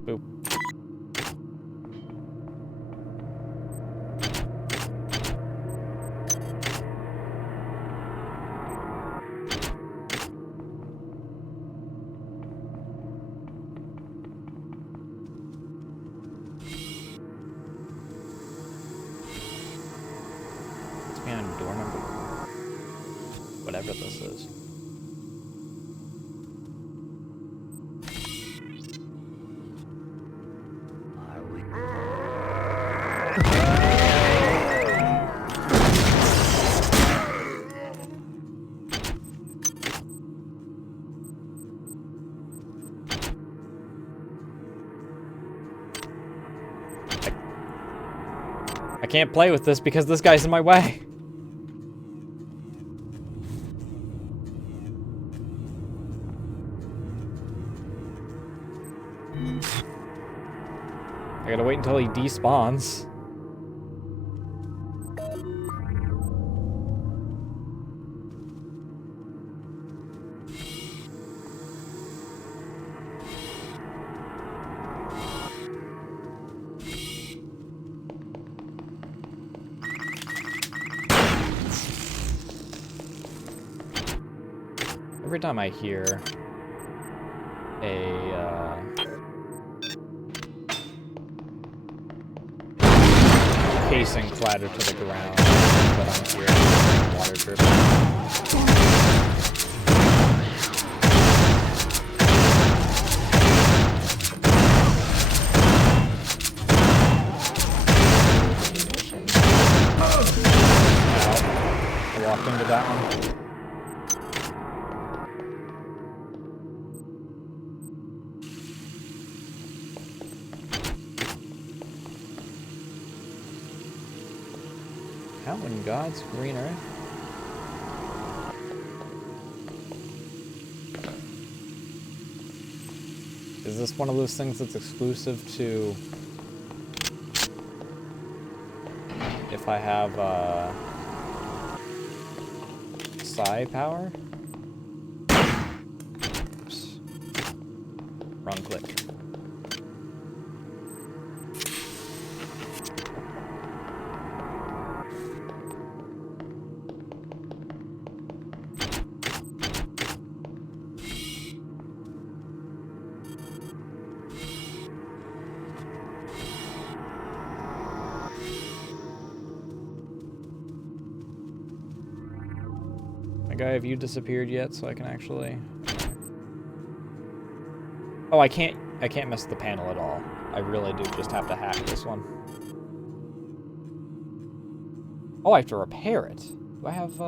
Boop. It's behind door number... whatever this is. I can't play with this because this guy's in my way. I gotta wait until he despawns. Every time I hear a casing clatter to the ground, but I'm hearing water dripping. I walked into that one. How in God's green earth? Is this one of those things that's exclusive to if I have psi power? Oops. Wrong click. Guy, have you disappeared yet so I can actually... Oh, I can't mess with the panel at all. I really do just have to hack this one. Oh, I have to repair it. Do I have,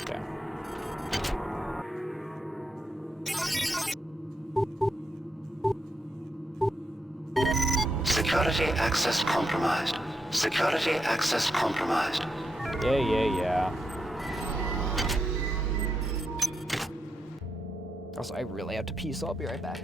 Okay. Security access compromised. Security access compromised. Yeah. Also, I really have to pee, so I'll be right back.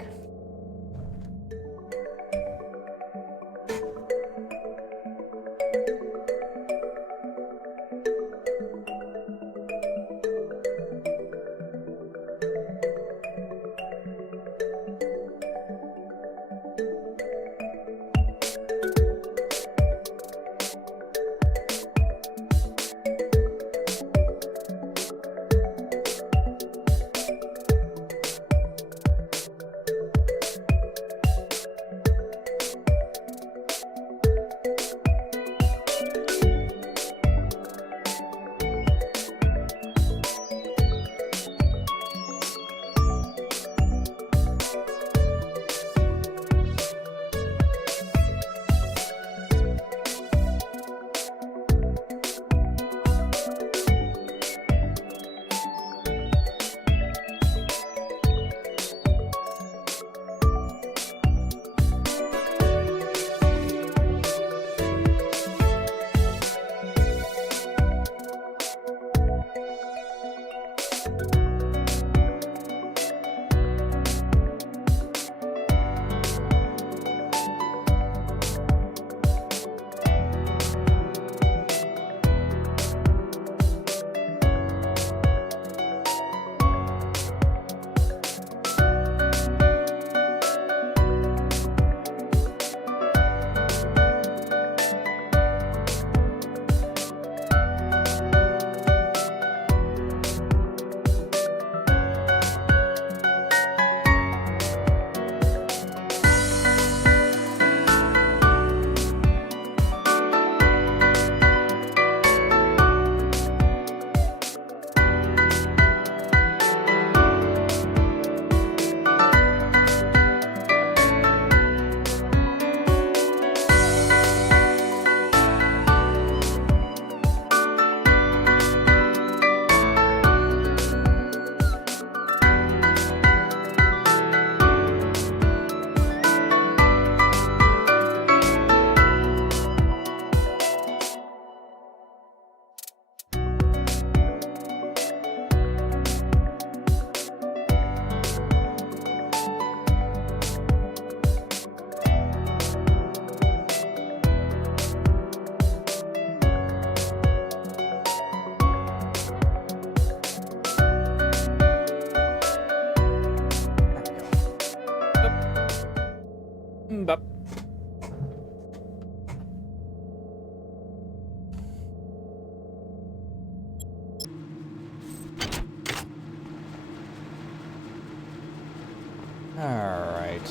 Alright.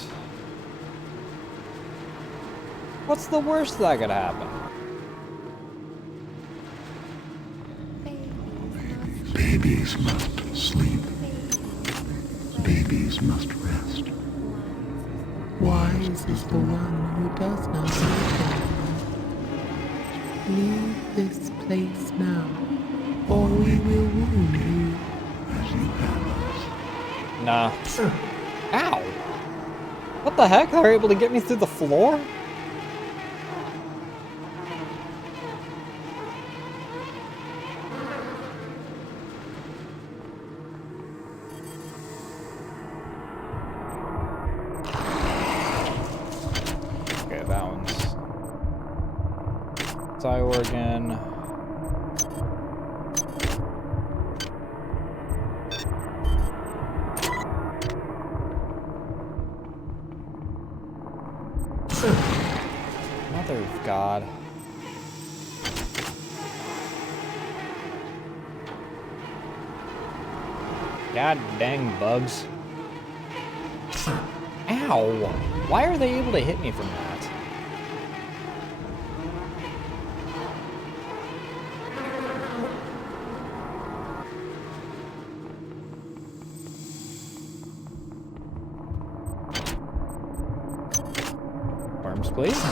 What's the worst that could happen? Babies must sleep. Babies must rest. Wise is the one who does not leave this place now, or we will wound you. As you have us. Nah. Ow! What the heck? They're able to get me through the floor? Okay, that one's Organ. Mother of God. God dang bugs. Ow! Why are they able to hit me from that? Worms, please.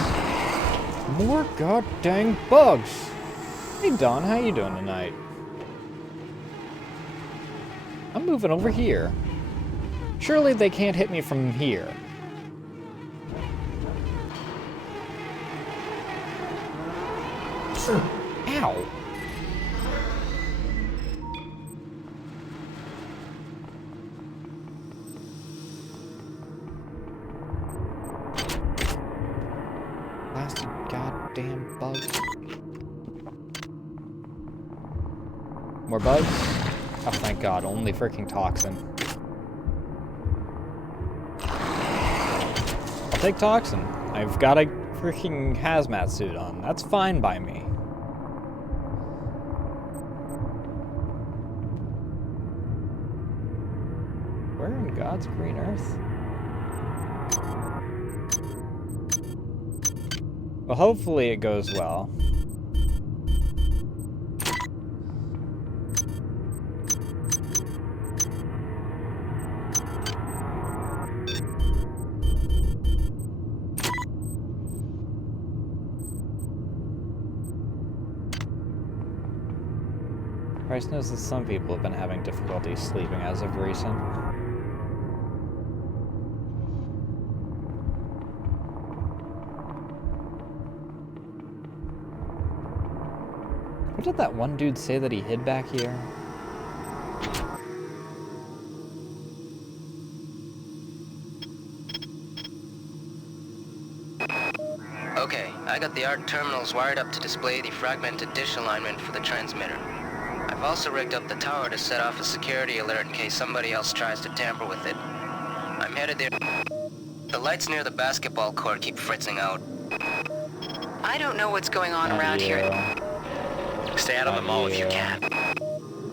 More god dang bugs! Hey Don, how you doing tonight? I'm moving over here. Surely they can't hit me from here. Ow! Blasted goddamn bug. More bugs? Oh, thank God, only freaking toxin. I'll take toxin. I've got a freaking hazmat suit on. That's fine by me. Where in God's green earth? Well, hopefully it goes well. Bryce knows that some people have been having difficulty sleeping as of recent. What did that one dude say that he hid back here? Okay, I got the ARC terminals wired up to display the fragmented dish alignment for the transmitter. I've also rigged up the tower to set off a security alert in case somebody else tries to tamper with it. I'm headed there. The lights near the basketball court keep fritzing out. I don't know what's going on around here. Stay out of the mall if you can.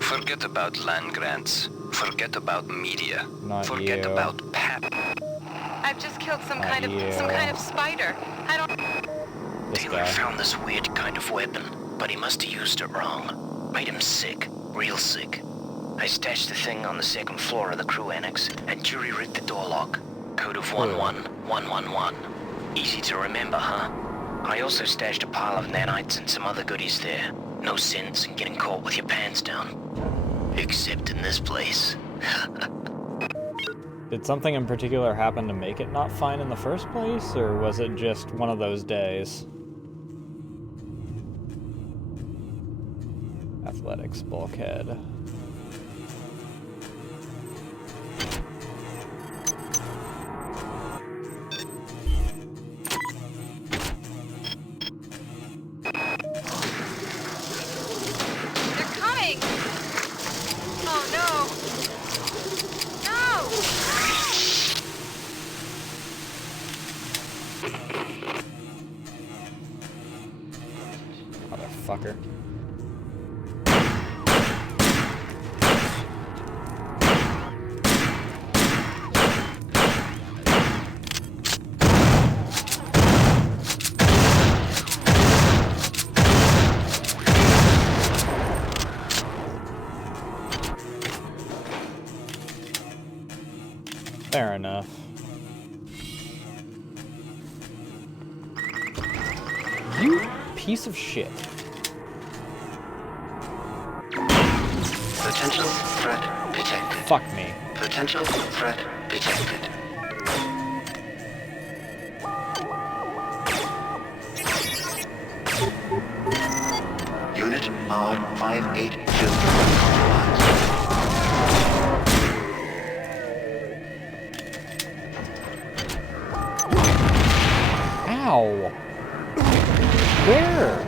Forget about land grants. Forget about media. Forget about pap. I've just killed some kind of spider. I don't. Taylor found this weird kind of weapon, but he must have used it wrong. Made him sick, real sick. I stashed the thing on the second floor of the crew annex and jury-rigged the door lock. Code of 11111. Easy to remember, huh? I also stashed a pile of nanites and some other goodies there. No sense in getting caught with your pants down. Except in this place. Did something in particular happen to make it not fine in the first place, or was it just one of those days? Athletics bulkhead. Motherfucker. Fair enough. You piece of shit. Potential threat detected. Fuck me. Potential threat detected. Unit R582 compromised. Ow! Where?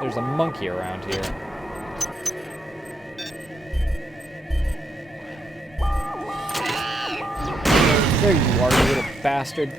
There's a monkey around here. There you are, you little bastard.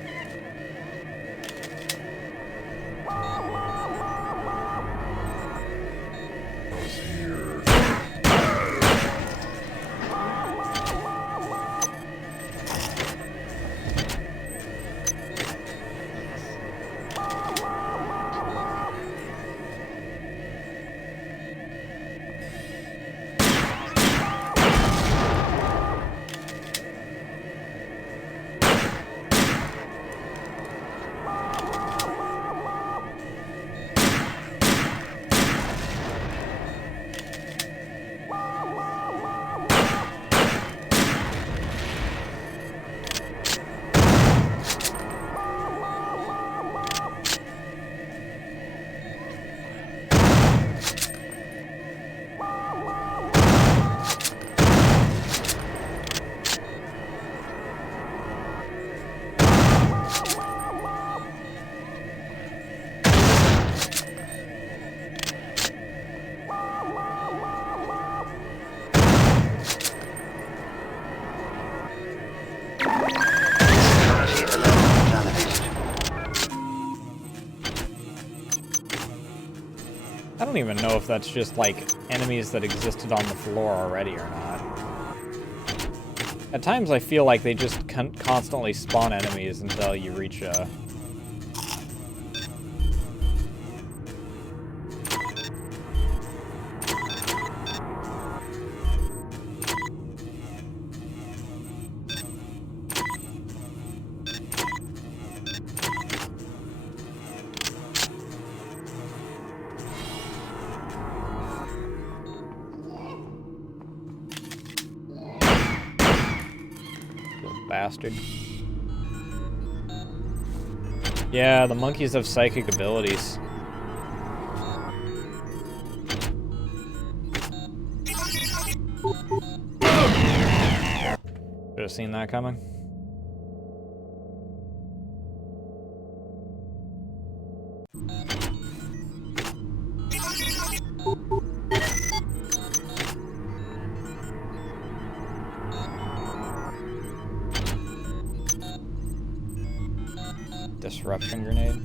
I don't even know if that's just, like, enemies that existed on the floor already or not. At times I feel like they just constantly spawn enemies until you reach a... bastard. Yeah, the monkeys have psychic abilities. Should have seen that coming. Disruption grenade.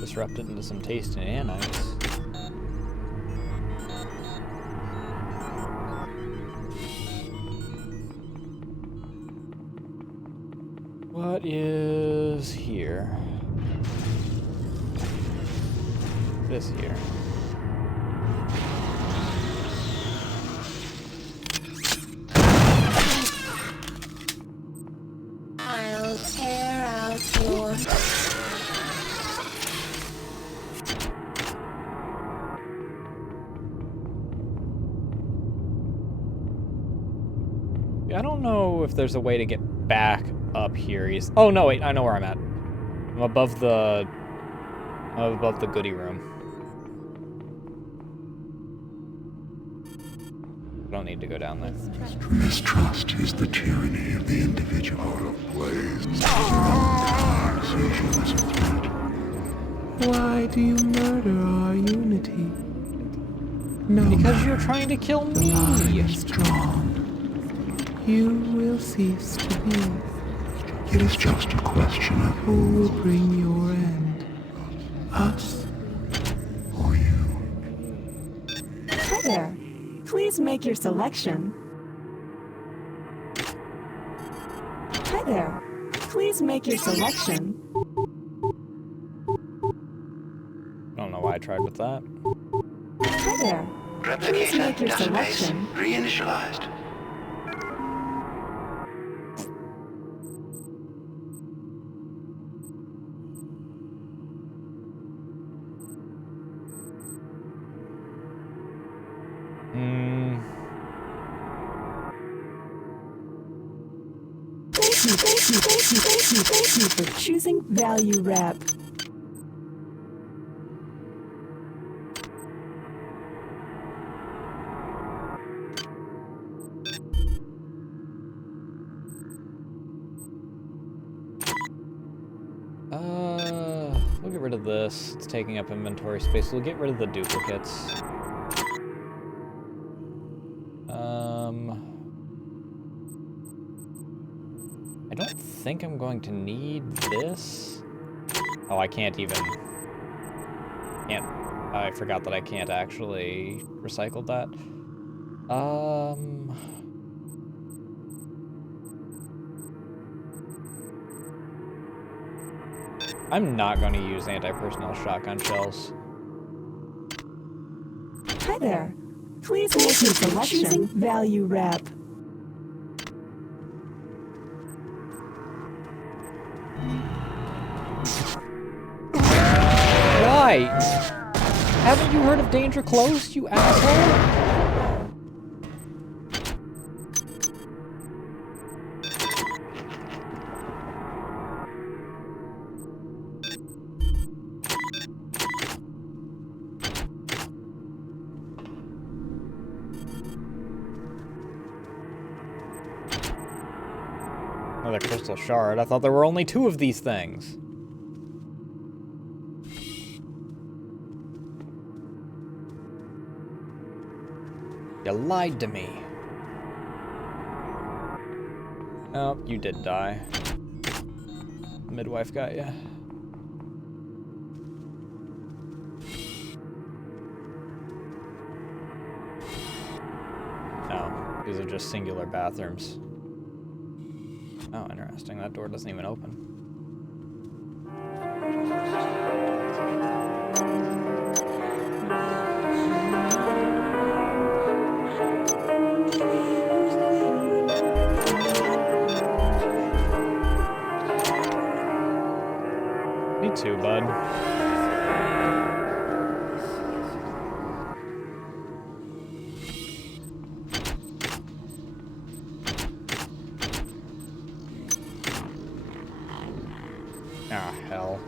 Disrupted into some tasty nanites. What is here? This here. I'll tear out your... I don't know if there's a way to get back up here. Oh no, wait, I know where I'm at. I'm above the goodie room. I don't need to go down there. Mistrust is the tyranny of the individual. Out of place. Why do you murder our unity? No, because you're trying to kill me. Strong. You will cease to be. It is just a question of who will bring your end. Us or you. Hi there. Please make your selection. Hi there. Please make your selection. I tried with that. Hi there. Please Replicator make your database selection. reinitialized. Thank you for choosing Value Rep. We'll get rid of this. It's taking up inventory space. We'll get rid of the duplicates. I don't think I'm going to need this. Oh, I can't even... I forgot that I can't actually recycle that. I'm not going to use anti-personnel shotgun shells. Hi there. Please make your selection. Choosing Value Rep. Why? Haven't you heard of Danger Close, you asshole? Another crystal shard. I thought there were only 2 of these things. You lied to me. Oh, you did die. Midwife got ya. Oh, these are just singular bathrooms. Oh, interesting. That door doesn't even open. Me too, bud. Ah, hell.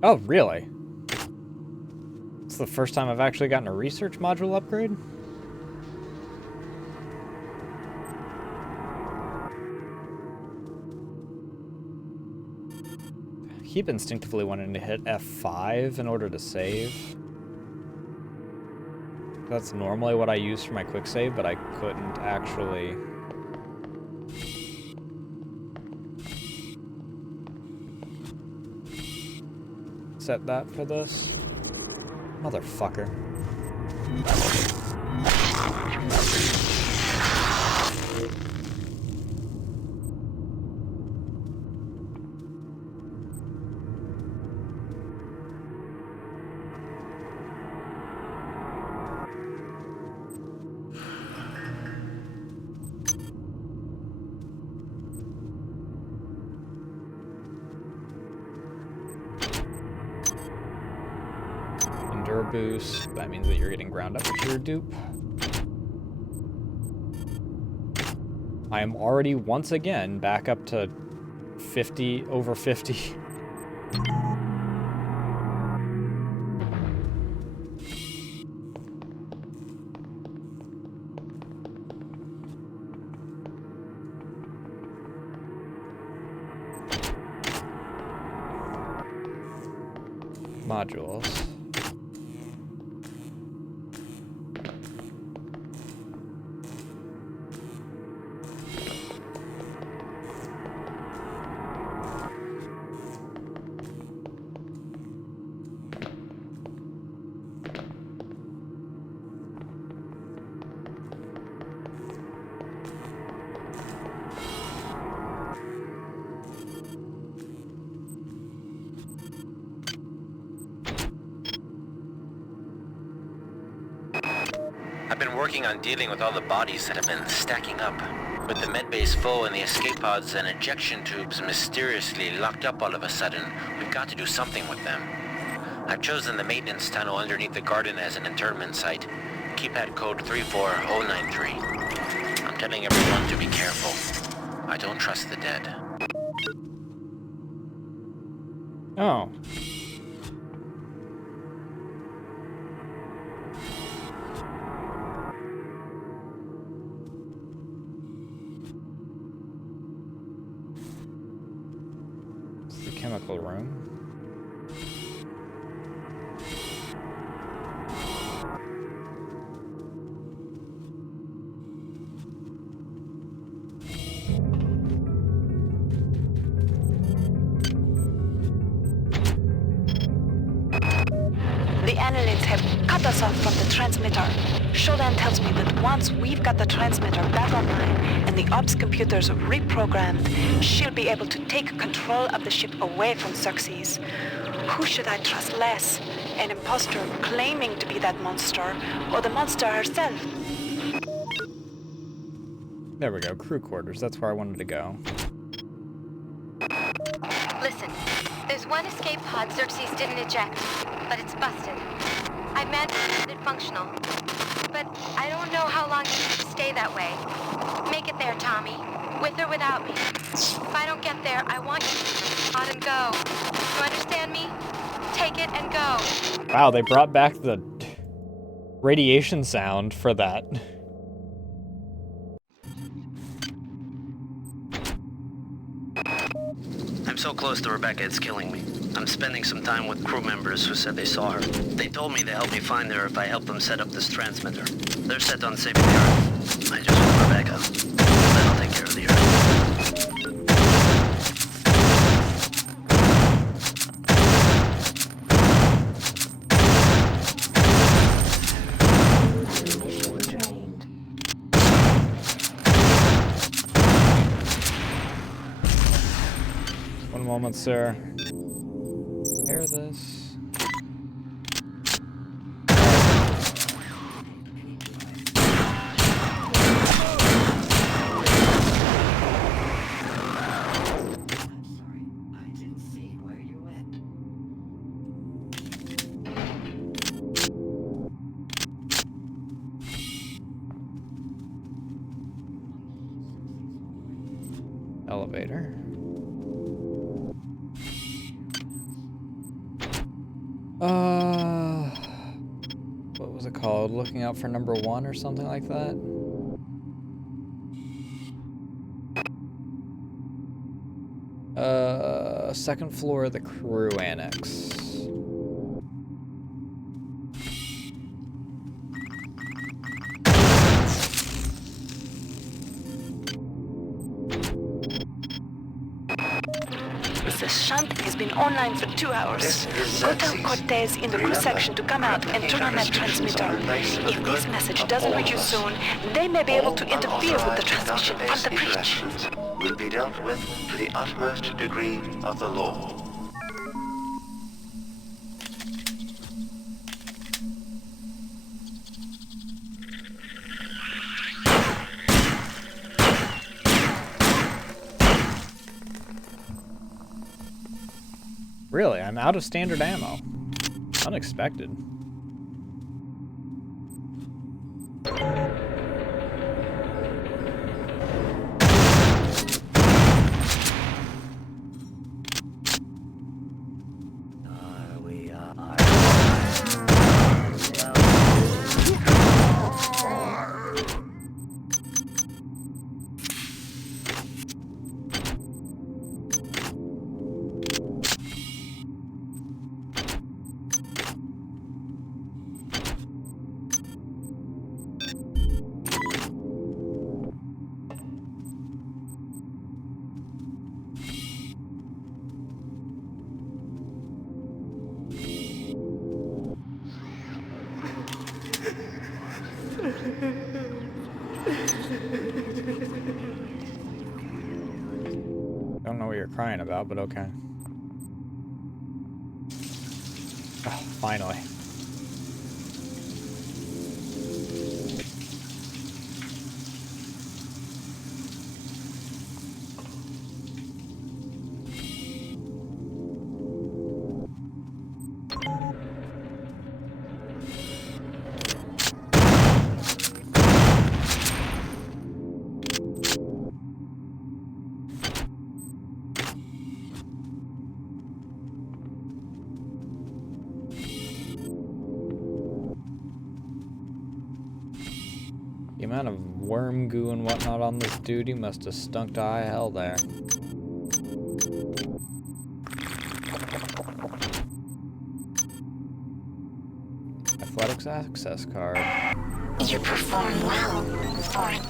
Oh, really? It's the first time I've actually gotten a research module upgrade? I keep instinctively wanting to hit F5 in order to save. That's normally what I use for my quick save, but I couldn't actually... set that for this. Motherfucker. boost. That means that you're getting ground up with your dupe. I am already once again back up to 50, over 50. Modules. I've been working on dealing with all the bodies that have been stacking up. With the medbase full and the escape pods and ejection tubes mysteriously locked up all of a sudden, we've got to do something with them. I've chosen the maintenance tunnel underneath the garden as an internment site. Keypad code 34093. I'm telling everyone to be careful. I don't trust the dead. Oh. It's the chemical room. The annelids have cut us off from the transmitter. Shodan tells me that once we've got the transmitter back online and the ops computers reprogrammed, she'll be able to take control of the ship away from Xerxes. Who should I trust less? An imposter claiming to be that monster, or the monster herself? There we go, crew quarters. That's where I wanted to go. Listen, there's one escape pod Xerxes didn't eject, but it's busted. I've managed to get it functional, but I don't know how long it can stay that way. Make it there, Tommy, with or without me. If I don't get there, I want you to on and go. You understand me? Take it and go. Wow, they brought back the radiation sound for that. I'm so close to Rebecca, it's killing me. I'm spending some time with crew members who said they saw her. They told me to help me find her if I help them set up this transmitter. They're set on saving the Earth. I just want Rebecca. Then I'll take care of the Earth. One moment, sir. Hear this. Elevator. What was it called? Looking out for number 1 or something like that? Second floor of the crew annex. The shunt has been online for 2 hours. Go tell Cortez in the crew section to come out and turn on that transmitter. If this message doesn't reach you soon, they may be able to interfere with the transmission from the breach. Will be dealt with to the utmost degree of the law. Really, I'm out of standard ammo. Unexpected. Don't know what you're crying about, but okay. Oh, finally. The amount of worm goo and whatnot on this dude, he must have stunk to high hell there. Athletics access card. You perform well for an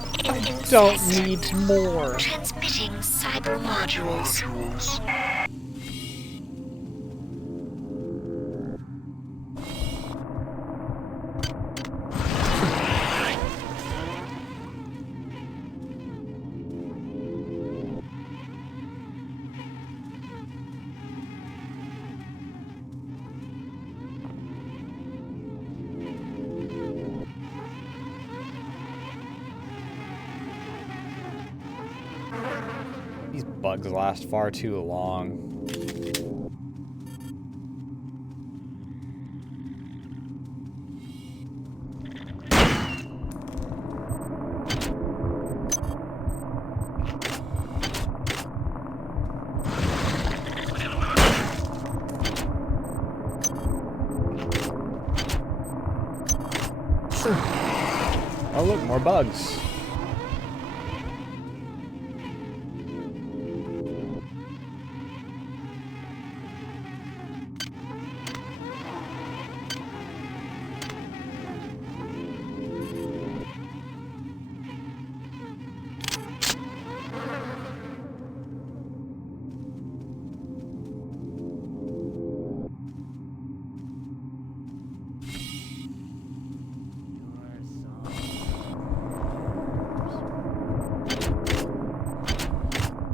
Don't need more. transmitting cyber modules. These bugs last far too long. Oh look, more bugs.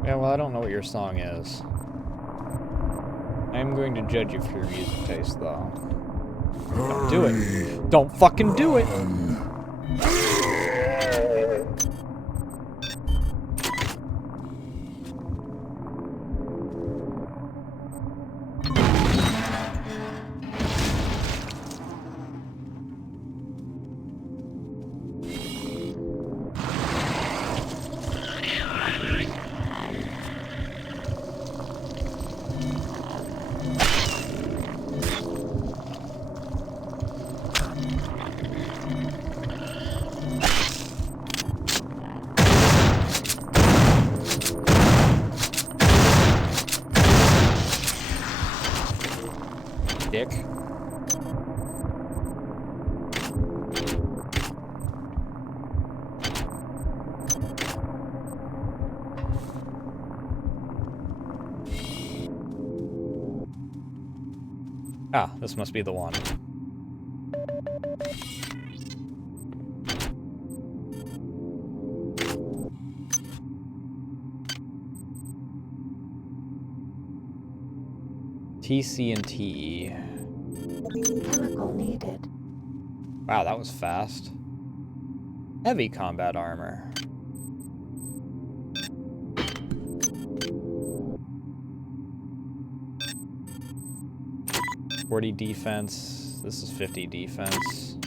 Yeah, well, I don't know what your song is. I am going to judge you for your music taste, though. Don't do it. Don't fucking do it! Dick. Ah, this must be the one. TC and TE. Chemical needed. Wow, that was fast. Heavy combat armor. $40 defense. This is 50 defense.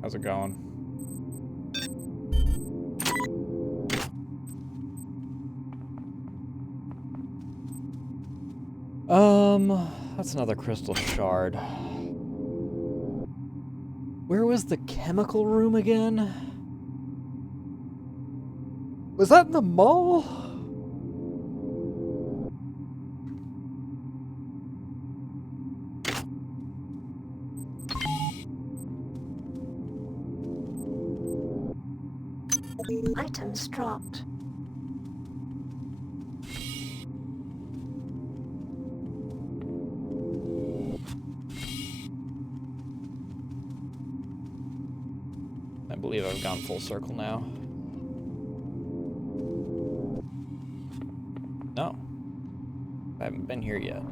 How's it going? That's another crystal shard. Where was the chemical room again? Was that in the mall? Items dropped. I believe I've gone full circle now. No. I haven't been here yet.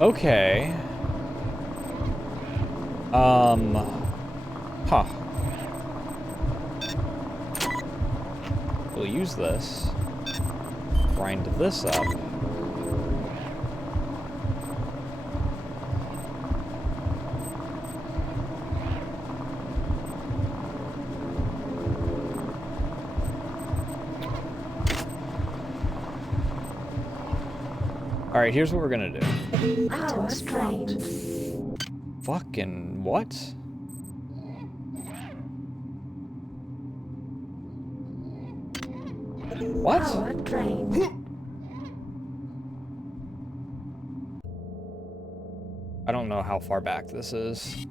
Okay. Huh. We'll use this. Grind this up. Alright, here's what we're gonna do. Power drained. Fucking what? What? Power drained. I don't know how far back this is.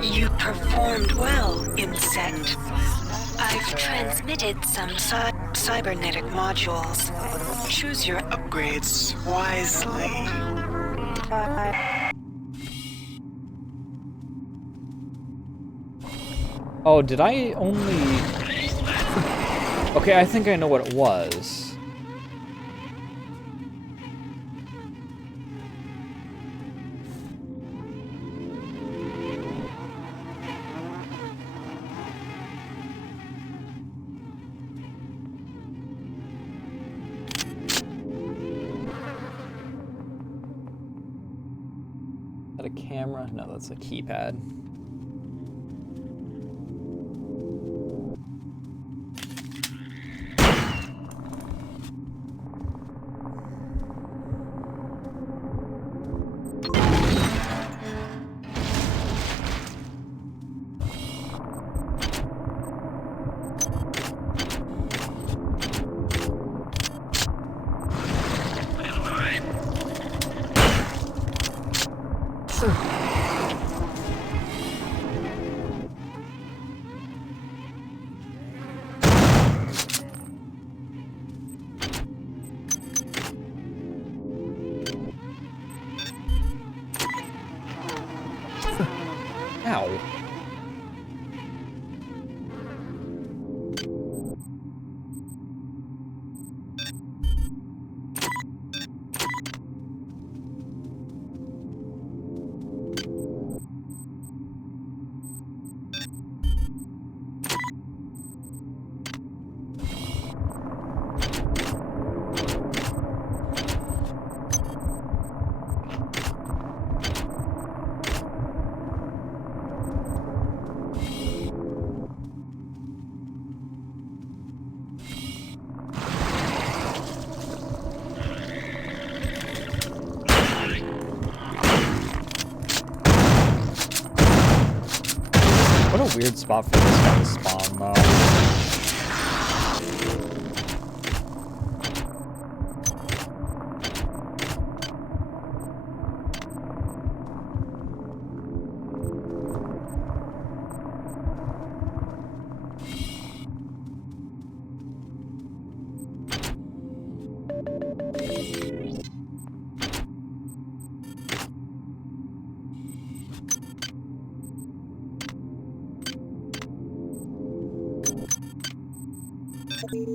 You performed well, insect. I've transmitted some cybernetic modules. Choose your upgrades wisely. Oh, did I only... Okay, I think I know what it was. Is that a camera? No, that's a keypad. Ow. What a weird spot for this guy to spawn, though.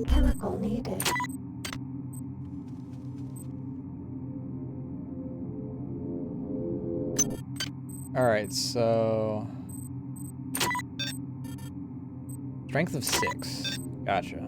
Chemical needed. Alright, so... Strength of 6. Gotcha.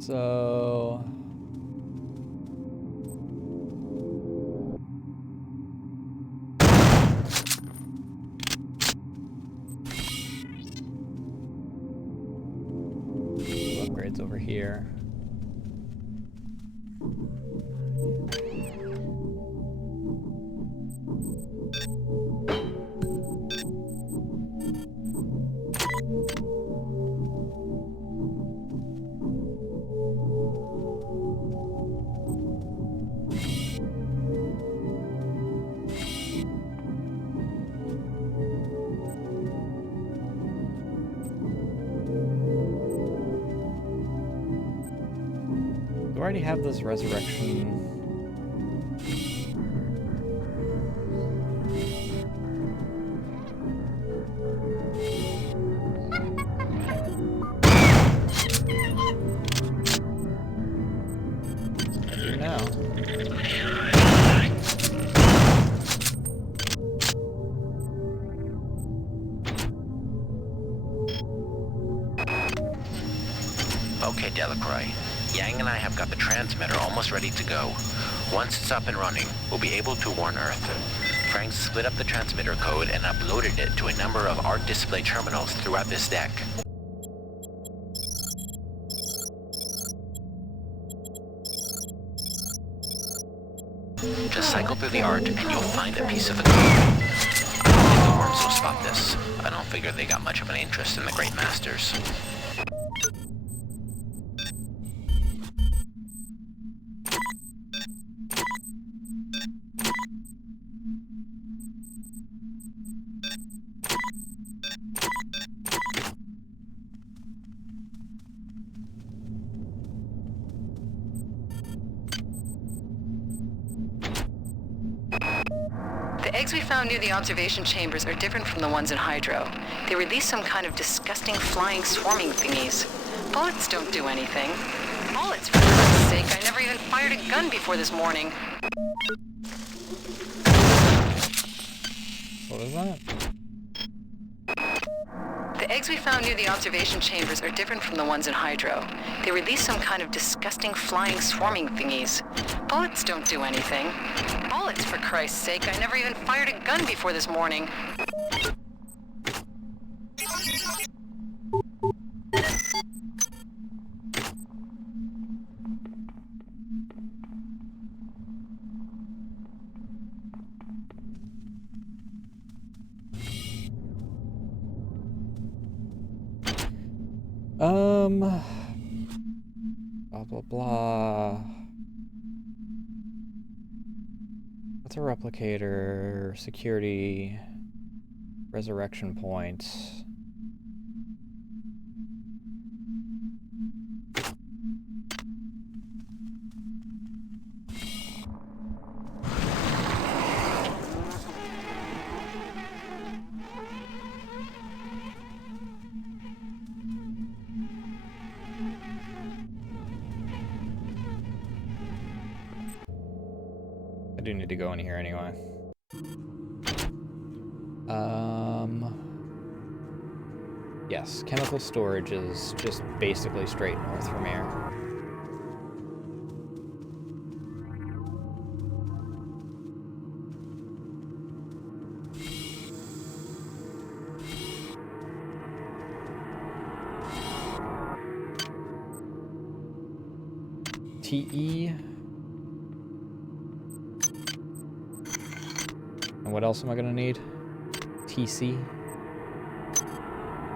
So... upgrades over here. Do I already have this resurrection? I do now. Okay, Delacroix. Yang and I have got the transmitter almost ready to go. Once it's up and running, we'll be able to warn Earth. Frank split up the transmitter code and uploaded it to a number of art display terminals throughout this deck. Just cycle through the art and you'll find a piece of the code. I don't think the worms will spot this. I don't figure they got much of an interest in the Great Masters. The eggs we found near the observation chambers are different from the ones in Hydro. They release some kind of disgusting flying swarming thingies. Bullets don't do anything. Bullets, for Christ's sake, I never even fired a gun before this morning. What is that? The eggs we found near the observation chambers are different from the ones in Hydro. They release some kind of disgusting flying swarming thingies. Bullets don't do anything. Bullets, for Christ's sake, I never even fired a gun before this morning. Blah, blah, blah. What's a replicator? Security. Resurrection point. I do need to go in here anyway. Yes, chemical storage is just basically straight north from here. TE. And what else am I gonna need? TC.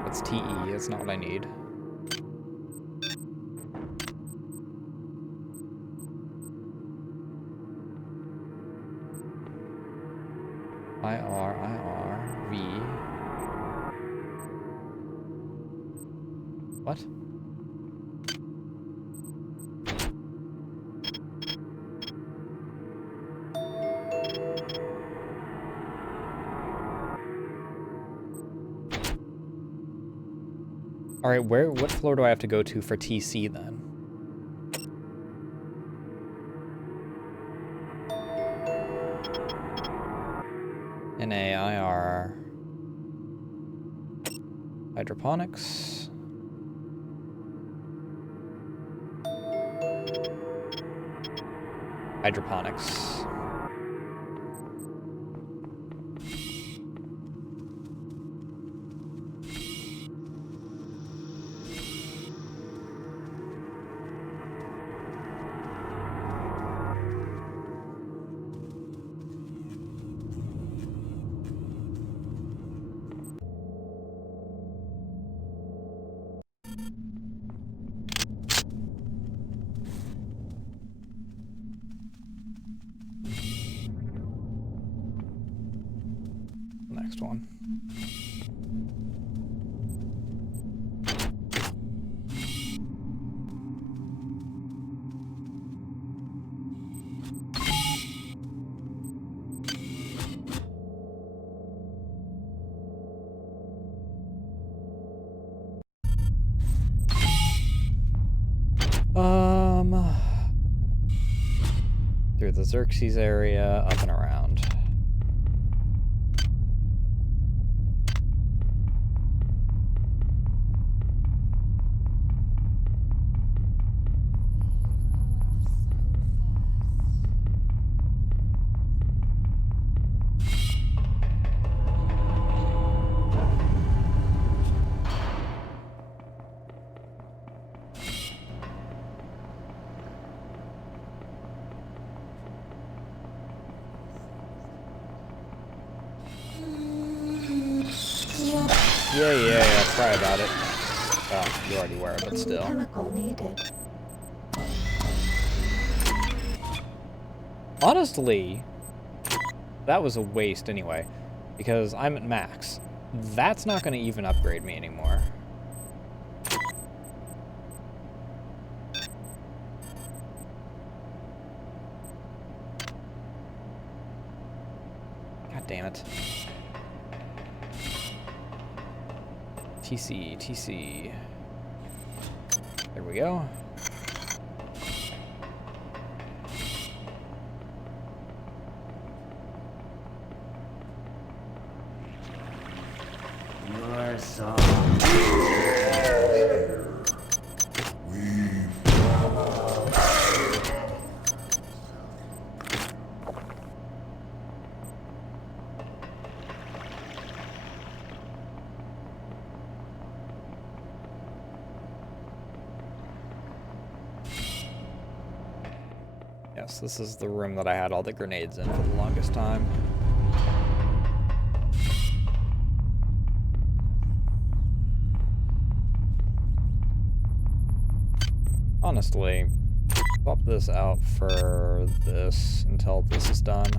That's TE, that's not what I need. IR, V. What? Alright, what floor do I have to go to for TC then? NAIR. Hydroponics. Hydroponics. Next one. Through the Xerxes area, up and around. Yeah, sorry about it. Oh, you already were, but still. Honestly, that was a waste anyway, because I'm at max. That's not going to even upgrade me anymore. God damn it. TC. There we go. Your song. Yes, this is the room that I had all the grenades in for the longest time. Honestly, swap this out for this until this is done.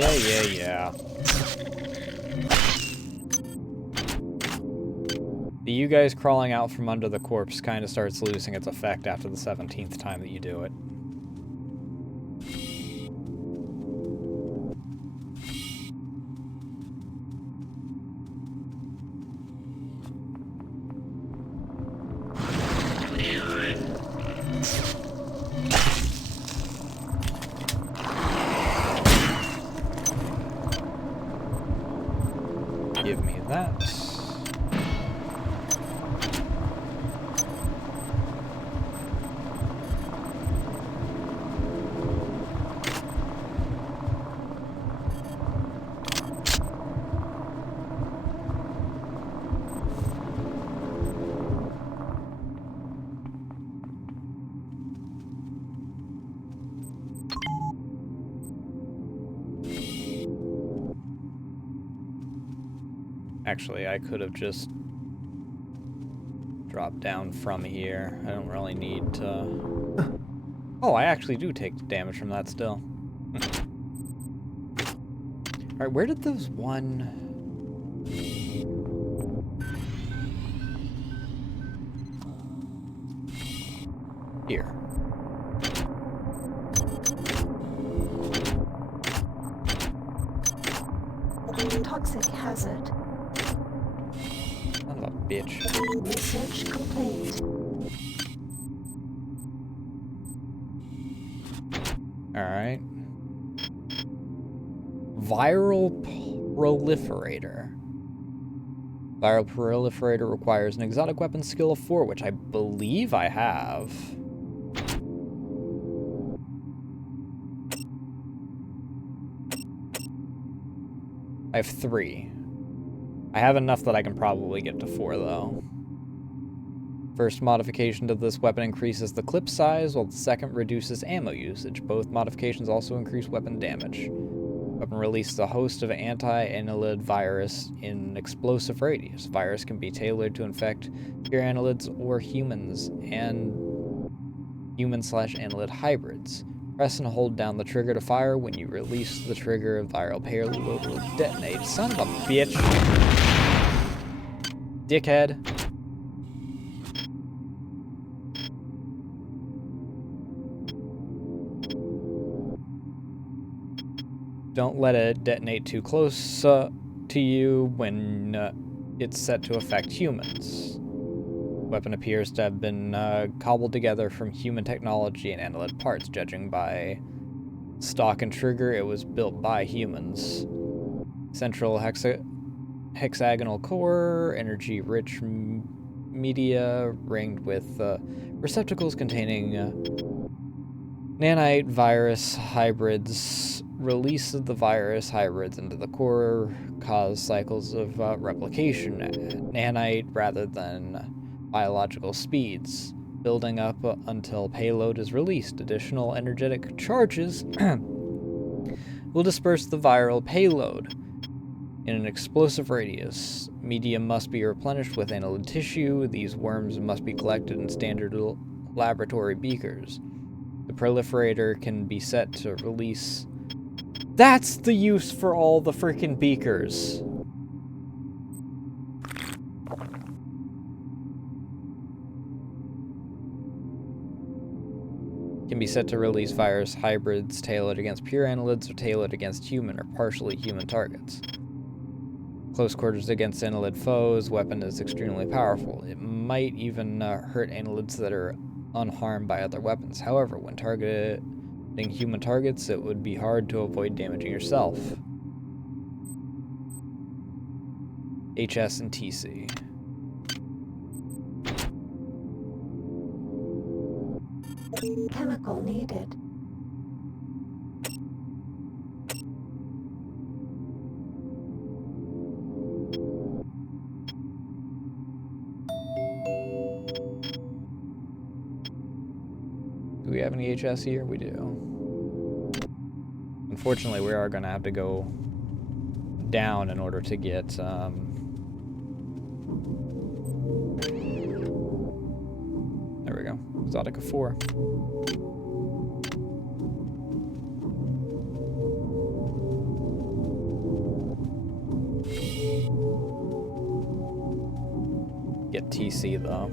Yeah. The you guys crawling out from under the corpse kind of starts losing its effect after the 17th time that you do it. that. Actually, I could have just dropped down from here. I don't really need to... Oh, I actually do take damage from that still. Alright, where did those one... Here. Toxic hazard. Son of a bitch. Research complete. Alright. Viral Proliferator. Viral Proliferator requires an exotic weapon skill of 4, which I believe I have. I have 3. I have enough that I can probably get to 4, though. First modification to this weapon increases the clip size, while the second reduces ammo usage. Both modifications also increase weapon damage. Weapon releases a host of anti-annelid virus in explosive radius. Virus can be tailored to infect pure annelids or humans and human/annelid hybrids. Press and hold down the trigger to fire. When you release the trigger, a viral payload will detonate. Son of a bitch. Dickhead. Don't let it detonate too close to you when it's set to affect humans. Weapon appears to have been cobbled together from human technology and annelid parts. Judging by stock and trigger, it was built by humans. Central hexagonal core, energy-rich media ringed with receptacles containing nanite virus hybrids. Release of the virus hybrids into the core cause cycles of replication, nanite rather than biological speeds, building up until payload is released. Additional energetic charges will disperse the viral payload in an explosive radius. Media must be replenished with annelid tissue. These worms must be collected in standard laboratory beakers. The proliferator can be set to release... That's the use for all the freaking beakers. Can be set to release virus hybrids tailored against pure annelids or tailored against human or partially human targets. Close quarters against annelid foes, weapon is extremely powerful. It might even hurt annelids that are unharmed by other weapons. However, when targeting human targets, it would be hard to avoid damaging yourself. HS and TC. Chemical needed. Do we have any HS here? We do. Unfortunately, we are going to have to go down in order to get, there we go. Exotica 4. Get TC, though.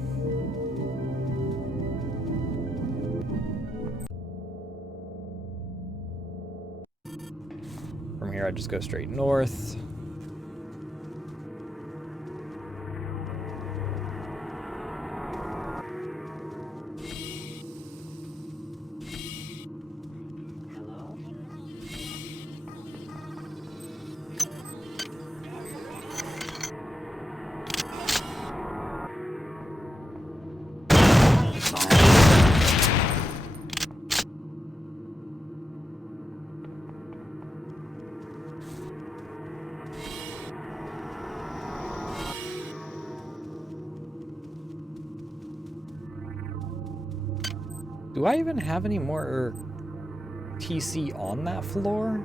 From here, I just go straight north. Do I even have any more TC on that floor?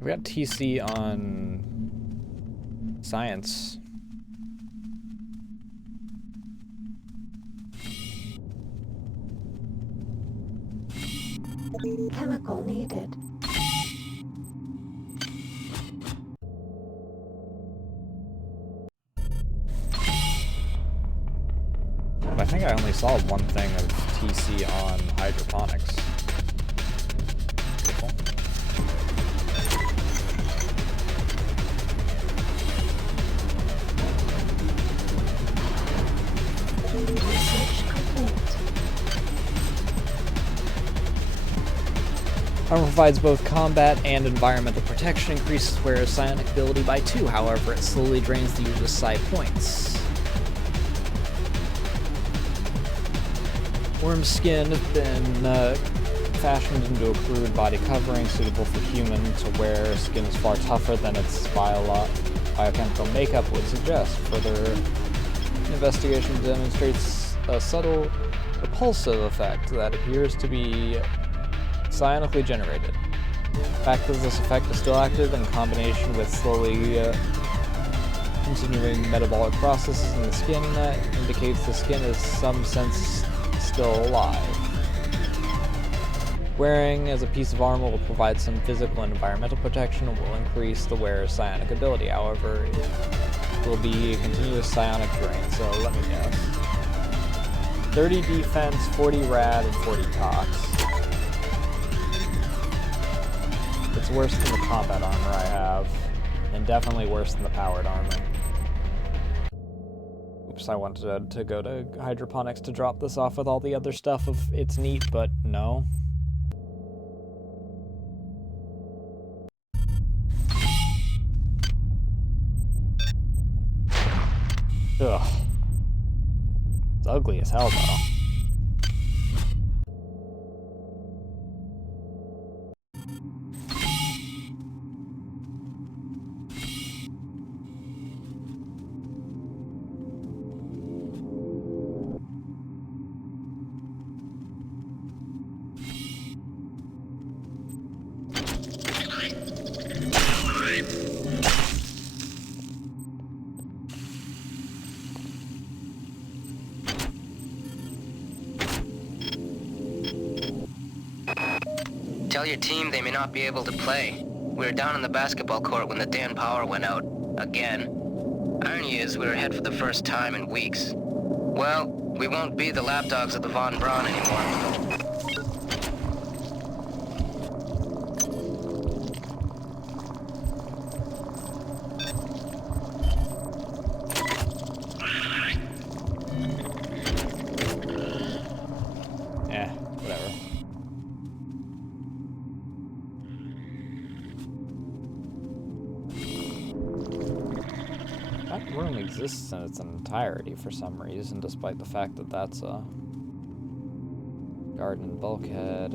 We got TC on science. Chemical needed. I think I only saw one thing of TC on hydroponics. Armor provides both combat and environmental protection, increases wearer's psionic ability by 2, however, it slowly drains the user's psi points. Worm skin has been fashioned into a crude body covering suitable for human to wear. Skin is far tougher than its biochemical makeup would suggest. Further investigation demonstrates a subtle repulsive effect that appears to be psionically generated. The fact that this effect is still active in combination with slowly continuing metabolic processes in the skin indicates the skin is in some sense still alive. Wearing as a piece of armor will provide some physical and environmental protection and will increase the wearer's psionic ability. However, it will be a continuous psionic drain, so let me guess. 30 defense, 40 rad, and 40 tox. It's worse than the combat armor I have, and definitely worse than the powered armor. Oops, I wanted to go to hydroponics to drop this off with all the other stuff of it's neat, but no. Ugh. It's ugly as hell, though. Tell your team they may not be able to play. We were down on the basketball court when the damn power went out. Again. Irony is, we were ahead for the first time in weeks. Well, we won't be the lapdogs of the Von Braun anymore. Exists in its entirety for some reason, despite the fact that that's a garden bulkhead.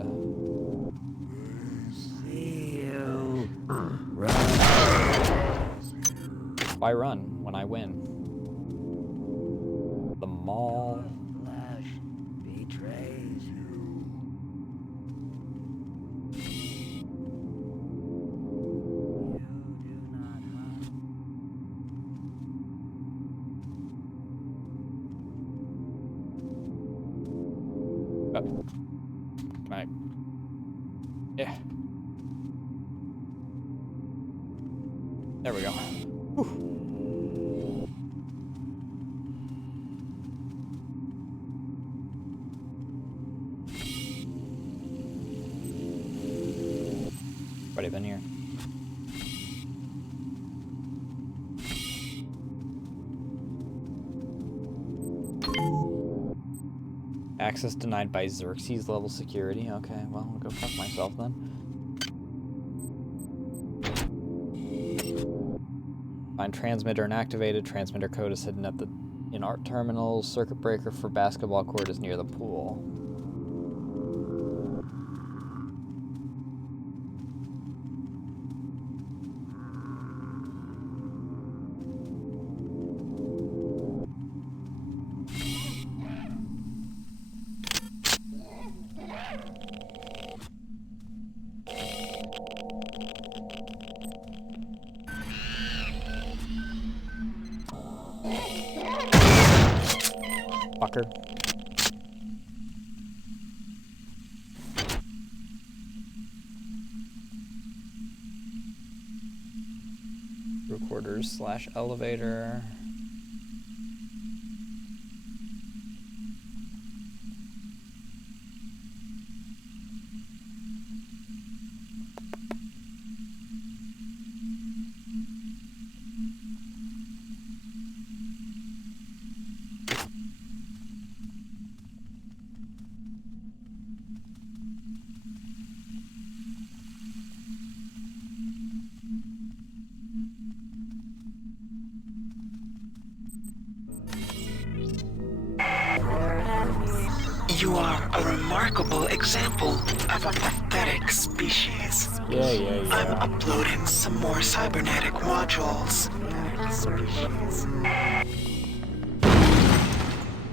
See you. Run. Why run when I win? The mall. Flash betrays you. Right. Yeah. There we go. Whew. Already been here. Access denied by Xerxes level security. Okay, well, I'll go fuck myself then. Find transmitter inactivated. Transmitter code is hidden at the in-art terminal. Circuit breaker for basketball court is near the pool. Fucker. Recorders / elevator. You are a remarkable example of a pathetic species. Yeah. I'm uploading some more cybernetic modules.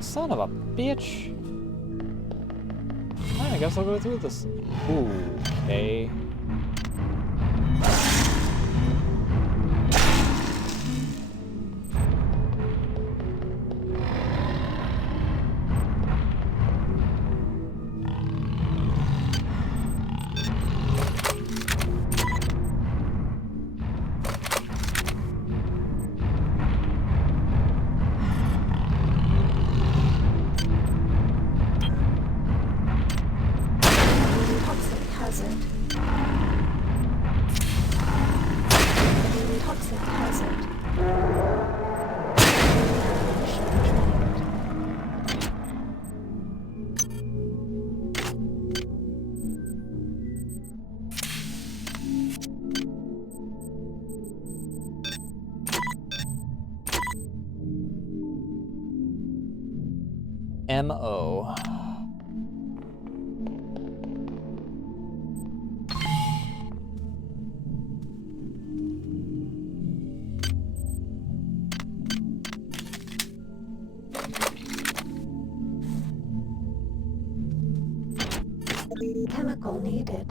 Son of a bitch. Fine, I guess I'll go through this. Ooh, okay. MO. Chemical needed.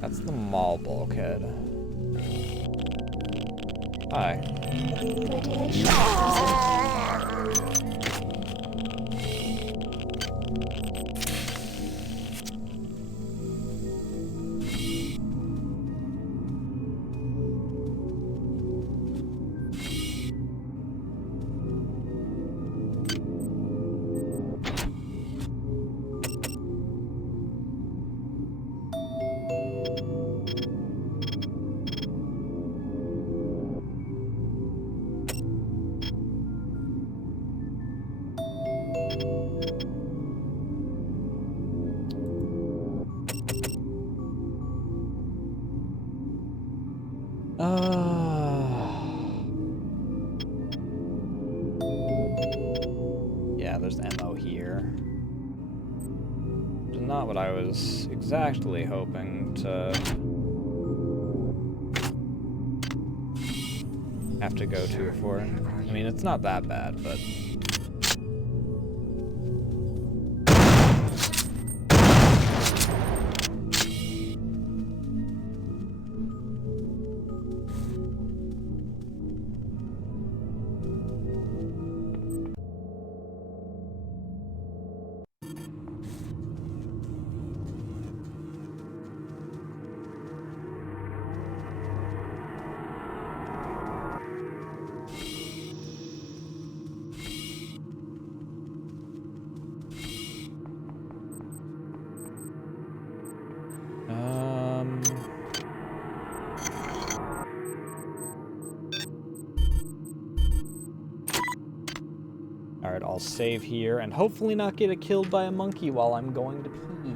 That's the mall bulkhead. Hi. Yeah, there's ammo here. Which is not what I was exactly hoping to have to go to for. I mean, it's not that bad, but... Alright, I'll save here and hopefully not get killed by a monkey while I'm going to pee.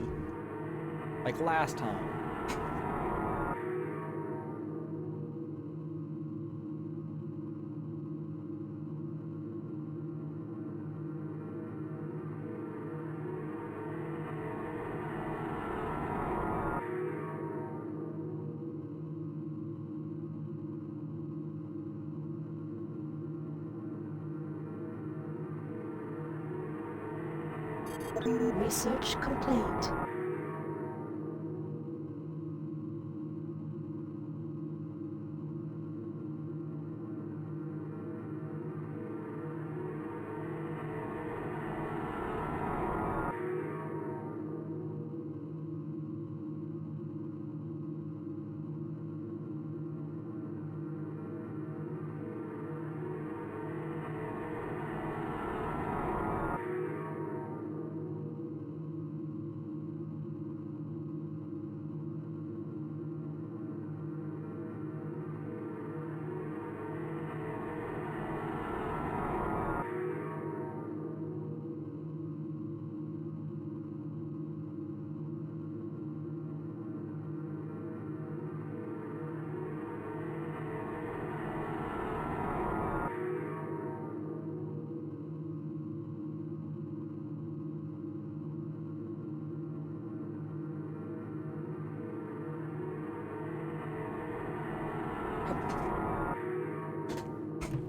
Like last time. Research complete.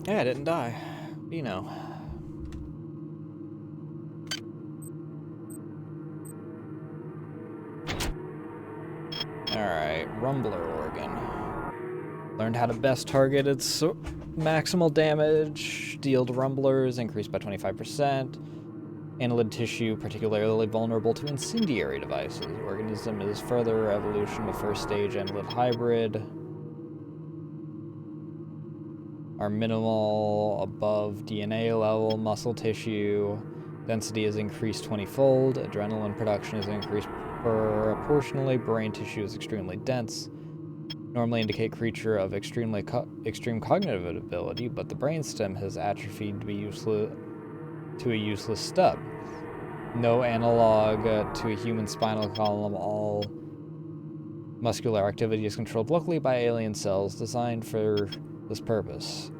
Yeah, I didn't die. You know. Alright, Rumbler organ. Learned how to best target its maximal damage, deal to rumblers, increased by 25%. Annelid tissue, particularly vulnerable to incendiary devices. Organism is further evolution of first stage annelid hybrid. Are minimal above DNA level, muscle tissue. Density is increased 20-fold. Adrenaline production is increased proportionally. Brain tissue is extremely dense. Normally indicate creature of extreme cognitive ability, but the brainstem has atrophied to be a useless stub. No analog to a human spinal column. All muscular activity is controlled locally by alien cells designed for this purpose.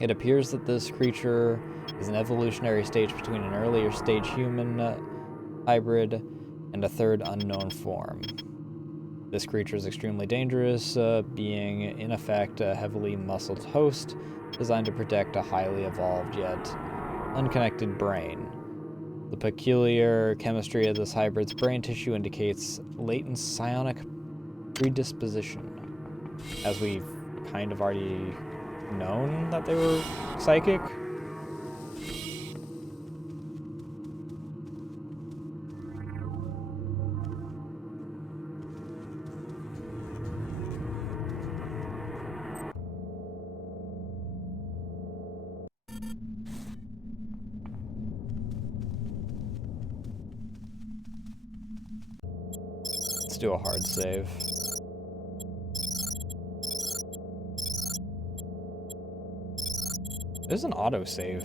It appears that this creature is an evolutionary stage between an earlier stage human hybrid and a third unknown form. This creature is extremely dangerous, being in effect a heavily muscled host designed to protect a highly evolved yet unconnected brain. The peculiar chemistry of this hybrid's brain tissue indicates latent psionic predisposition, as we've kind of already known that they were psychic. Let's do a hard save. There's an autosave.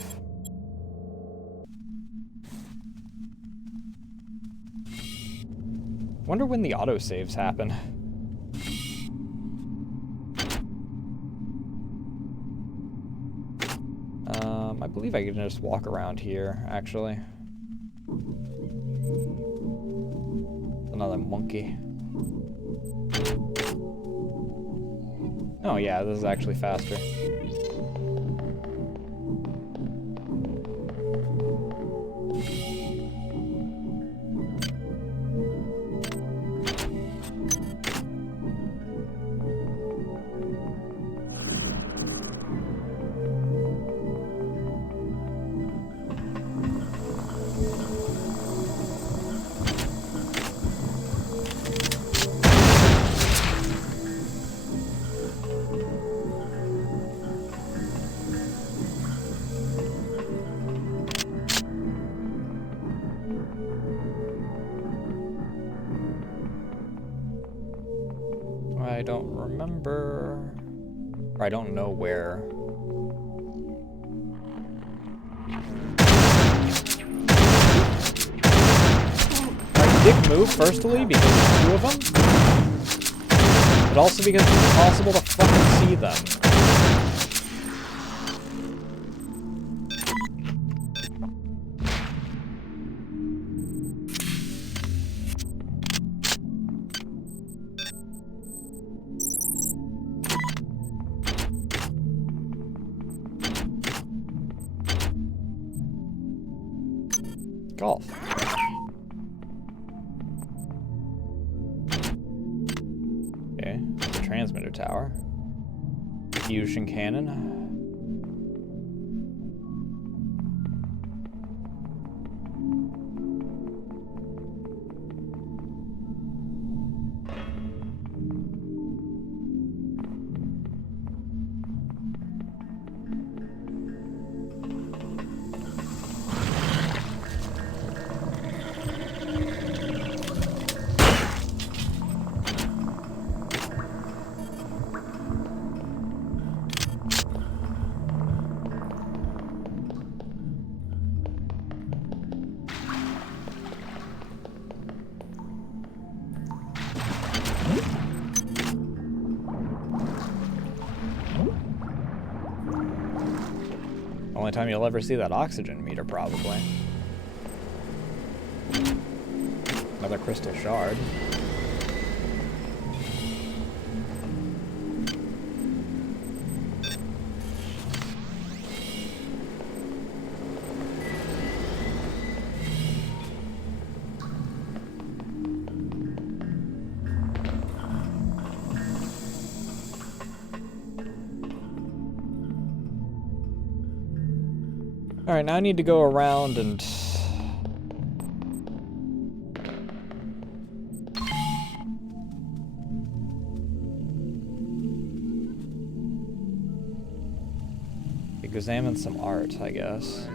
Wonder when the autosaves happen. I believe I can just walk around here, actually. Another monkey. Oh yeah, this is actually faster. I don't remember, or I don't know where. dick move, firstly, because there's 2 of them, but also because it's impossible to fucking see them. Golf. Okay, the transmitter tower. Fusion cannon. Only time you'll ever see that oxygen meter, probably. Another crystal shard. Alright, now I need to go around and... examine some art, I guess.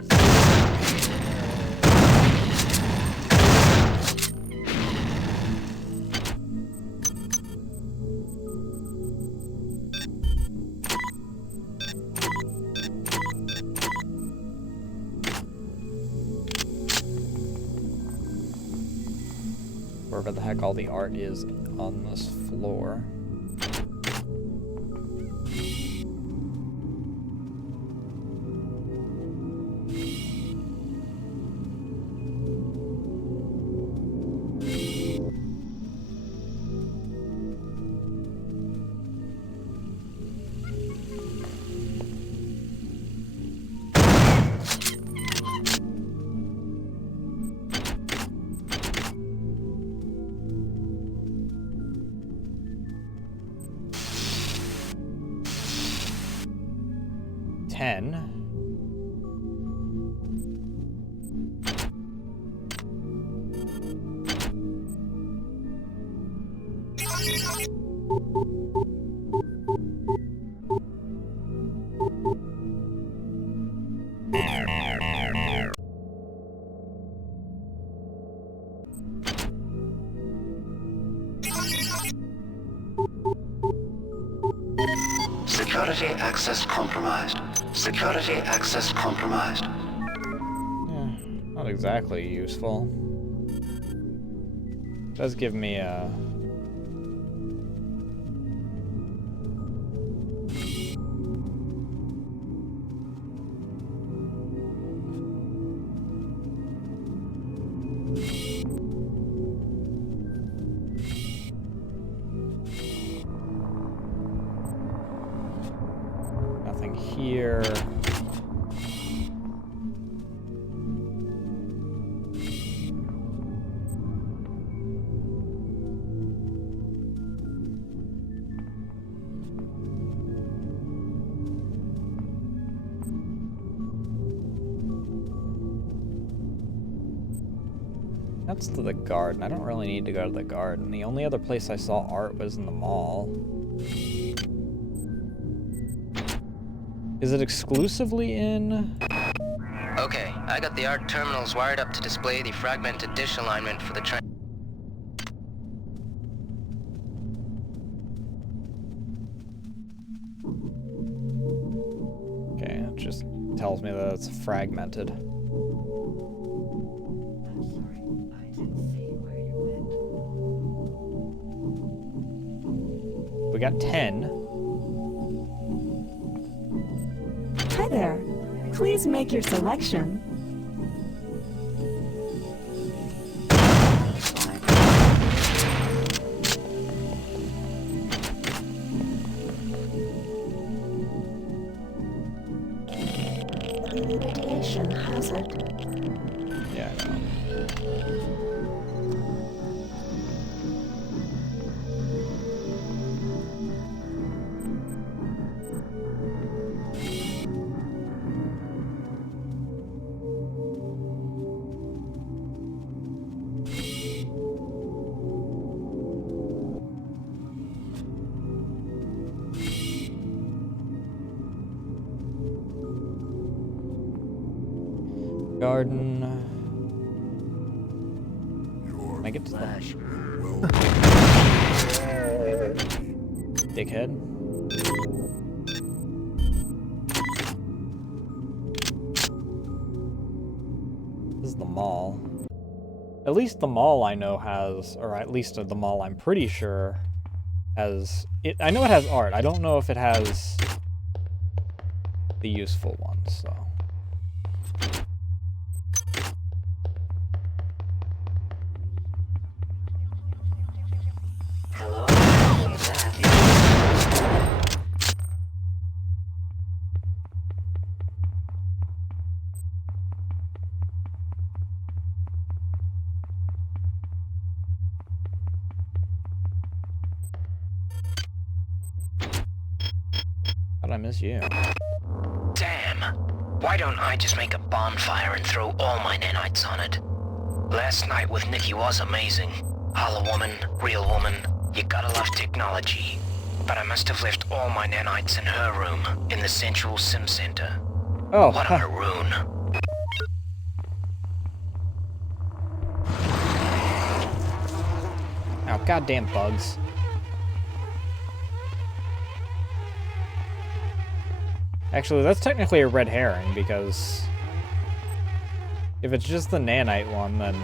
Wherever the heck all the art is on this floor. Security access compromised. Security access compromised. Yeah, not exactly useful. Does give me a... nothing here. That's to the garden. I don't really need to go to the garden. The only other place I saw art was in the mall. Is it exclusively in... Okay, I got the art terminals wired up to display the fragmented dish alignment for the train. Okay, it just tells me that it's fragmented. we got 10. Hi there. Please make your selection. Radiation hazard. Yeah, I know. Garden. Can I get to that? Dickhead. This is the mall. At least the mall I know has, or at least the mall I'm pretty sure has, I know it has art. I don't know if it has the useful ones, so. God, I miss you. Damn! Why don't I just make a bonfire and throw all my nanites on it? Last night with Nikki was amazing. Hollow woman, real woman, you gotta love technology. But I must have left all my nanites in her room, in the central sim center. Oh, what a maroon. Oh, goddamn bugs. Actually, that's technically a red herring, because if it's just the nanite one, then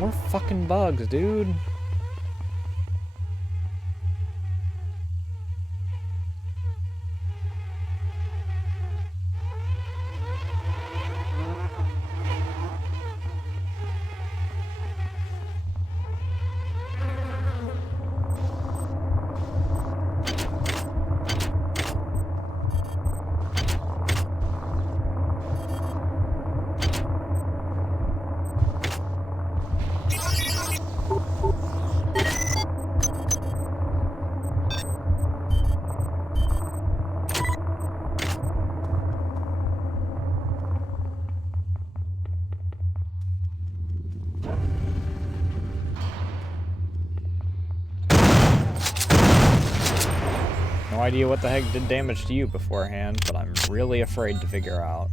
more fucking bugs, dude. No idea what the heck did damage to you beforehand, but I'm really afraid to figure out.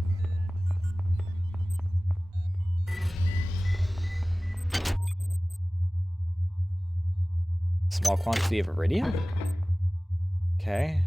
Small quantity of iridium? Okay.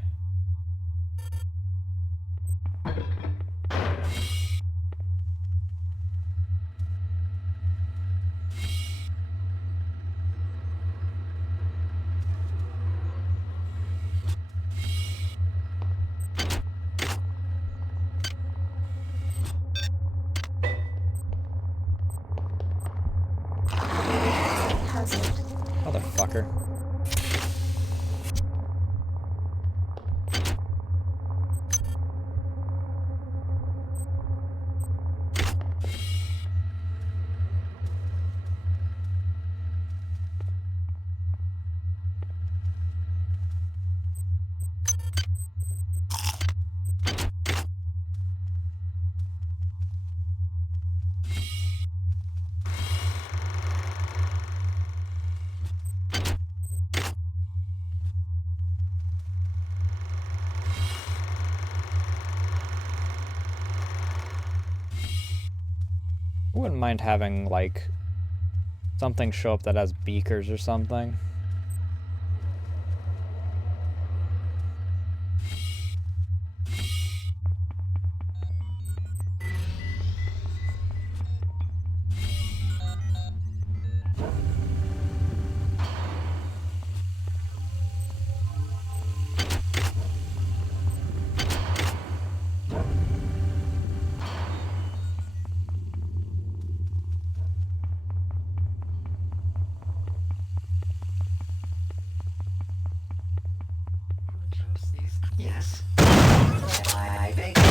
Motherfucker. I wouldn't mind having, like, something show up that has beakers or something. Yes. I beg you.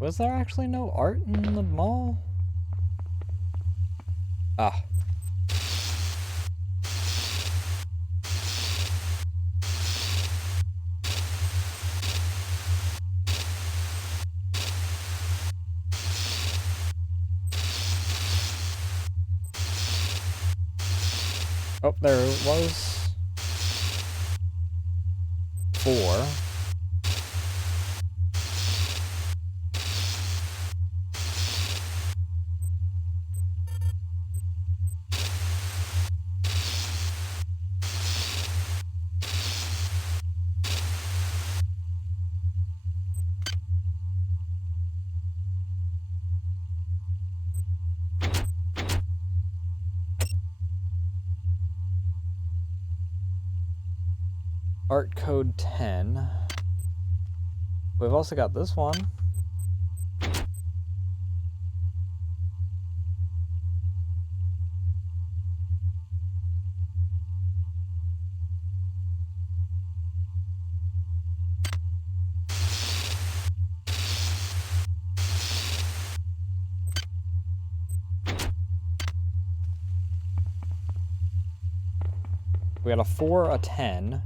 Was there actually no art in the mall? Ah. Oh, there it was. 4. Art code 10. We've also got this one. We got a 4, a 10.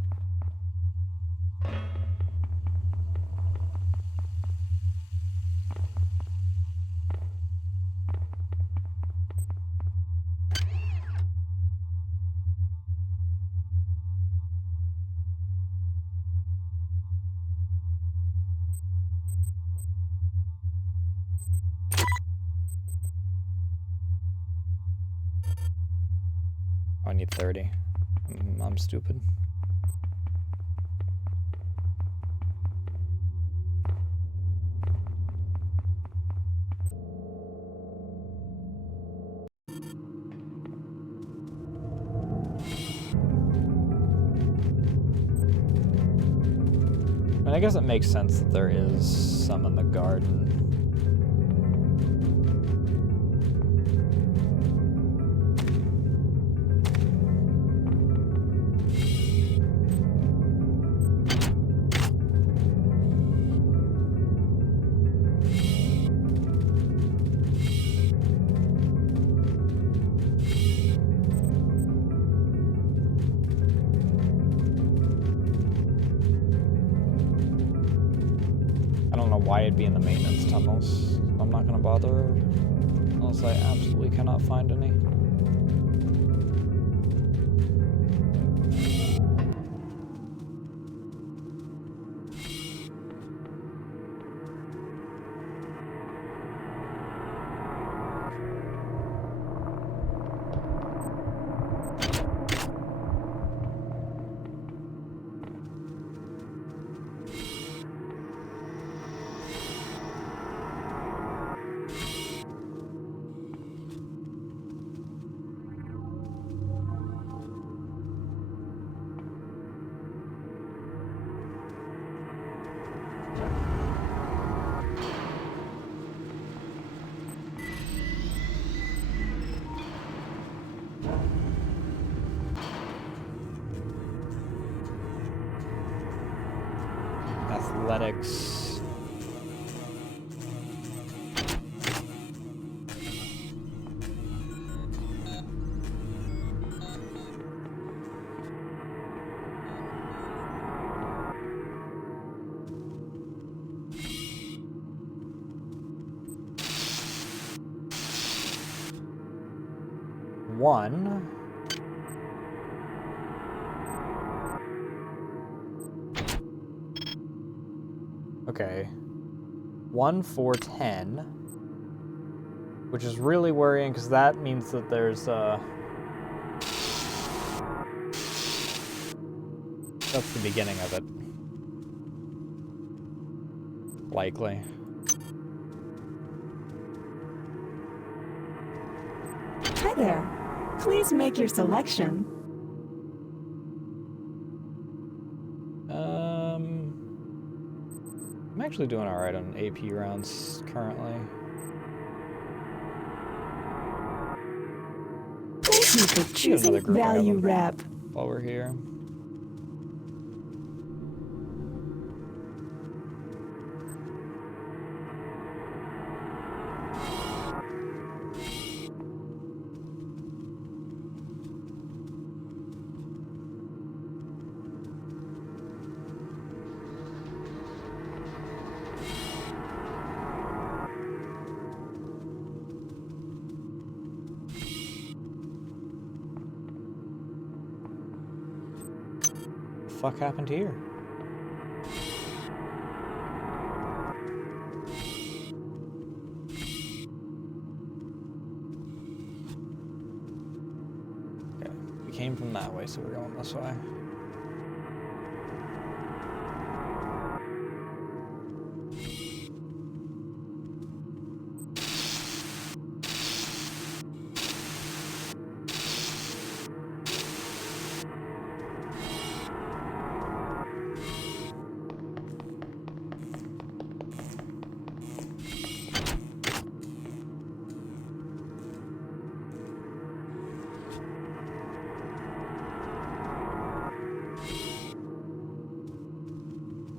I need 30. I'm stupid. And I guess it makes sense that there is some in the garden. Why it'd be in the maintenance tunnels. I'm not gonna bother unless I absolutely cannot find any. Athletics. One. Okay. 1, 4, 10. Which is really worrying because that means that there's that's the beginning of it. Hi there. Please make your selection. I'm actually doing alright on AP rounds currently. Thank you for choosing Value Rep. While we're here. What the fuck happened here? Okay, we came from that way, so we're going this way.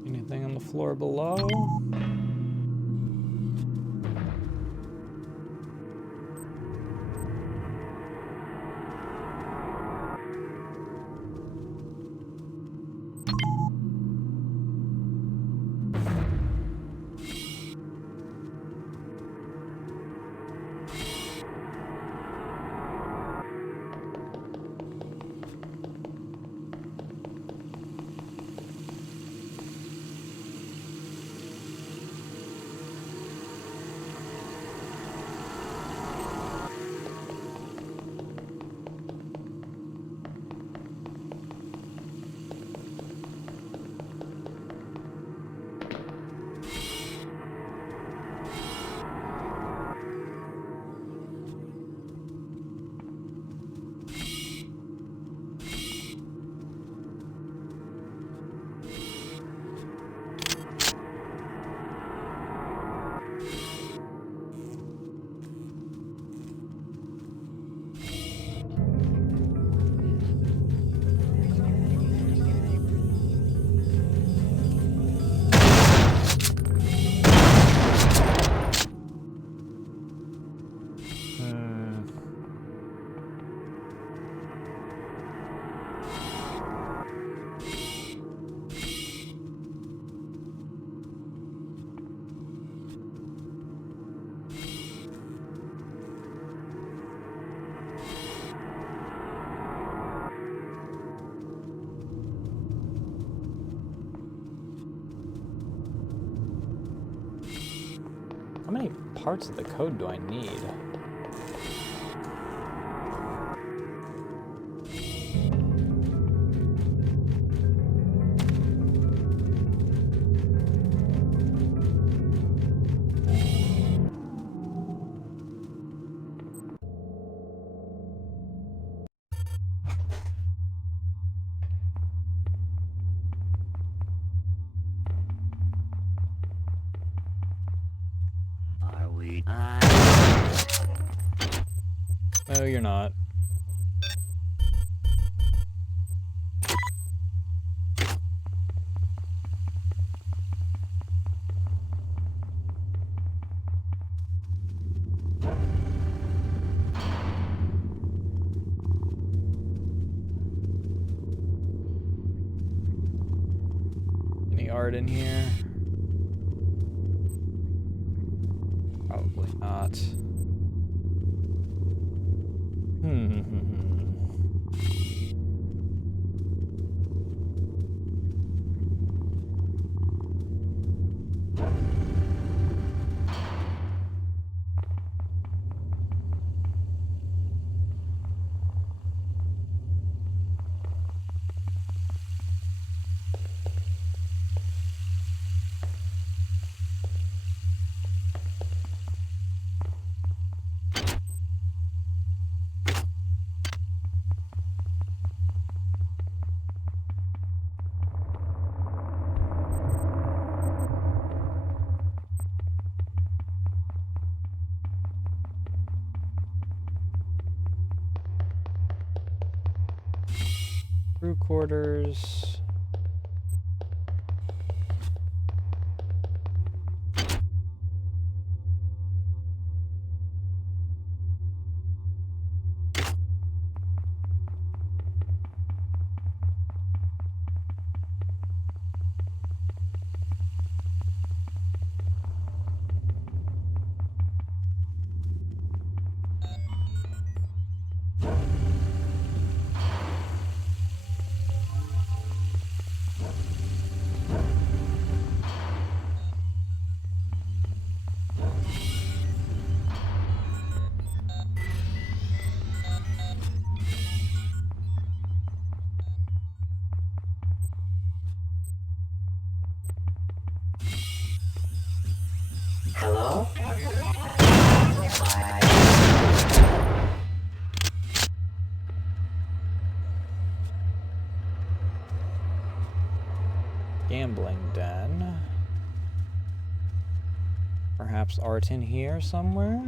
Anything on the floor below? How many parts of the code do I need? No, you're not. Any art in here? Probably not. Crew quarters. Hello? Gambling den. Perhaps art in here somewhere?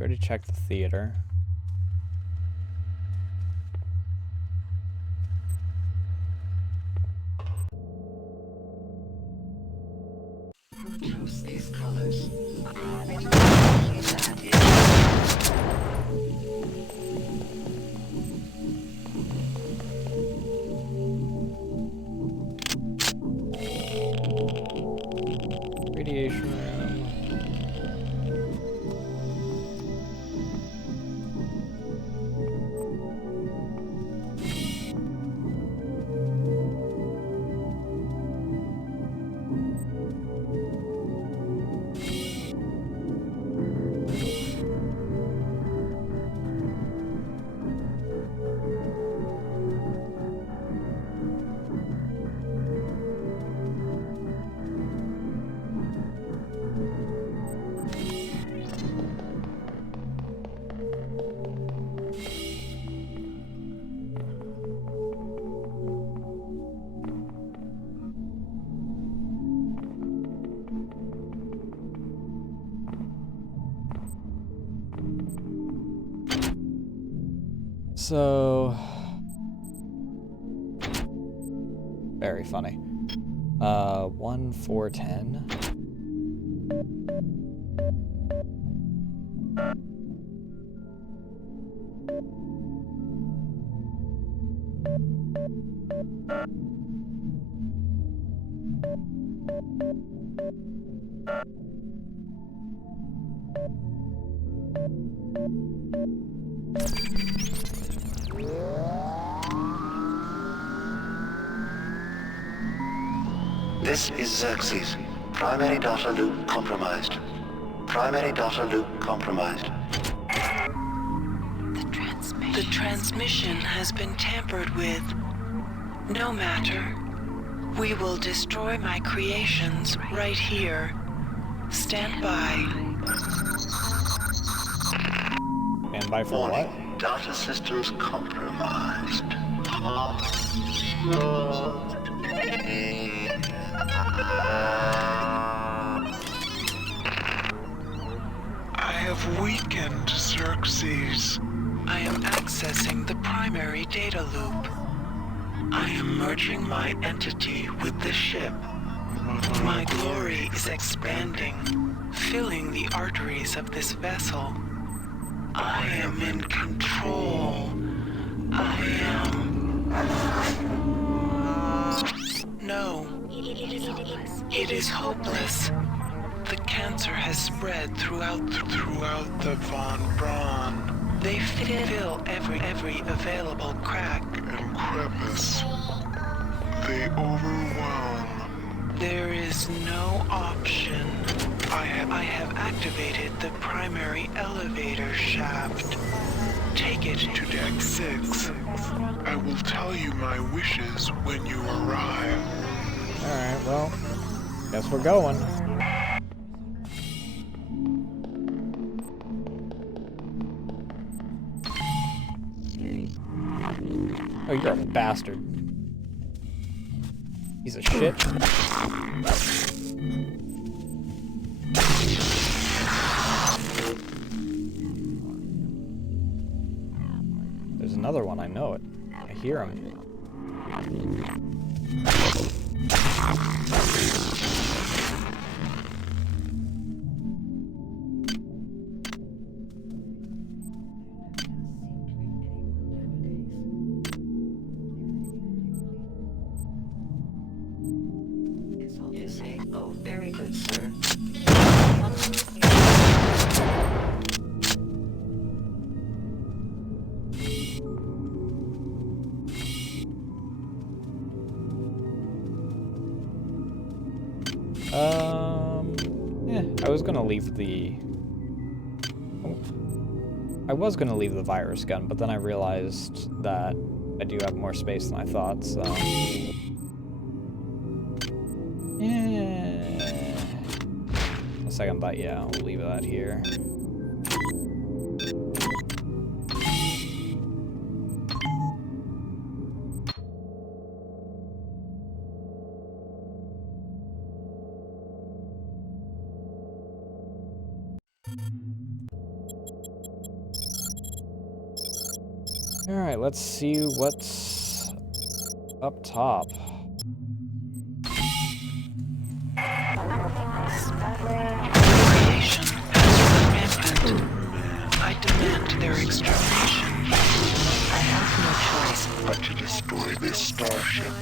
Already checked the theater. Choose these colors. Radiation room. So very funny. 1, 4, 10. This is Xerxes. Primary data loop compromised. Primary data loop compromised. The transmission has been tampered with. No matter. We will destroy my creations right here. Stand by. Stand by for what? Data systems compromised. I have weakened Xerxes. I am accessing the primary data loop. I am merging my entity with the ship. My glory is expanding, filling the arteries of this vessel. I am in control. I am... No. It is hopeless. The cancer has spread throughout the Von Braun They fill every available crack and crevice. They overwhelm. There is no option. I have activated the primary elevator shaft. Take it to Deck 6. I will tell you my wishes when you arrive. Alright, well, guess we're going. Oh, you're a bastard. Piece of shit. There's another one, I know it. I hear him. Oh, very good, sir. I was gonna leave the... I was gonna leave the virus gun, but then I realized that I do have more space than I thought, so... Yeah. A second thought, yeah, I'll leave that here. Alright, let's see what's up top. Creation has rampant. I demand their extermination. I have no choice but to destroy this starship.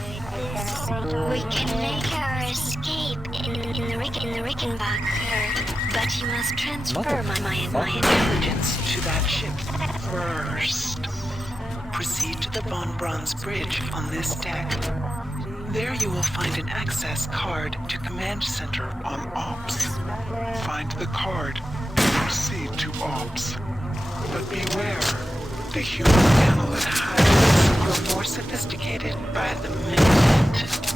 We can make our escape in the Rickenbacker, but you must transfer my intelligence to that ship first. Proceed to the Von Braun's bridge on this deck. There you will find an access card to Command Center on Ops. Find the card and proceed to Ops. But beware, the human panel at Hydra grow more sophisticated by the minute.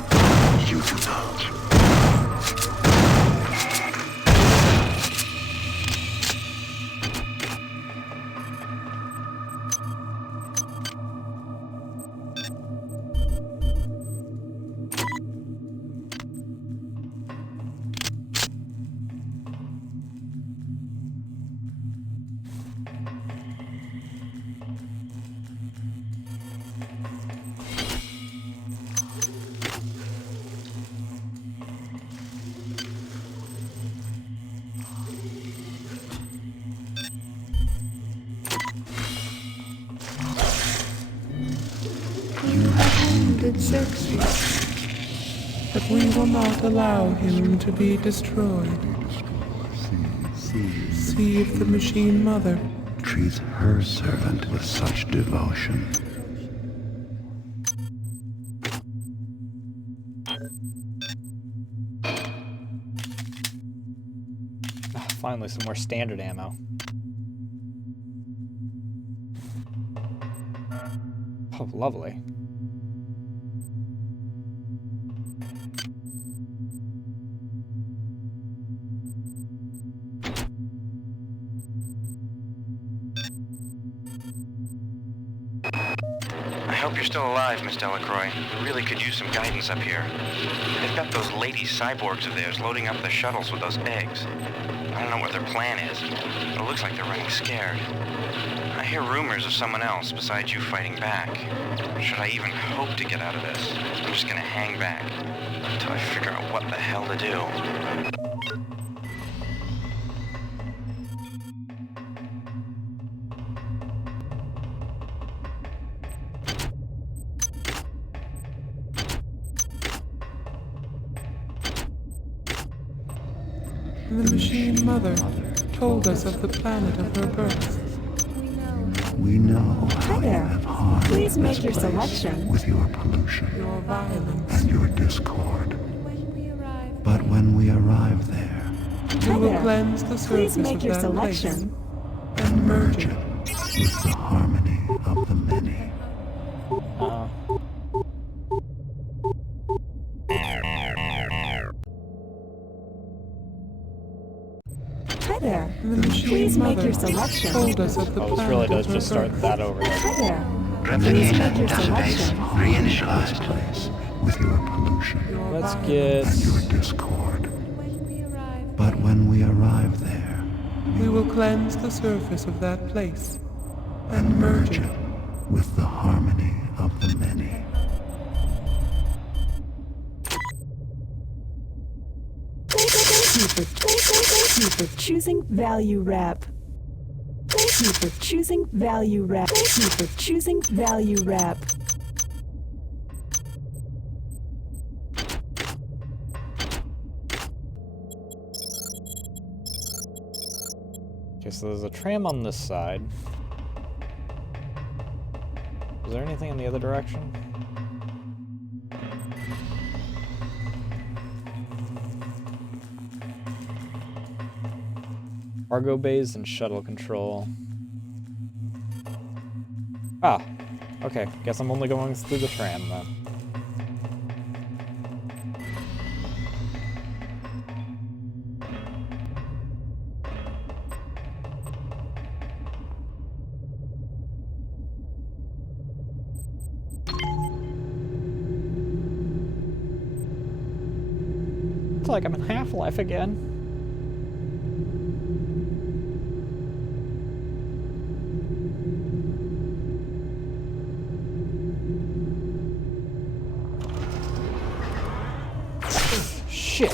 You do not. Xerxes, but we will not allow him to be destroyed. See if the Machine Mother treats her servant with such devotion. Finally, some more standard ammo. Oh, lovely. I hope you're still alive, Miss Delacroix. We really could use some guidance up here. They've got those lady cyborgs of theirs loading up the shuttles with those eggs. I don't know what their plan is, but it looks like they're running scared. I hear rumors of someone else besides you fighting back. Should I even hope to get out of this? I'm just gonna hang back until I figure out what the hell to do. The Machine Mother told us of the planet of her birth. We know how you there. have harmed Please make this your place selection. with your pollution, your violence, and your discord. But when we arrive there, we will cleanse the surface Please make of your that selection. place and merge it with the harmony of the many. Hi there. The Machine Please make Mother your selection. told us of the Oh, this planet really does of her just start birth. that over. Hi there. Replicator database reinitialized. With your pollution. Let's get... Your discord. But when we arrive there, we will cleanse the surface of that place and merge it with the harmony of the many. Thank you for choosing Value Wrap. Thank you for choosing Value Wrap. Thank you for choosing Value Wrap. Okay, so there's a tram on this side. Is there anything in the other direction? Cargo bays and shuttle control. Ah, okay. Guess I'm only going through the tram then. It's like I'm in Half-Life again. Shit.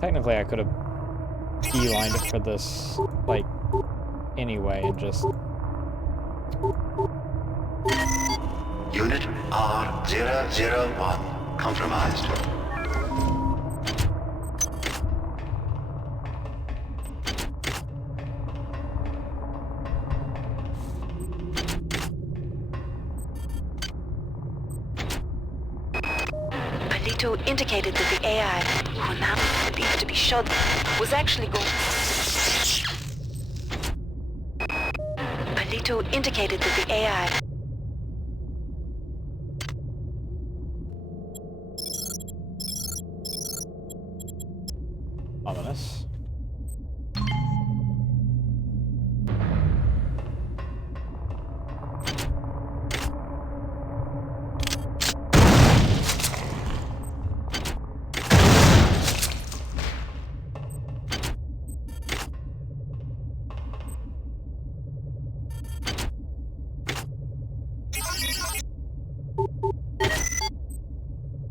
Technically, I could have beelined it for this, like, anyway, and just... Unit R001 compromised. Palito indicated that the AI, who now appears to be shot, was actually going... Palito indicated that the AI... Ominous.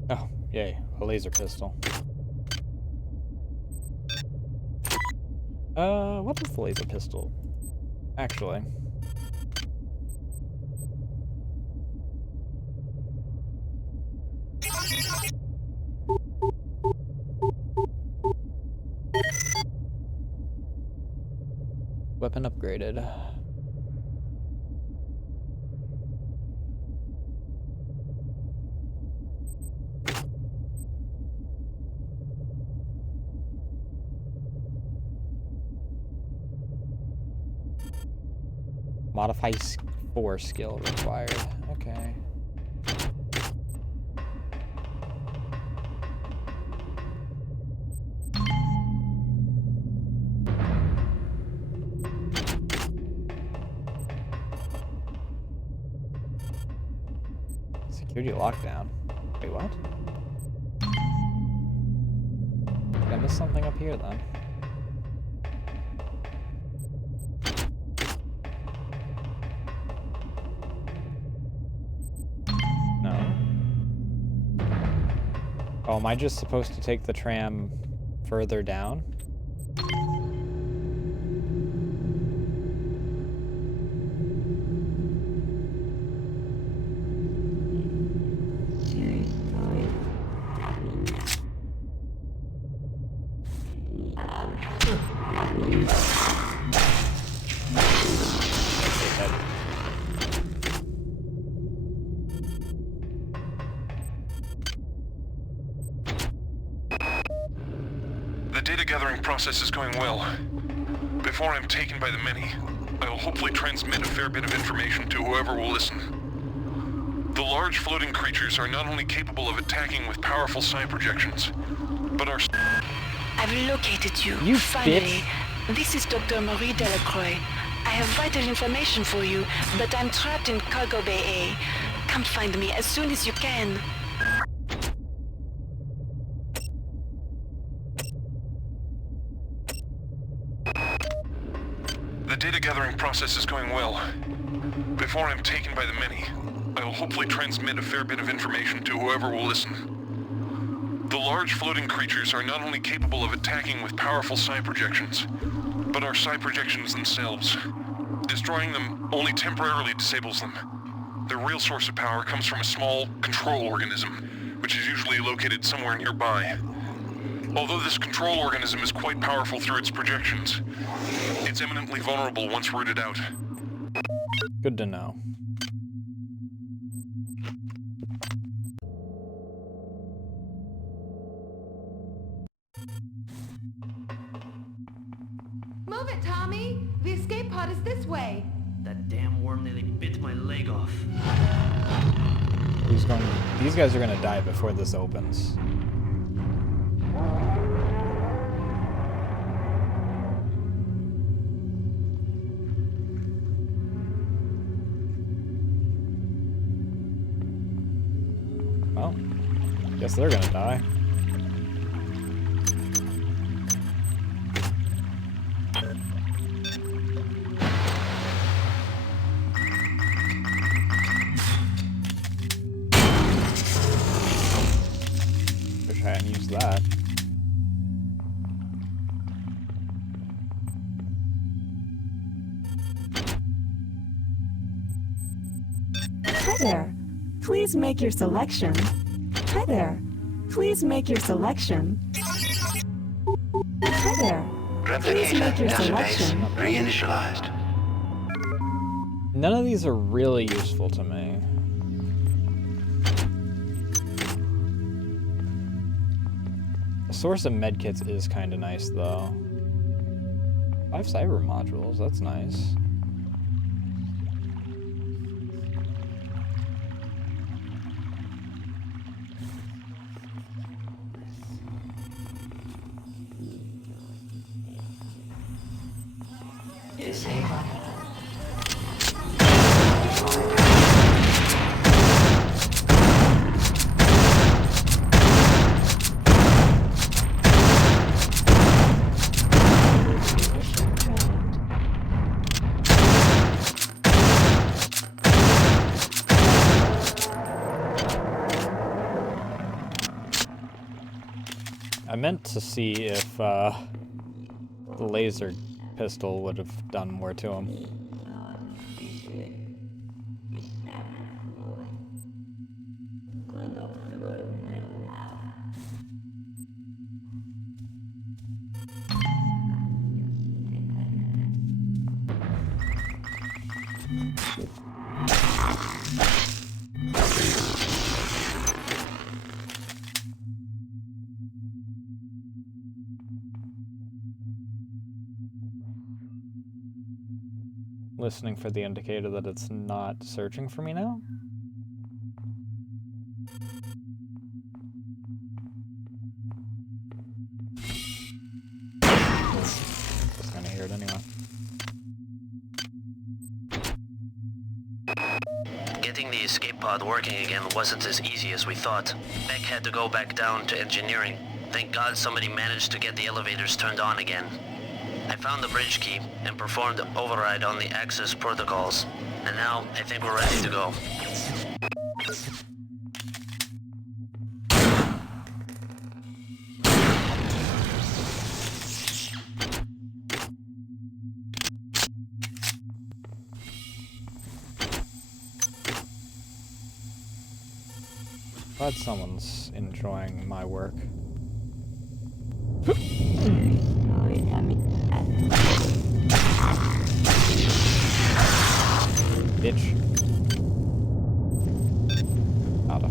Oh, yay, a laser pistol. What is the laser pistol? Actually. Weapon upgraded. Modify 4 skill required. Okay. Security lockdown. Wait, what? Did I miss something up here then? Oh, am I just supposed to take the tram further down? The data gathering process is going well. Before I'm taken by the many, I will hopefully transmit a fair bit of information to whoever will listen. The large floating creatures are not only capable of attacking with powerful psi projections, but are... I've located you. You finally. This is Dr. Marie Delacroix. I have vital information for you, but I'm trapped in Cargo Bay A. Come find me as soon as you can. The data gathering process is going well. Before I'm taken by the many, I will hopefully transmit a fair bit of information to whoever will listen. The large floating creatures are not only capable of attacking with powerful psi projections, but are psi projections themselves. Destroying them only temporarily disables them. Their real source of power comes from a small control organism, which is usually located somewhere nearby. Although this control organism is quite powerful through its projections, it's eminently vulnerable once rooted out. Good to know. Move it, Tommy! The escape pod is this way! That damn worm nearly bit my leg off. These guys are gonna die before this opens. Well, guess they're gonna die. Wish I hadn't used that. Hi there. Please make your selection. Hi there. Please make your selection. Hi there. Please make your selection. Reinitialized. None of these are really useful to me. A source of medkits is kind of nice, though. 5 cyber modules, that's nice. I meant to see if the laser pistol would have done more to him. Listening for the indicator that it's not searching for me now. Just gonna hear it anyway. Getting the escape pod working again wasn't as easy as we thought. Beck had to go back down to engineering. Thank God somebody managed to get the elevators turned on again. I found the bridge key and performed the override on the access protocols. And now I think we're ready to go. Glad someone's enjoying my work. Bitch. Nada.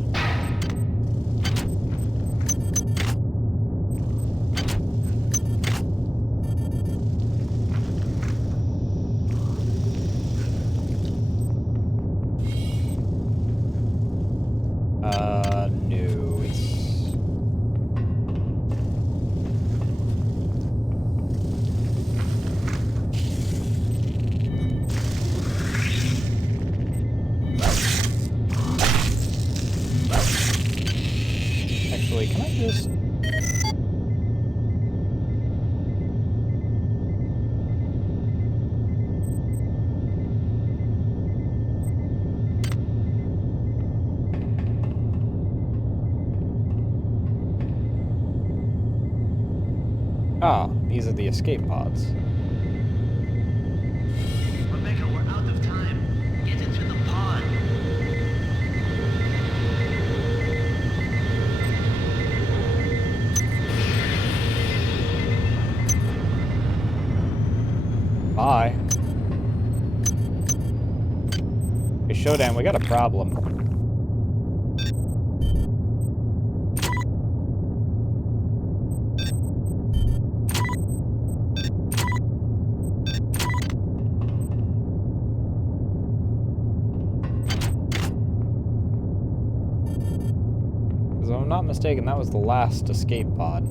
These are the escape pods. Rebecca, we're out of time. Get into the pod. Bye. Hey, Shodan, we got a problem. If I'm not mistaken, that was the last escape pod.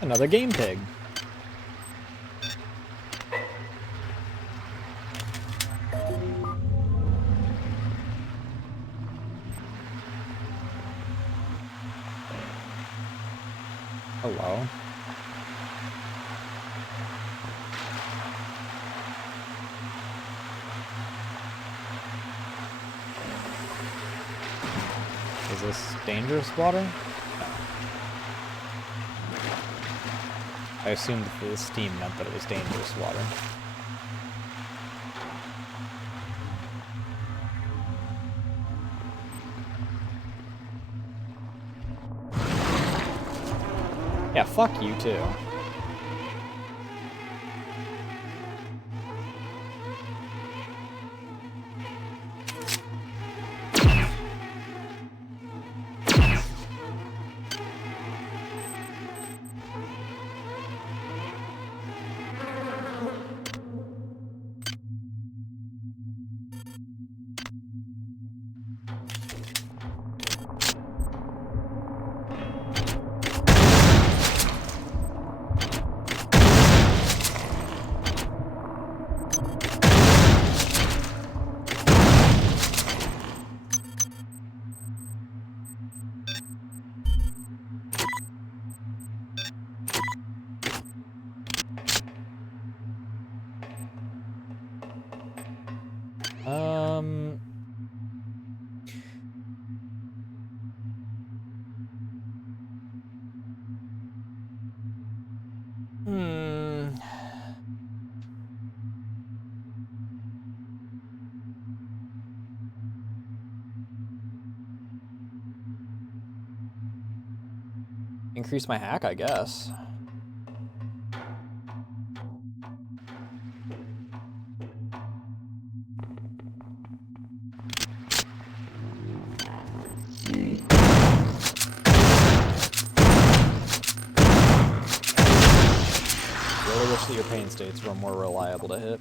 Another game pig. Hello. Is this dangerous water? I assumed that the steam meant that it was dangerous water. Yeah, fuck you too. Increase my hack, I guess. Really wish that your pain states were more reliable to hit.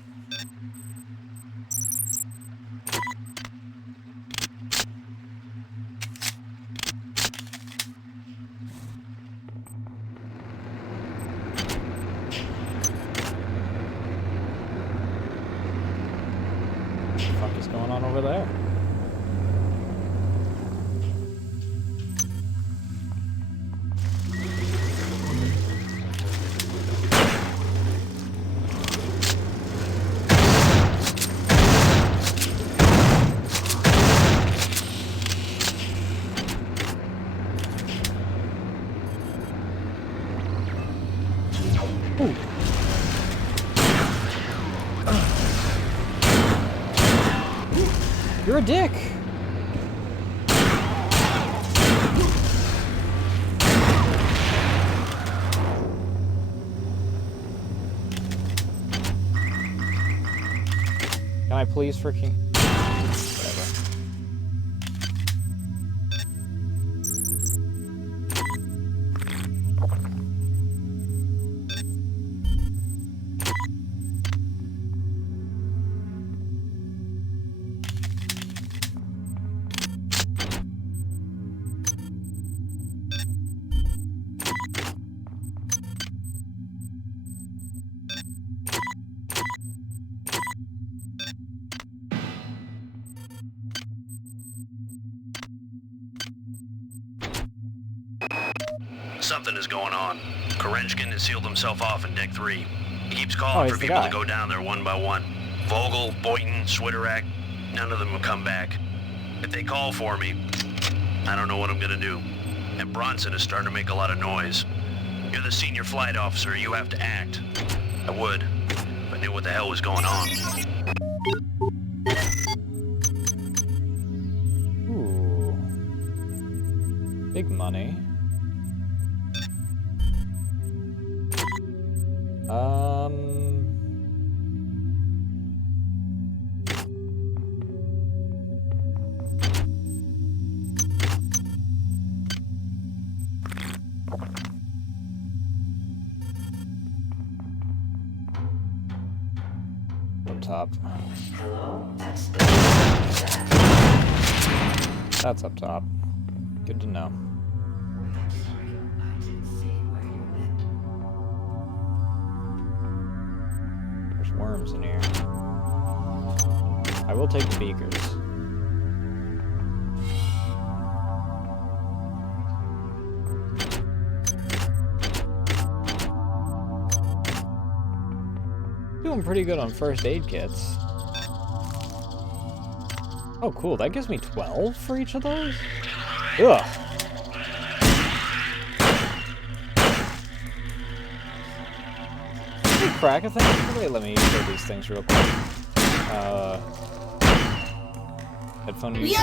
Over there. Ooh. You're a dick. Can I please freaking... Whatever. Something is going on. Korenchkin has sealed himself off in Deck 3. He keeps calling for people to go down there one by one. Vogel, Boynton, Switterak, none of them have come back. If they call for me, I don't know what I'm gonna do. And Bronson is starting to make a lot of noise. You're the senior flight officer, you have to act. I would, if I knew what the hell was going on. Ooh. Big money. Up top. That's up top. Good to know. There's worms in here. I will take the beakers. Doing pretty good on first aid kits. Oh, cool. That gives me 12 for each of those? Ugh. Can I crack a thing? Wait, let me show these things real quick. Headphone use.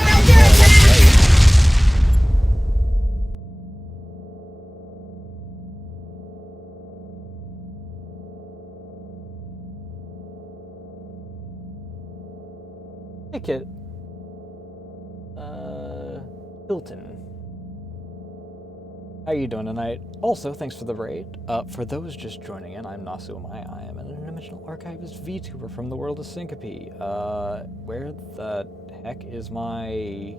Hey, Kit. Hilton. How are you doing tonight? Also, thanks for the raid. For those just joining in, I'm Nasu Amaya. I am an interdimensional archivist VTuber from the world of Syncope. Where the heck is my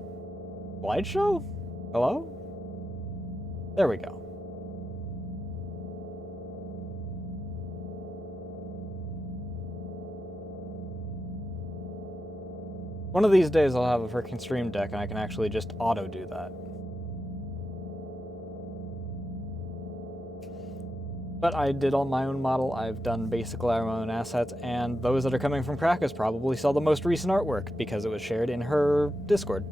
slideshow? Hello? There we go. One of these days I'll have a freaking stream deck and I can actually just auto-do that. But I did all my own model, I've done basically my own assets, and those that are coming from Krakus probably saw the most recent artwork, because it was shared in her Discord.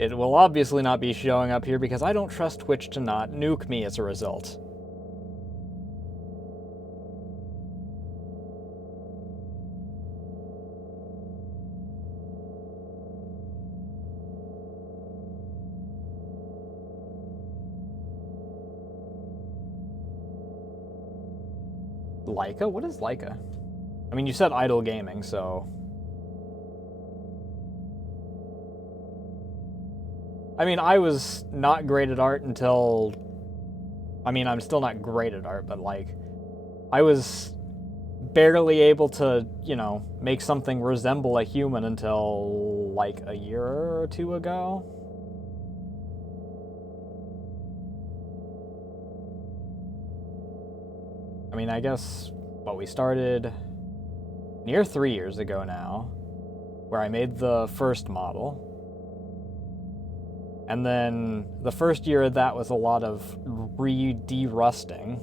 It will obviously not be showing up here because I don't trust Twitch to not nuke me as a result. Leica? What is Leica? I mean, you said idle gaming, so... I mean, I was not great at art until... I mean, I'm still not great at art, but, like... I was barely able to, you know, make something resemble a human until, like, a year or two ago. I mean, I guess, well, we started near 3 years ago now, where I made the first model. And then the first year of that was a lot of de-rusting.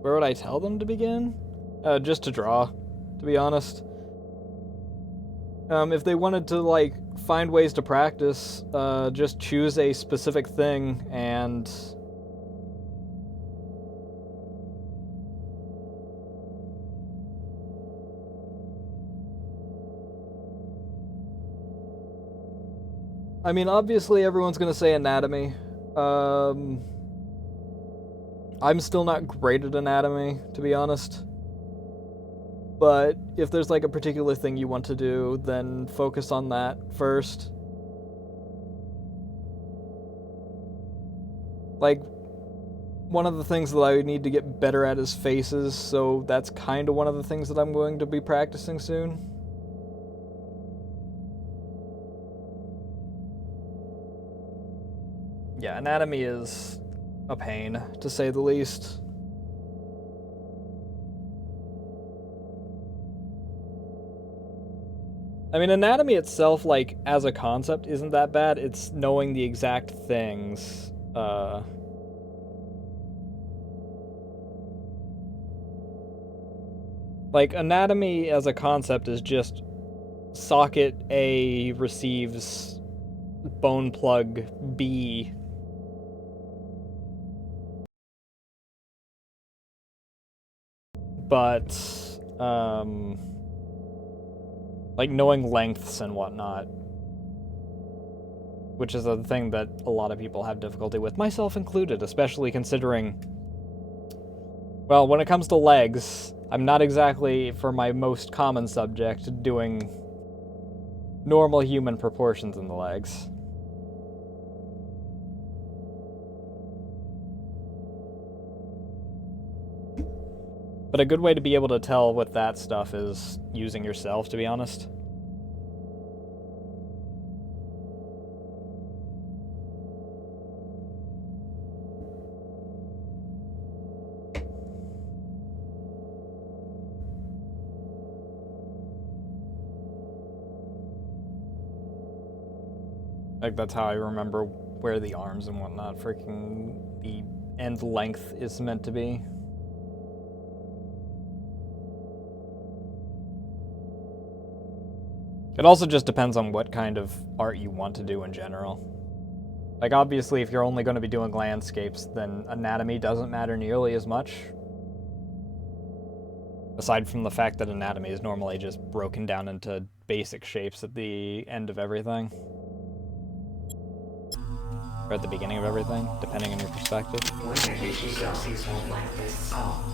Where would I tell them to begin? Just to draw, to be honest. If they wanted to, like, find ways to practice, just choose a specific thing and... I mean, obviously everyone's gonna say anatomy. I'm still not great at anatomy, to be honest. But if there's like a particular thing you want to do, then focus on that first. Like, one of the things that I need to get better at is faces, so that's kind of one of the things that I'm going to be practicing soon. Yeah, anatomy is a pain, to say the least. I mean, anatomy itself, like, as a concept, isn't that bad. It's knowing the exact things, like, anatomy as a concept is just socket A receives bone plug B. But, like, knowing lengths and whatnot, which is a thing that a lot of people have difficulty with, myself included, especially considering, well, when it comes to legs, I'm not exactly, for my most common subject, doing normal human proportions in the legs. But a good way to be able to tell with that stuff is using yourself, to be honest. Like, that's how I remember where the arms and whatnot, freaking the end length is meant to be. It also just depends on what kind of art you want to do in general. Like, obviously, if you're only going to be doing landscapes, then anatomy doesn't matter nearly as much. Aside from the fact that anatomy is normally just broken down into basic shapes at the end of everything. Or at the beginning of everything, depending on your perspective.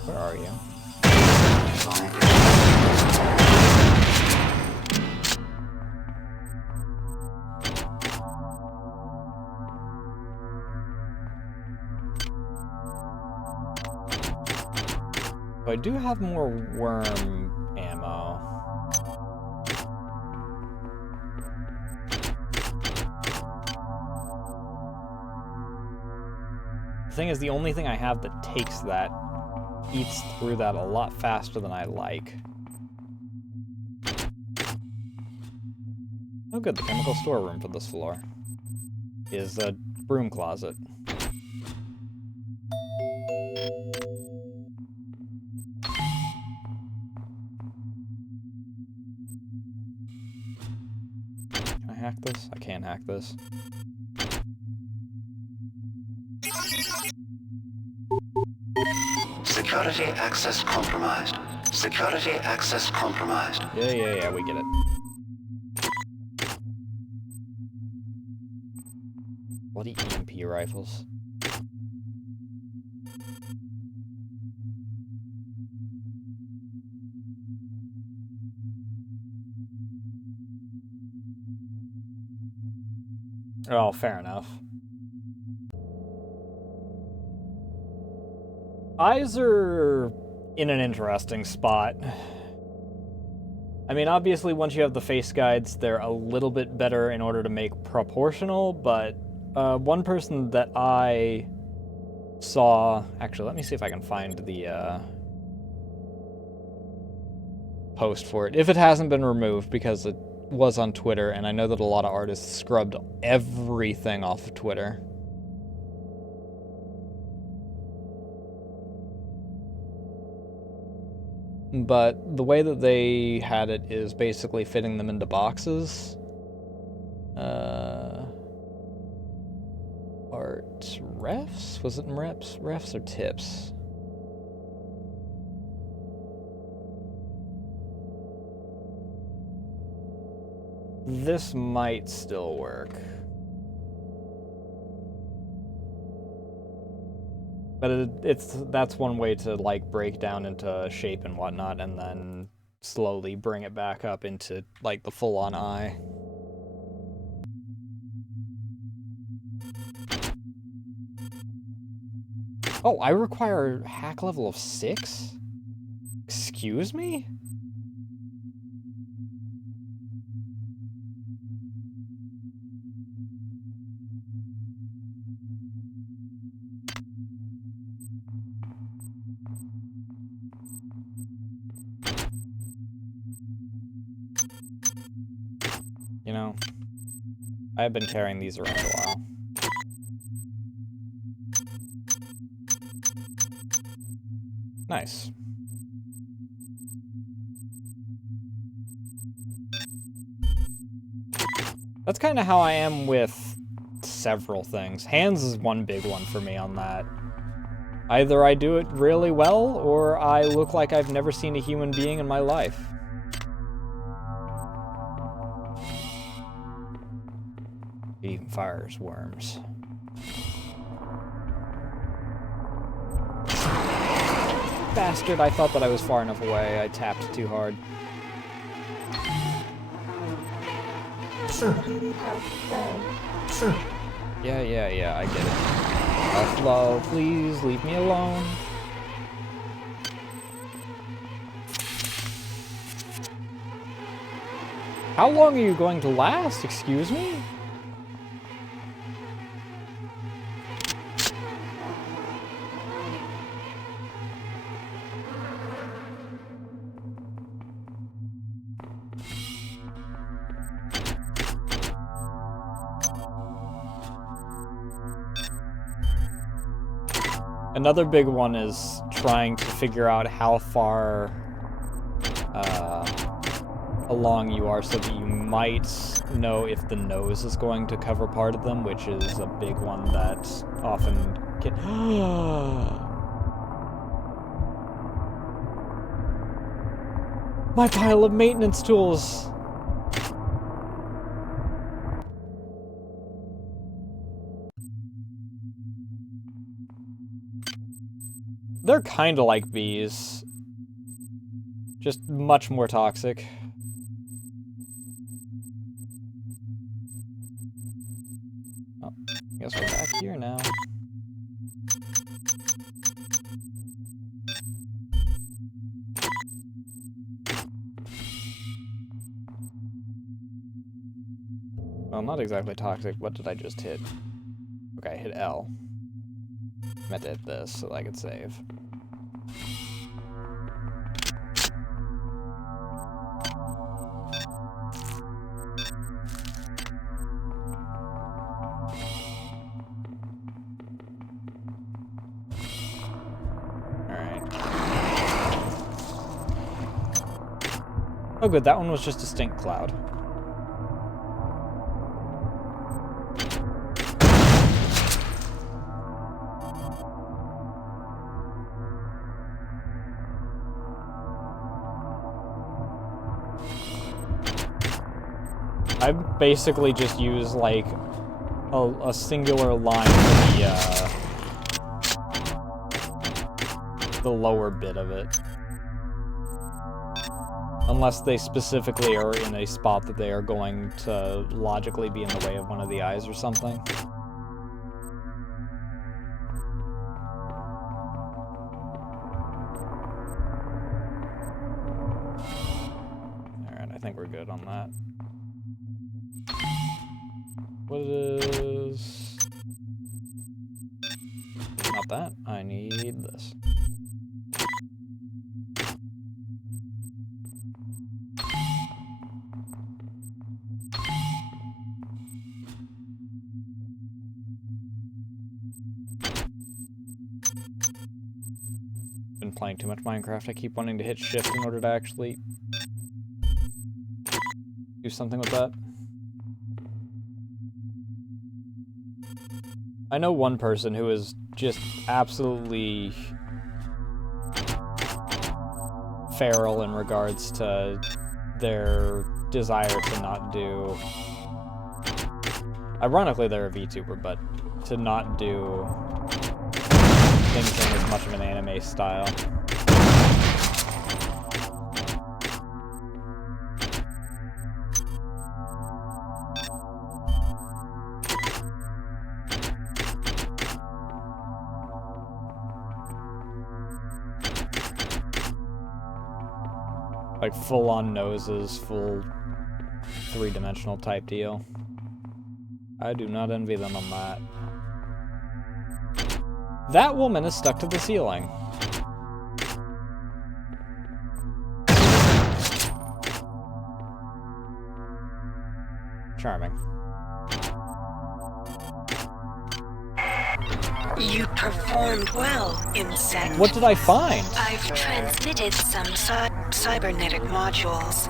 Where are you? So I do have more worm ammo. The thing is, the only thing I have that takes that eats through that a lot faster than I like. Oh good, the chemical storeroom for this floor is a broom closet. Can I hack this? I can't hack this. Security access compromised. Security access compromised. Yeah, we get it. Bloody EMP rifles. Oh, fair enough. Eyes are in an interesting spot. I mean, obviously, once you have the face guides, they're a little bit better in order to make proportional, but one person that I saw... Actually, let me see if I can find the post for it. If it hasn't been removed, because it was on Twitter, and I know that a lot of artists scrubbed everything off of Twitter. But the way that they had it is basically fitting them into boxes. Art refs? Was it reps? Refs or tips? This might still work. But that's one way to, like, break down into shape and whatnot, and then slowly bring it back up into, like, the full-on eye. Oh, I require hack level of 6? Excuse me? I have been carrying these around a while. Nice. That's kind of how I am with several things. Hands is one big one for me on that. Either I do it really well, or I look like I've never seen a human being in my life. Even fires worms. Bastard, I thought that I was far enough away. I tapped too hard. Yeah, I get it. Buffalo, please leave me alone. How long are you going to last? Excuse me? Another big one is trying to figure out how far along you are so that you might know if the nose is going to cover part of them, which is a big one that often can... My pile of maintenance tools! They're kinda like bees. Just much more toxic. Oh, I guess we're back here now. Well, not exactly toxic. What did I just hit? Okay, I hit L. I meant to hit this so that I could save. Oh good, that one was just a stink cloud. I basically just use like a singular line for the lower bit of it. Unless they specifically are in a spot that they are going to logically be in the way of one of the eyes or something. Alright, I think we're good on that. What is... Not that. I need this. Been playing too much Minecraft. I keep wanting to hit shift in order to actually do something with that. I know one person who is just absolutely feral in regards to their desire to not do... Ironically, they're a VTuber, but to not do things in as much of an anime style. Like full-on noses, full three-dimensional type deal. I do not envy them on that. That woman is stuck to the ceiling. Charming. You performed well, insect. What did I find? I've transmitted some cybernetic modules.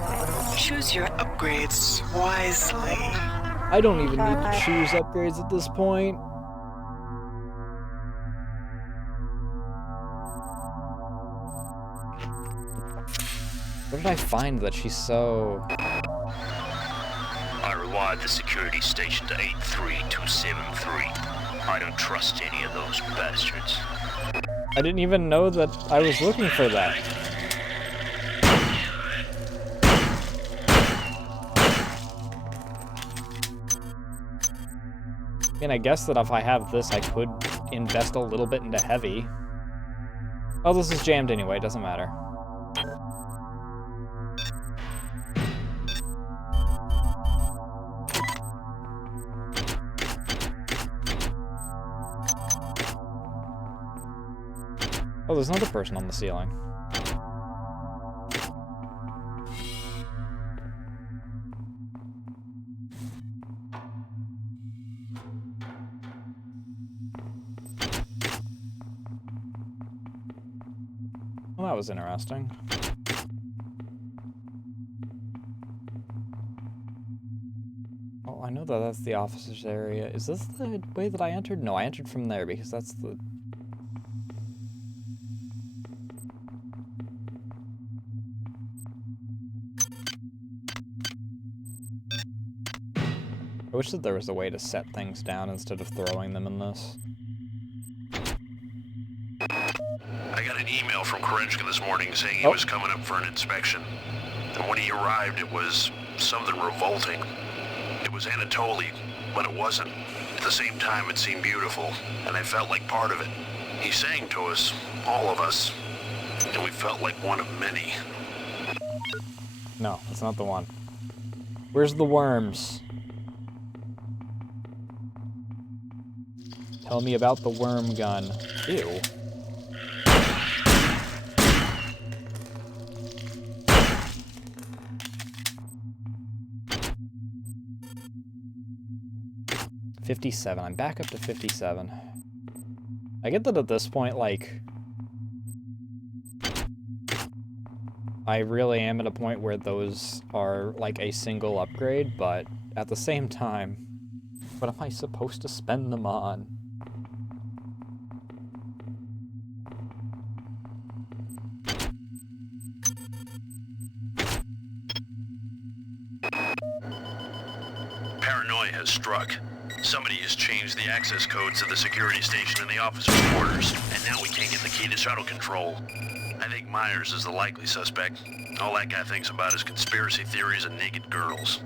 Choose your upgrades wisely. I don't even need to choose upgrades at this point. Where did I find that she's so... I rewired the security station to 83273. I don't trust any of those bastards. I didn't even know that I was looking for that. I mean, I guess that if I have this, I could invest a little bit into heavy. Oh, this is jammed anyway, doesn't matter. Oh, there's another person on the ceiling. Well, that was interesting. Oh, I know that that's the officers' area. Is this the way that I entered? No, I entered from there because that's the... I wish that there was a way to set things down instead of throwing them in this. I got an email from Korenchka this morning saying he was coming up for an inspection. And when he arrived, it was something revolting. It was Anatoly, but it wasn't. At the same time, it seemed beautiful, and I felt like part of it. He sang to us, all of us, and we felt like one of many. No, that's not the one. Where's the worms? Tell me about the worm gun. Ew. $57. I'm back up to 57. I get that at this point, like... I really am at a point where those are, like, a single upgrade, but at the same time, what am I supposed to spend them on? Paranoia has struck. Somebody has changed the access codes to the security station and the officers' quarters, and now we can't get the key to shuttle control. I think Myers is the likely suspect. All that guy thinks about is conspiracy theories and naked girls.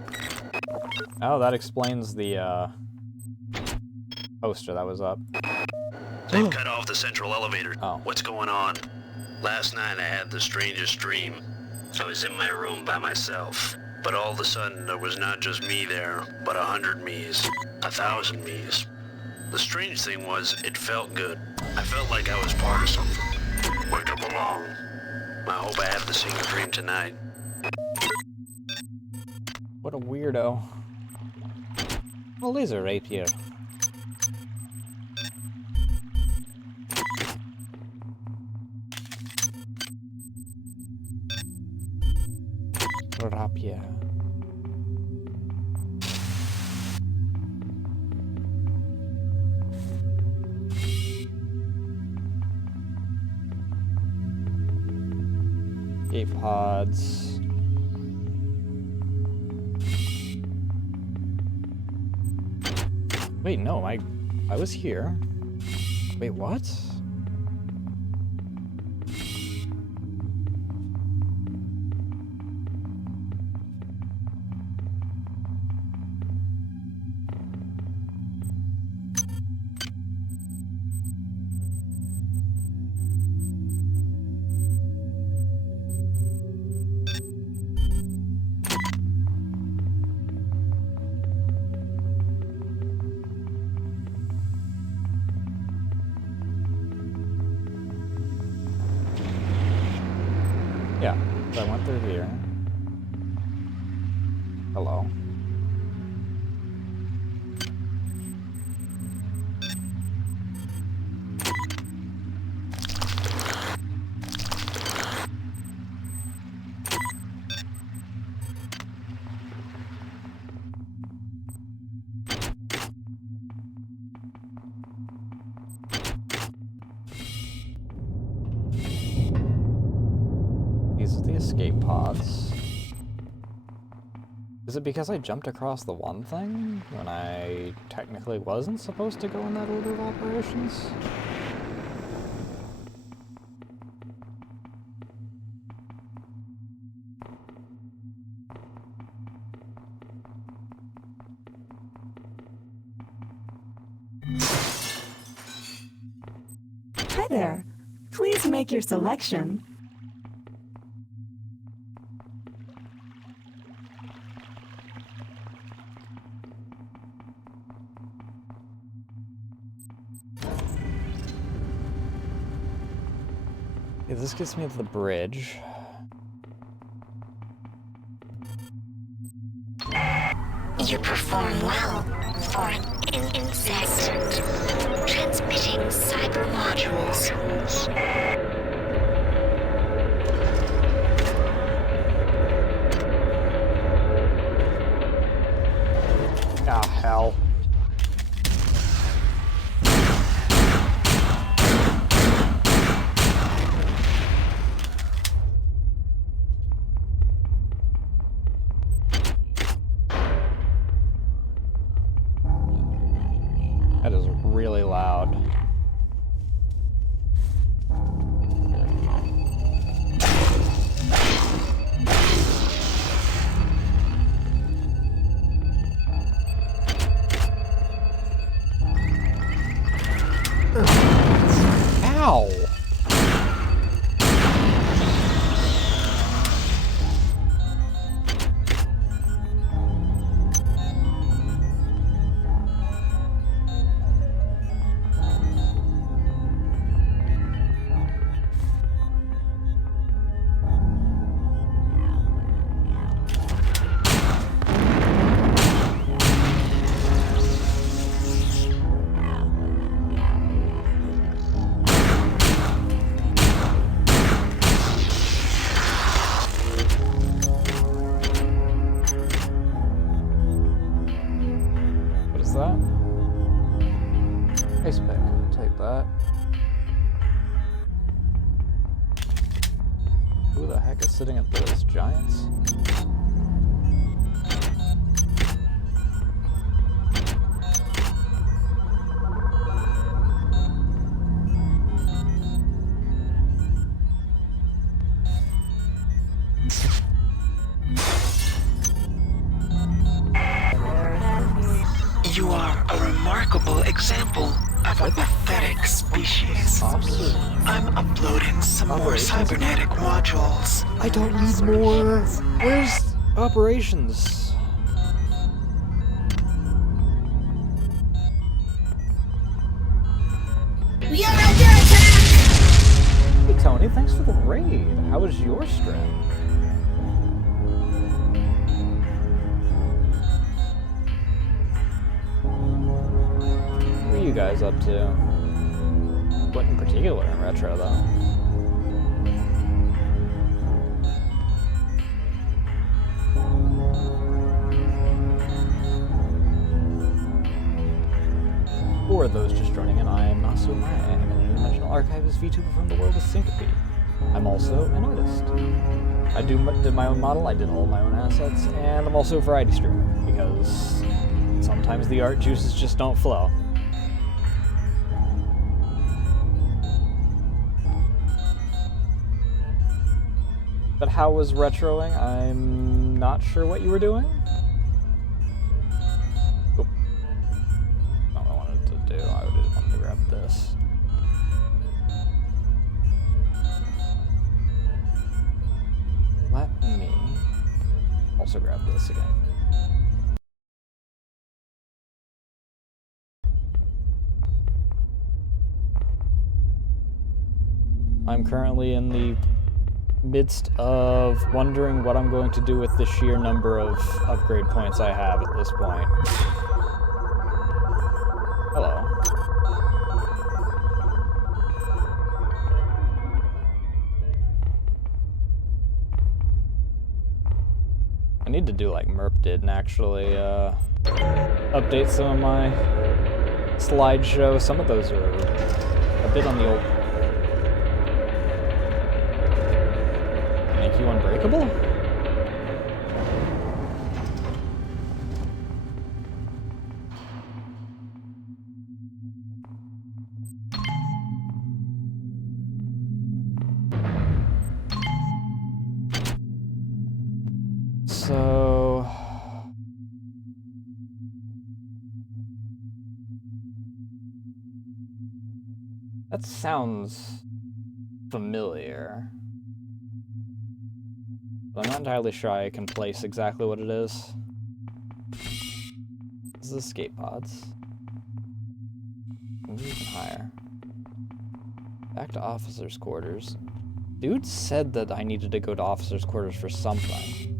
Oh, that explains the, poster that was up. They've cut off the central elevator. What's going on? Last night I had the strangest dream. I was in my room by myself. But all of a sudden, there was not just me there, but 100 me's, 1,000 me's. The strange thing was, it felt good. I felt like I was part of something. Like I belong. I hope I have the same dream tonight. What a weirdo. A laser rapier. Rapier. Pods. Wait, no, I was here. Wait, what? Yeah, so I went through here. Hello. escape pods. Is it because I jumped across the one thing when I technically wasn't supposed to go in that order of operations? Hi there. Please make your selection. Okay, this gets me to the bridge. You perform well for an insect. Transmitting cyber modules. Ah, hell. That is really loud. Ow! What is that? Ice pick. Take that. Who the heck is sitting at those giants? You are a remarkable example of a pathetic species. I'm uploading some more cybernetic modules. I don't need more. Where's operations? We are under attack! Hey Tony, thanks for the raid. How was your stream? What are you guys up to? What in particular in Retro, though? For those just joining in, I am Nasu Maya. I am an interdimensional archivist VTuber from the world of Syncope. I'm also an artist. I did my own model, I did all my own assets, and I'm also a variety streamer, because sometimes the art juices just don't flow. But how was retroing? I'm not sure what you were doing. Oh. Not what I wanted to do. I just wanted to grab this. Let me also grab this again. I'm currently in the midst of wondering what I'm going to do with the sheer number of upgrade points I have at this point. Hello. I need to do like Merp did and actually update some of my slideshow. Some of those are a bit on the old... Thank you unbreakable? So... that sounds familiar. But I'm not entirely sure I can place exactly what it is. This is escape pods. Move even higher. Back to officers' quarters. Dude said that I needed to go to officers' quarters for something.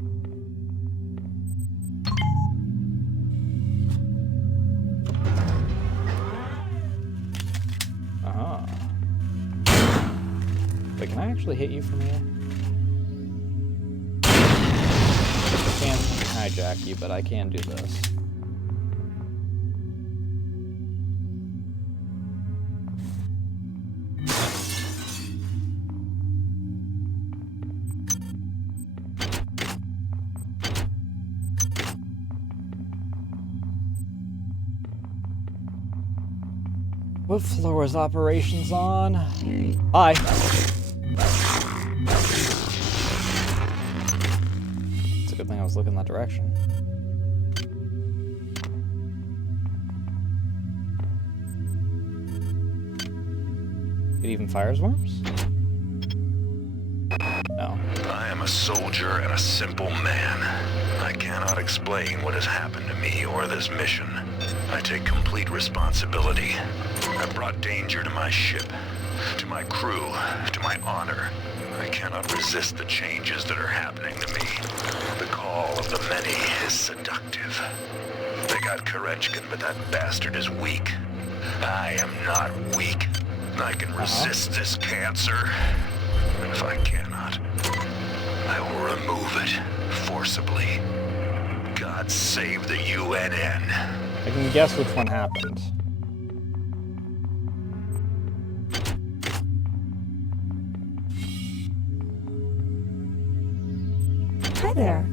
Wait, can I actually hit you from here? I can't hijack you, but I can do this. What floor is operations on? Hi. It's a good thing I was looking that direction. It even fires worms? No. I am a soldier and a simple man. I cannot explain what has happened to me or this mission. I take complete responsibility. I brought danger to my ship, to my crew, to my honor. I cannot resist the changes that are happening to me. The call of the many is seductive. They got Kerechkin, but that bastard is weak. I am not weak. I can resist this cancer. And if I cannot, I will remove it forcibly. God save the UNN. I can guess which one happened. Hi there.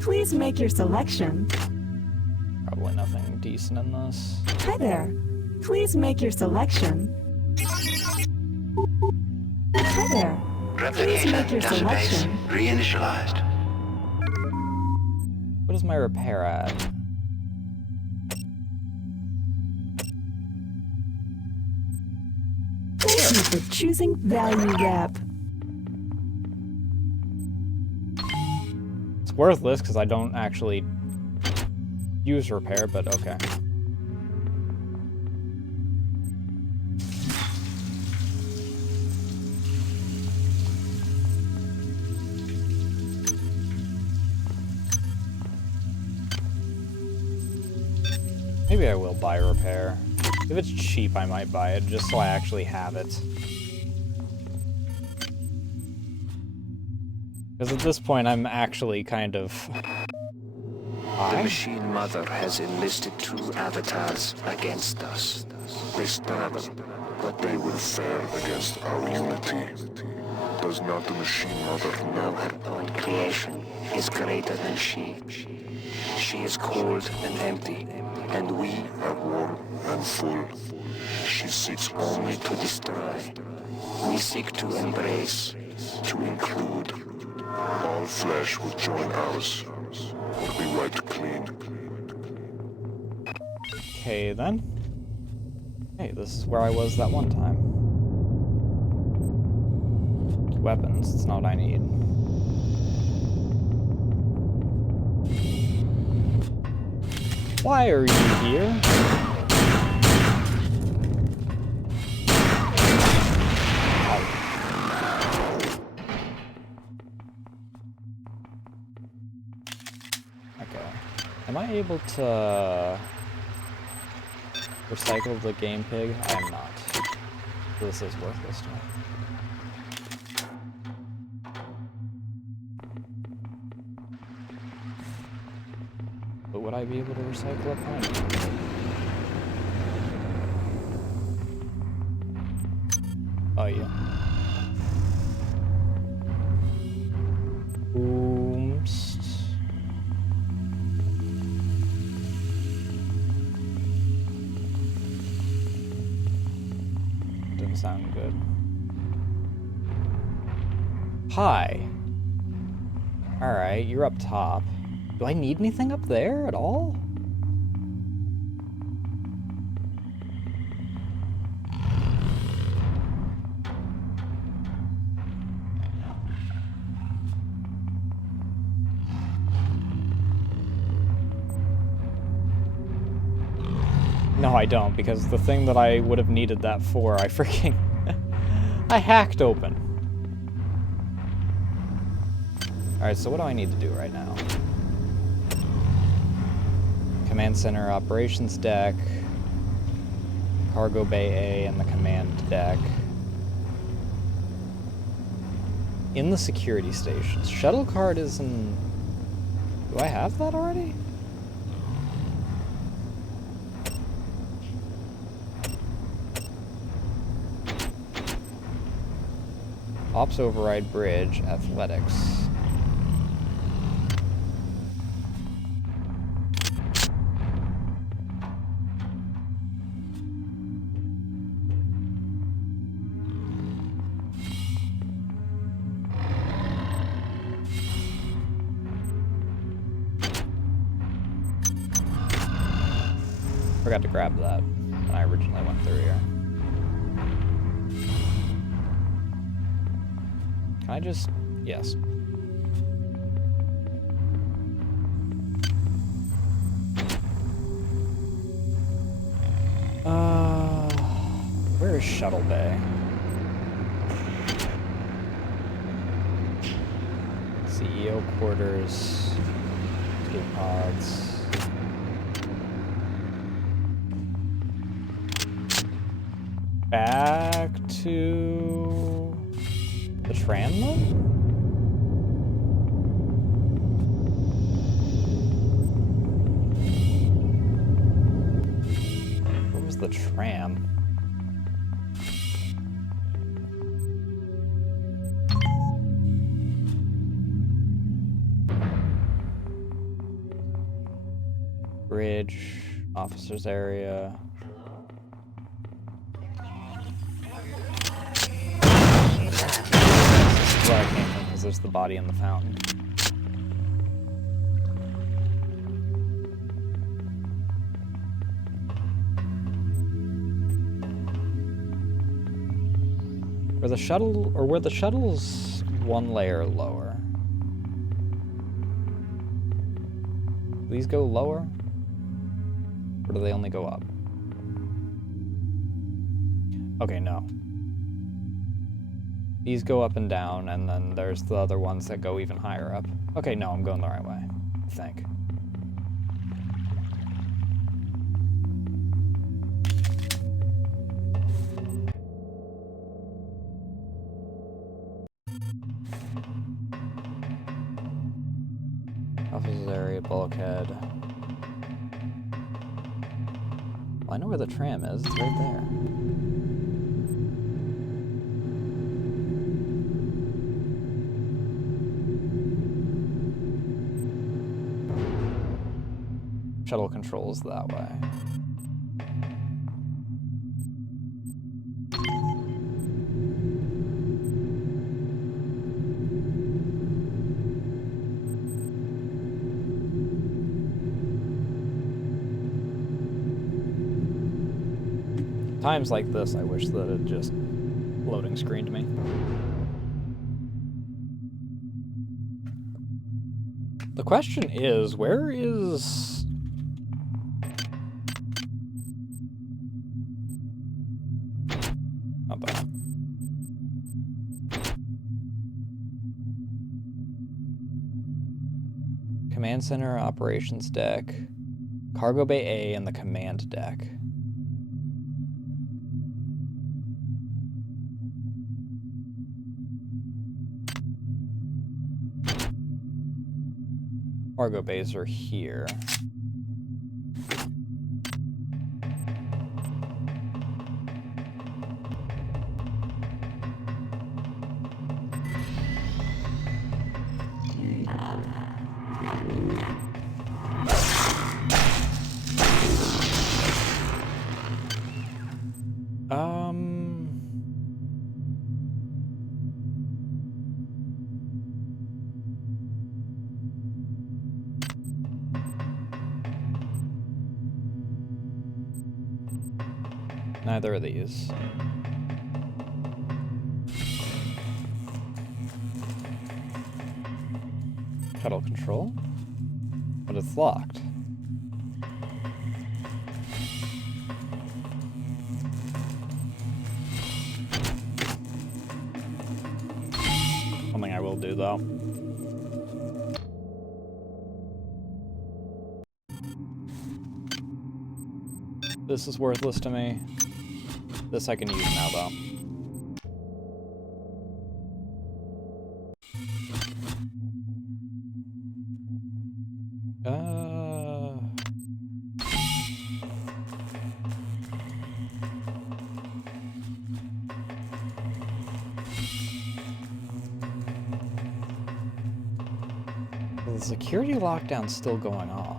Please make your selection. Probably nothing decent in this. Hi there. Please make your selection. Hi there. Please make your selection. Reinitialized. What is my repair at? Thank you for choosing Value Wrap. It's worthless because I don't actually use repair, but okay. Maybe I will buy repair. If it's cheap, I might buy it, just so I actually have it. Because at this point, I'm actually kind of... The Machine Mother has enlisted 2 avatars against us. They stand, but they will fail against our unity. Does not the Machine Mother know? Her own creation is greater than she. She is cold and empty, and we are warm and full. She seeks only to destroy. We seek to embrace, to include. All flesh will join ours, will be wiped clean. Okay then. Hey, this is where I was that one time. Weapons, it's not what I need. Why are you here? Okay. Am I able to recycle the game pig? I am not. This is worthless to me. But would I be able to recycle a pine? Oh, yeah. sound good. Hi. Alright, you're up top. Do I need anything up there at all? No, I don't, because the thing that I would have needed that for, I freaking... I hacked open. Alright, so what do I need to do right now? Command Center Operations Deck, Cargo Bay A, and the Command Deck. In the security stations. Shuttle card is in... Do I have that already? Ops Override Bridge, Athletics. Forgot to grab that when I originally went through here. Can I just... Yes. Where is Shuttle Bay? CEO quarters. Escape pods. Back to the tram then? Where was the tram? Bridge, officers area. Where I came from, because there's the body in the fountain. Were the shuttles one layer lower? Do these go lower? Or do they only go up? Okay, no. These go up and down, and then there's the other ones that go even higher up. Okay, no, I'm going the right way, I think. Offices area, bulkhead. Well, I know where the tram is, it's right there. Shuttle controls that way. Times like this, I wish that it just loading screened me. The question is, where is... Command Center, Operations Deck, Cargo Bay A, and the Command Deck. Cargo bays are here. Neither of these. Shuttle control? But it's locked. Something I will do though. This is worthless to me. This I can use now though. The security lockdown's still going on.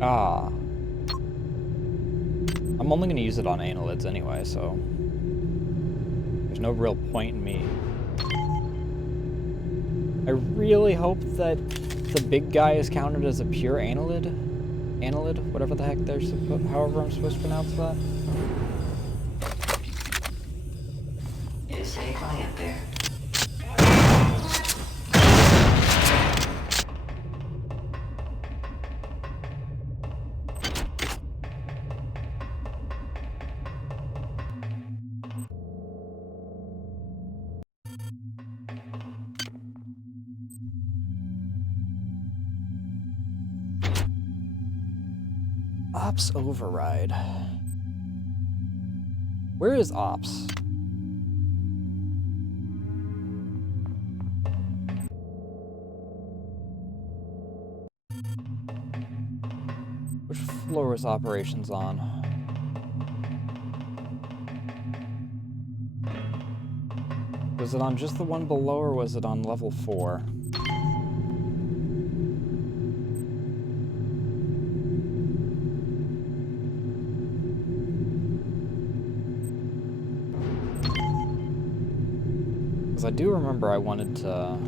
Ah. I'm only going to use it on annelids anyway, so there's no real point in me. I really hope that the big guy is counted as a pure annelid. Annelid? Whatever the heck they're however I'm supposed to pronounce that. Is a client there? Ops override. Where is Ops? Which floor is operations on? Was it on just the one below or was it on level 4? Because I do remember I wanted to...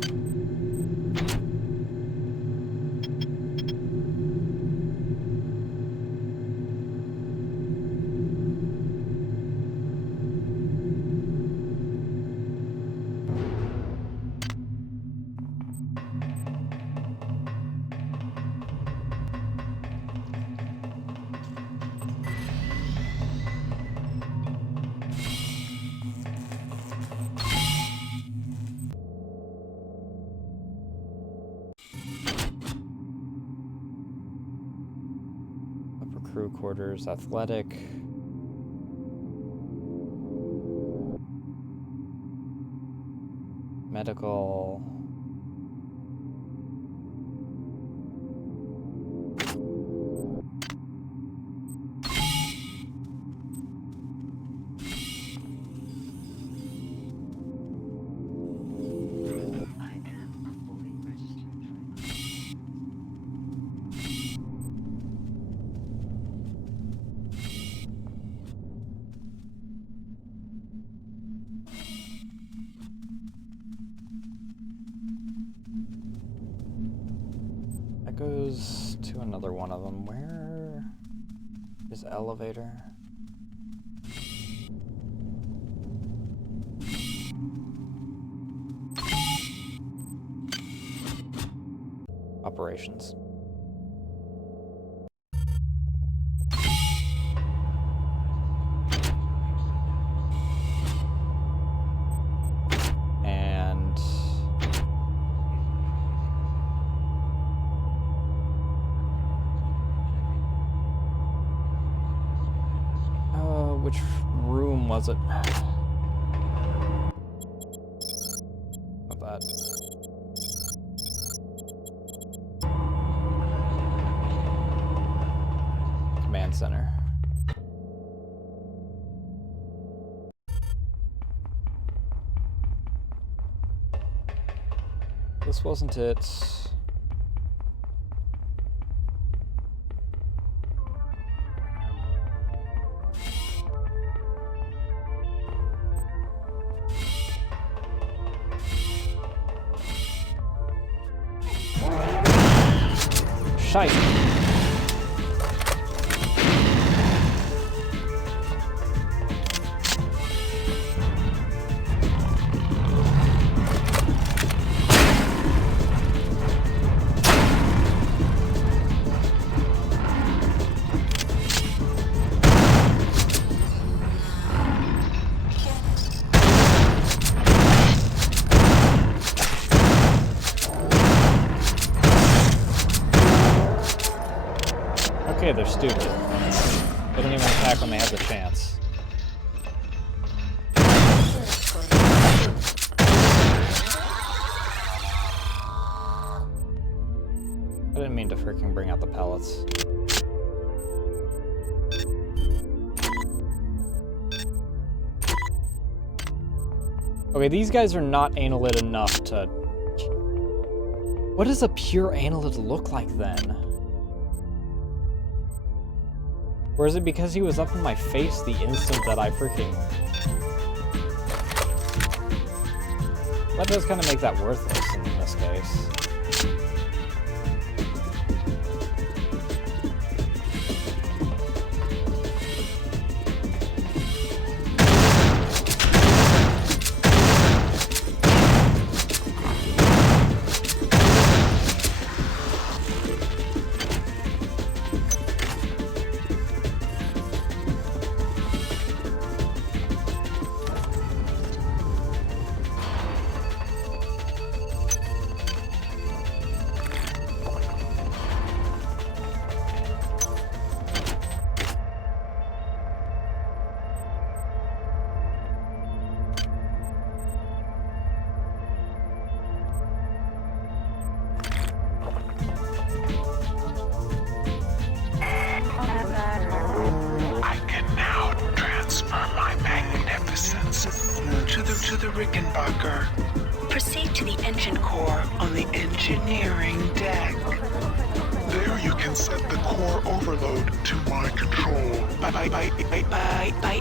Crew quarters, athletic. Medical. Goes to another one of them. Where is elevator? Operations. Which room was it? Not that. Command center. This wasn't it. shite. Okay, they're stupid. They don't even attack when they have the chance. I didn't mean to freaking bring out the pellets. Okay, these guys are not annelid enough to... What does a pure annelid look like then? Or is it because he was up in my face the instant that I freaking... That does kind of make that worthless in this case. To the Rickenbacker. Proceed to the engine core on the engineering deck. There you can set the core overload to my control. By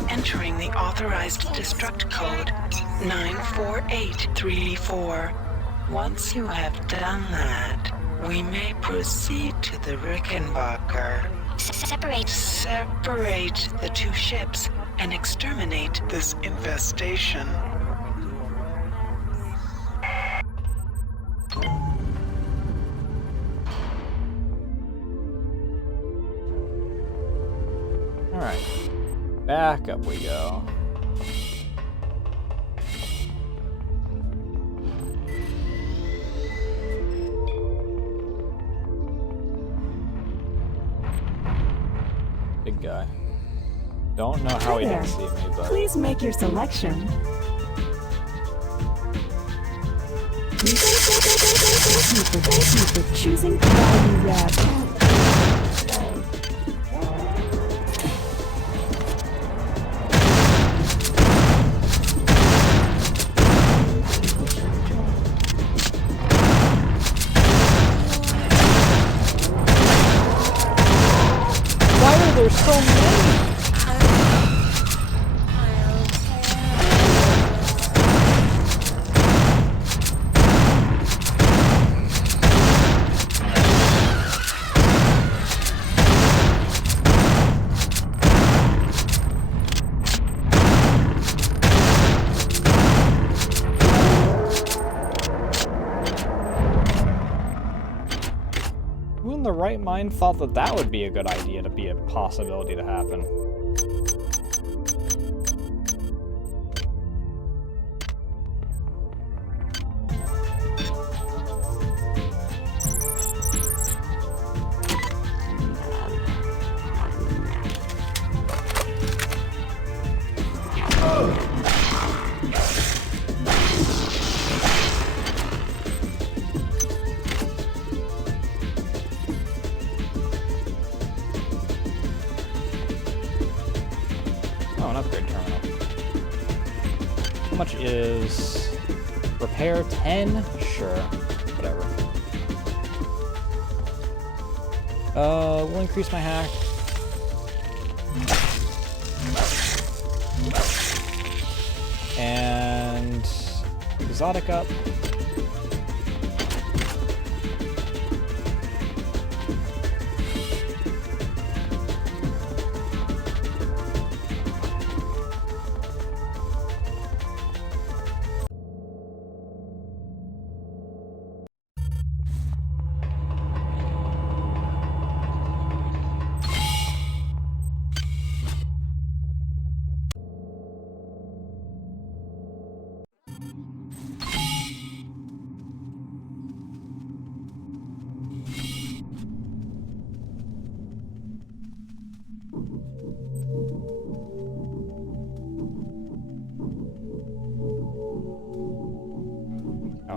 entering the authorized destruct code 94834. Once you have done that, we may proceed to the Rickenbacker. Separate the two ships and exterminate this infestation. Alright. Back up we go. Big guy. Don't know how he didn't see me, but... Please make your selection. Thank you for choosing Value Wrap. Why are there so many? Who in the right mind thought that that would be a good idea to be a possibility to happen? Oh, an upgrade terminal. How much is repair? 10? Sure. Whatever. We'll increase my hack. And exotic up.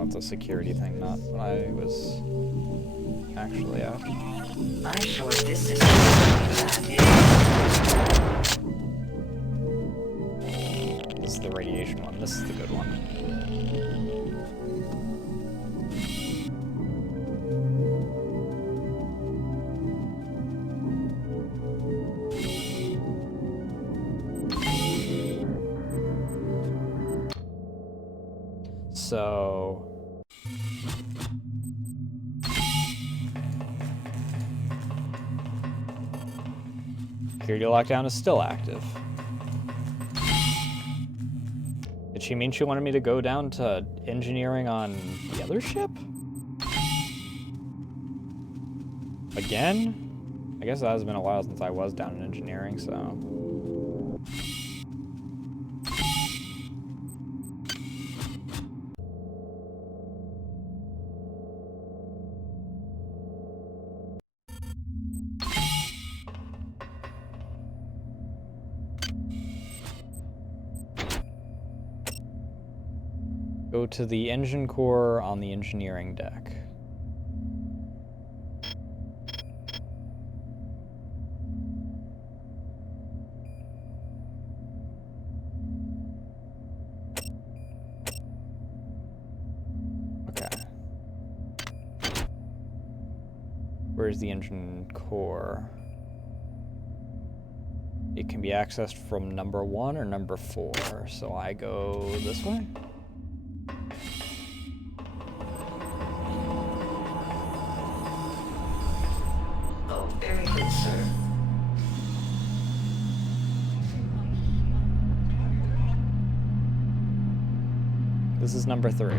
Oh, it's a security thing, not what I was actually after. I'm sure this is This is the radiation one. This is the good one. So security lockdown is still active. Did she mean she wanted me to go down to engineering on the other ship? Again? I guess it has been a while since I was down in engineering, so... Go to the engine core on the engineering deck. Okay. Where's the engine core? It can be accessed from number 1 or number 4, so I go this way. very good, sir. This is number 3.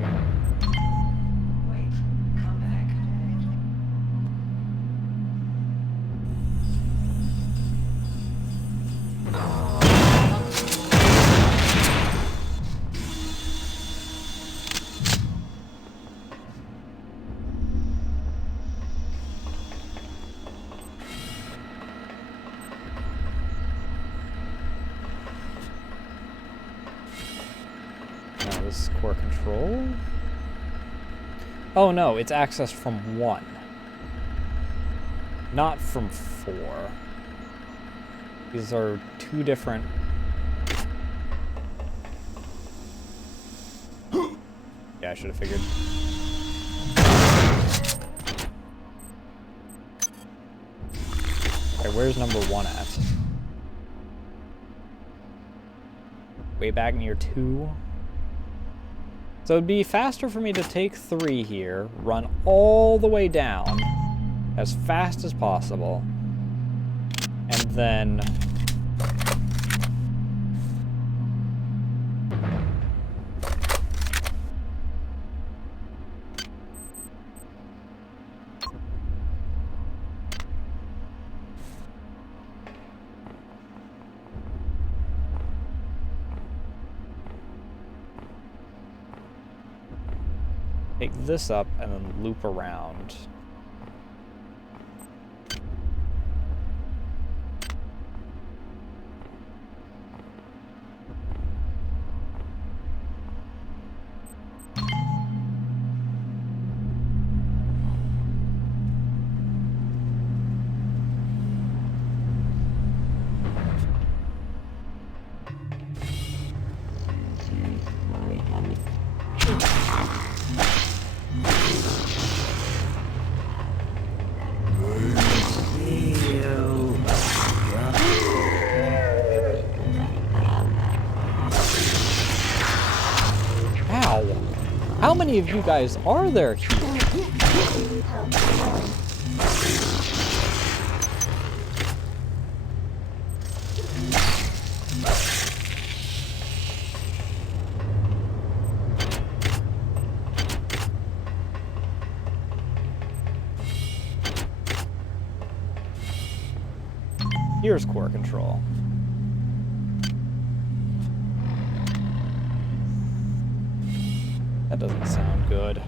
Core control? Oh no, it's accessed from 1. Not from 4. These are 2 different... Yeah, I should have figured. Okay, where's number 1 at? Way back near 2? So it'd be faster for me to take 3 here, run all the way down as fast as possible, and then... take this up and then loop around. How many of you guys are there here? Here's core control. That doesn't sound good.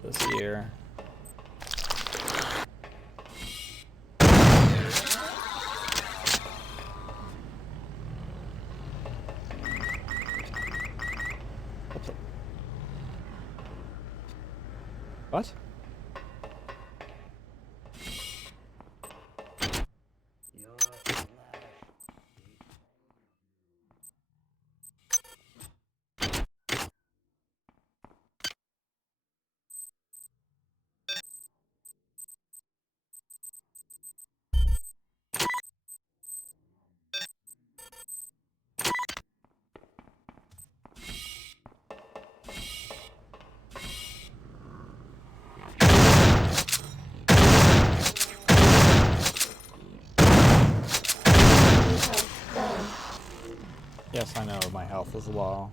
This year. What? Yes, I know my health is low.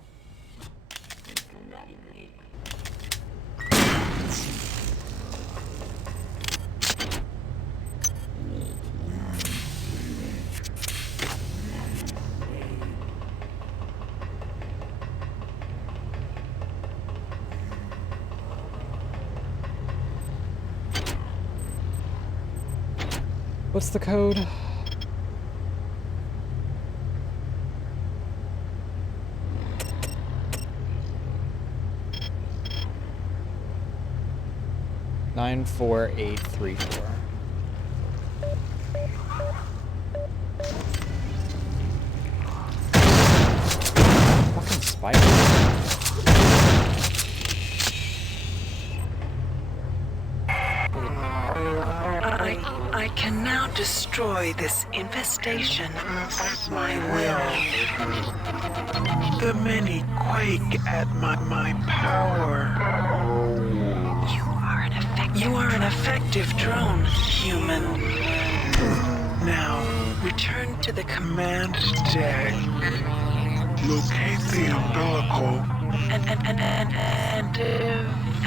What's the code? Nine 4834. Fucking spider. I can now destroy this infestation at my will. The many quake at my power. You are an effective drone, human. Now, return to the command deck. Locate the umbilical.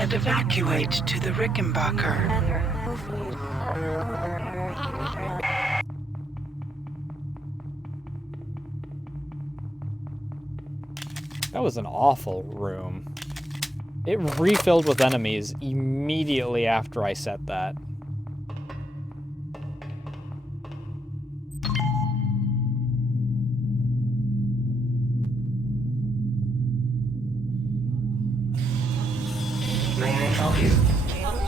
And evacuate to the Rickenbacker. That was an awful room. It refilled with enemies immediately after I set that. May I help you?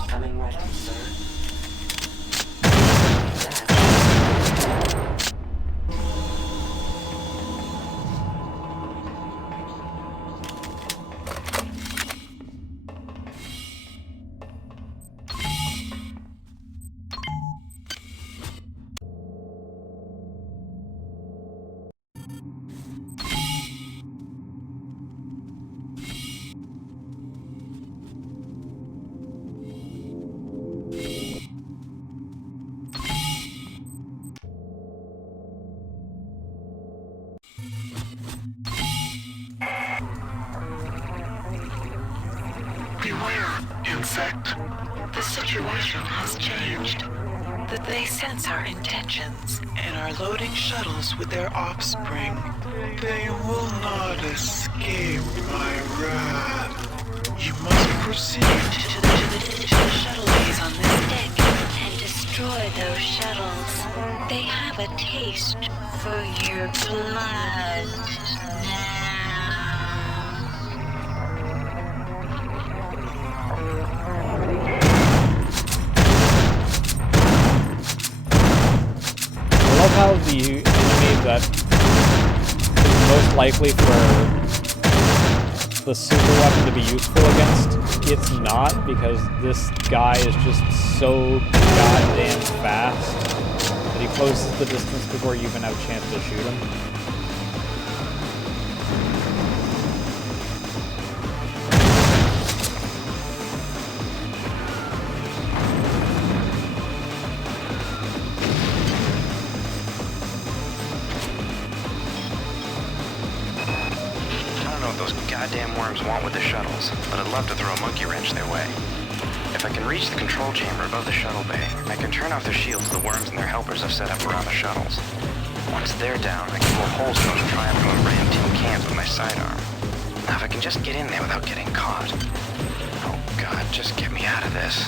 Coming right up, sir. The situation has changed. They sense our intentions and are loading shuttles with their offspring. They will not escape my wrath. You must proceed to the shuttle bays on this deck and destroy those shuttles. They have a taste for your blood. I love how the enemy that is most likely for the super weapon to be useful against, it's not, because this guy is just so goddamn fast that he closes the distance before you even have a chance to shoot him. Goddamn worms want with the shuttles, but I'd love to throw a monkey wrench their way. If I can reach the control chamber above the shuttle bay, I can turn off the shields the worms and their helpers have set up around the shuttles. Once they're down, I can blow holes in those Triumph and Ram Team cans with my sidearm. just get in there without getting caught. Oh God, just get me out of this.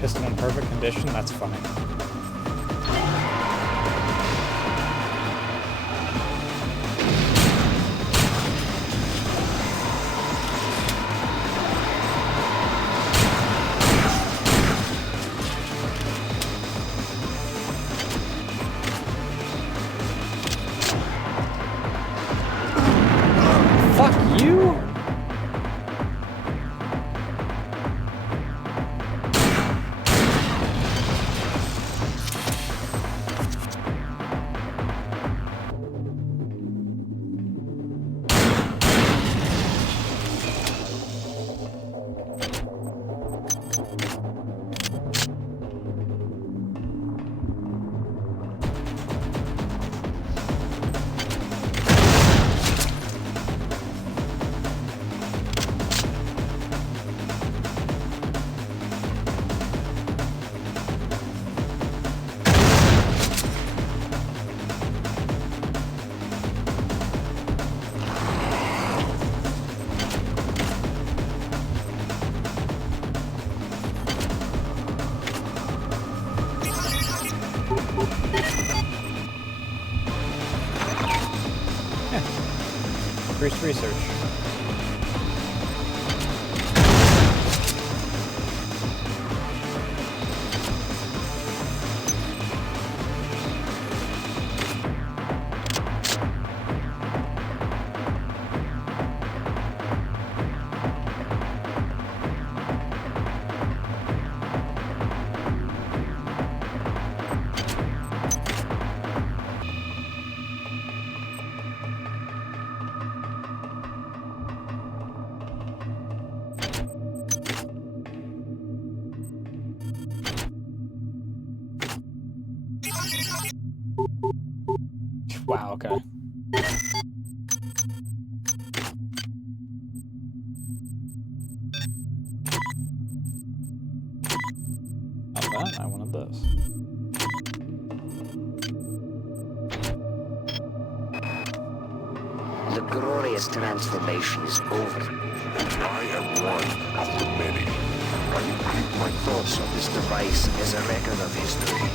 Piston in perfect condition? That's funny. Fuck you! Increased research. Wow, okay. Not that, I wanted this. The glorious transformation is over. I am one of the many. I repeat my thoughts On this device is a record of history.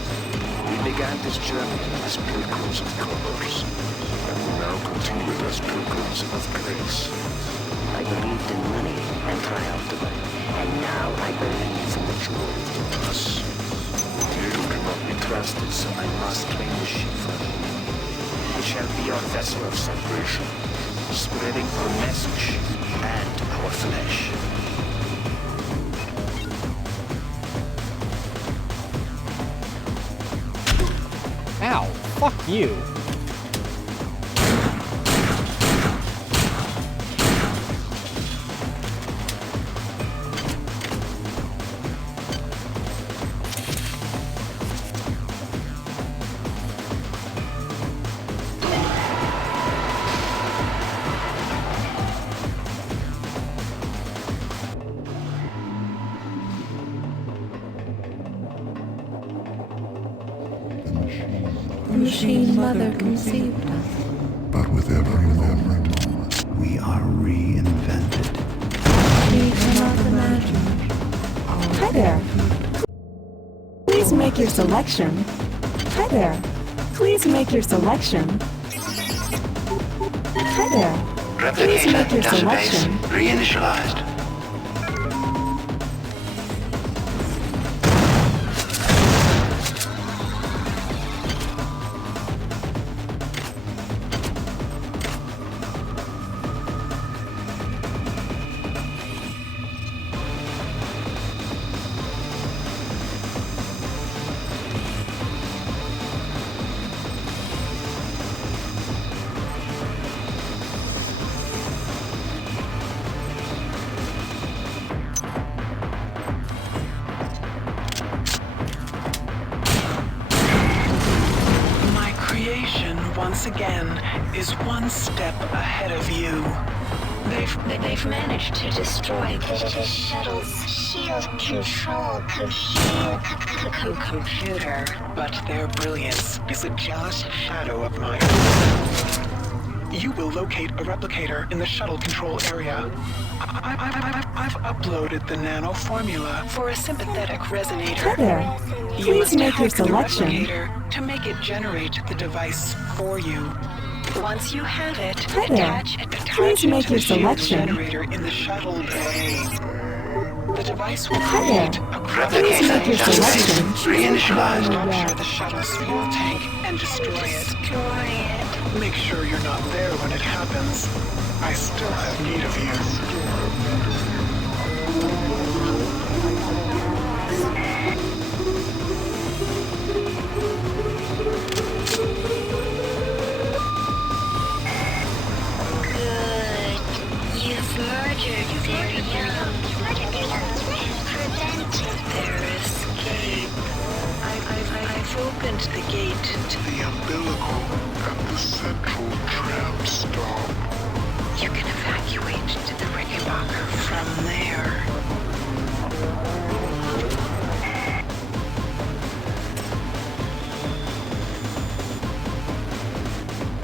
We began this journey as pilgrims of commerce, and we now continue it as pilgrims of grace. I believed in money and triumphed of it, and now I believe in the joy of the purse. Diego cannot be trusted, So I must claim the Shiva. It shall be our vessel of salvation, spreading our message and our flesh. Ow, fuck you. Machine Mother conceived us. But with every moment, we are reinvented. We cannot imagine. Hi there. Please make your selection. Hi there. Please make your selection. Hi there. Please make your selection. once again is one step ahead of you. They've managed to destroy the shuttle's shield control computer. But their brilliance is a jealous shadow of mine. You will locate a replicator in the shuttle control area. I've uploaded the nano formula for a sympathetic resonator. Hi there. You must Please make your hack the selection. replicator to make it generate the device for you. Once you have it, Hi there. attach Please it make to your the shield selection. generator in the shuttle bay. The device will Hi create there. a Please make your selection. Reinitialize, capture the shuttle's fuel tank and destroy it. Make sure you're not there when it happens. I still have need of you. Good. You've murdered their young and prevented their escape. I've opened the gate to The umbilical at the central tram stop. You can evacuate to the Rickenbacker from there.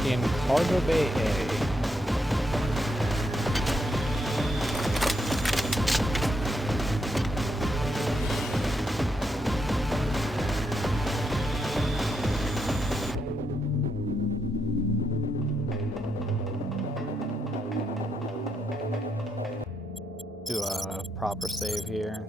In Cargo Bay A. Do a proper save here.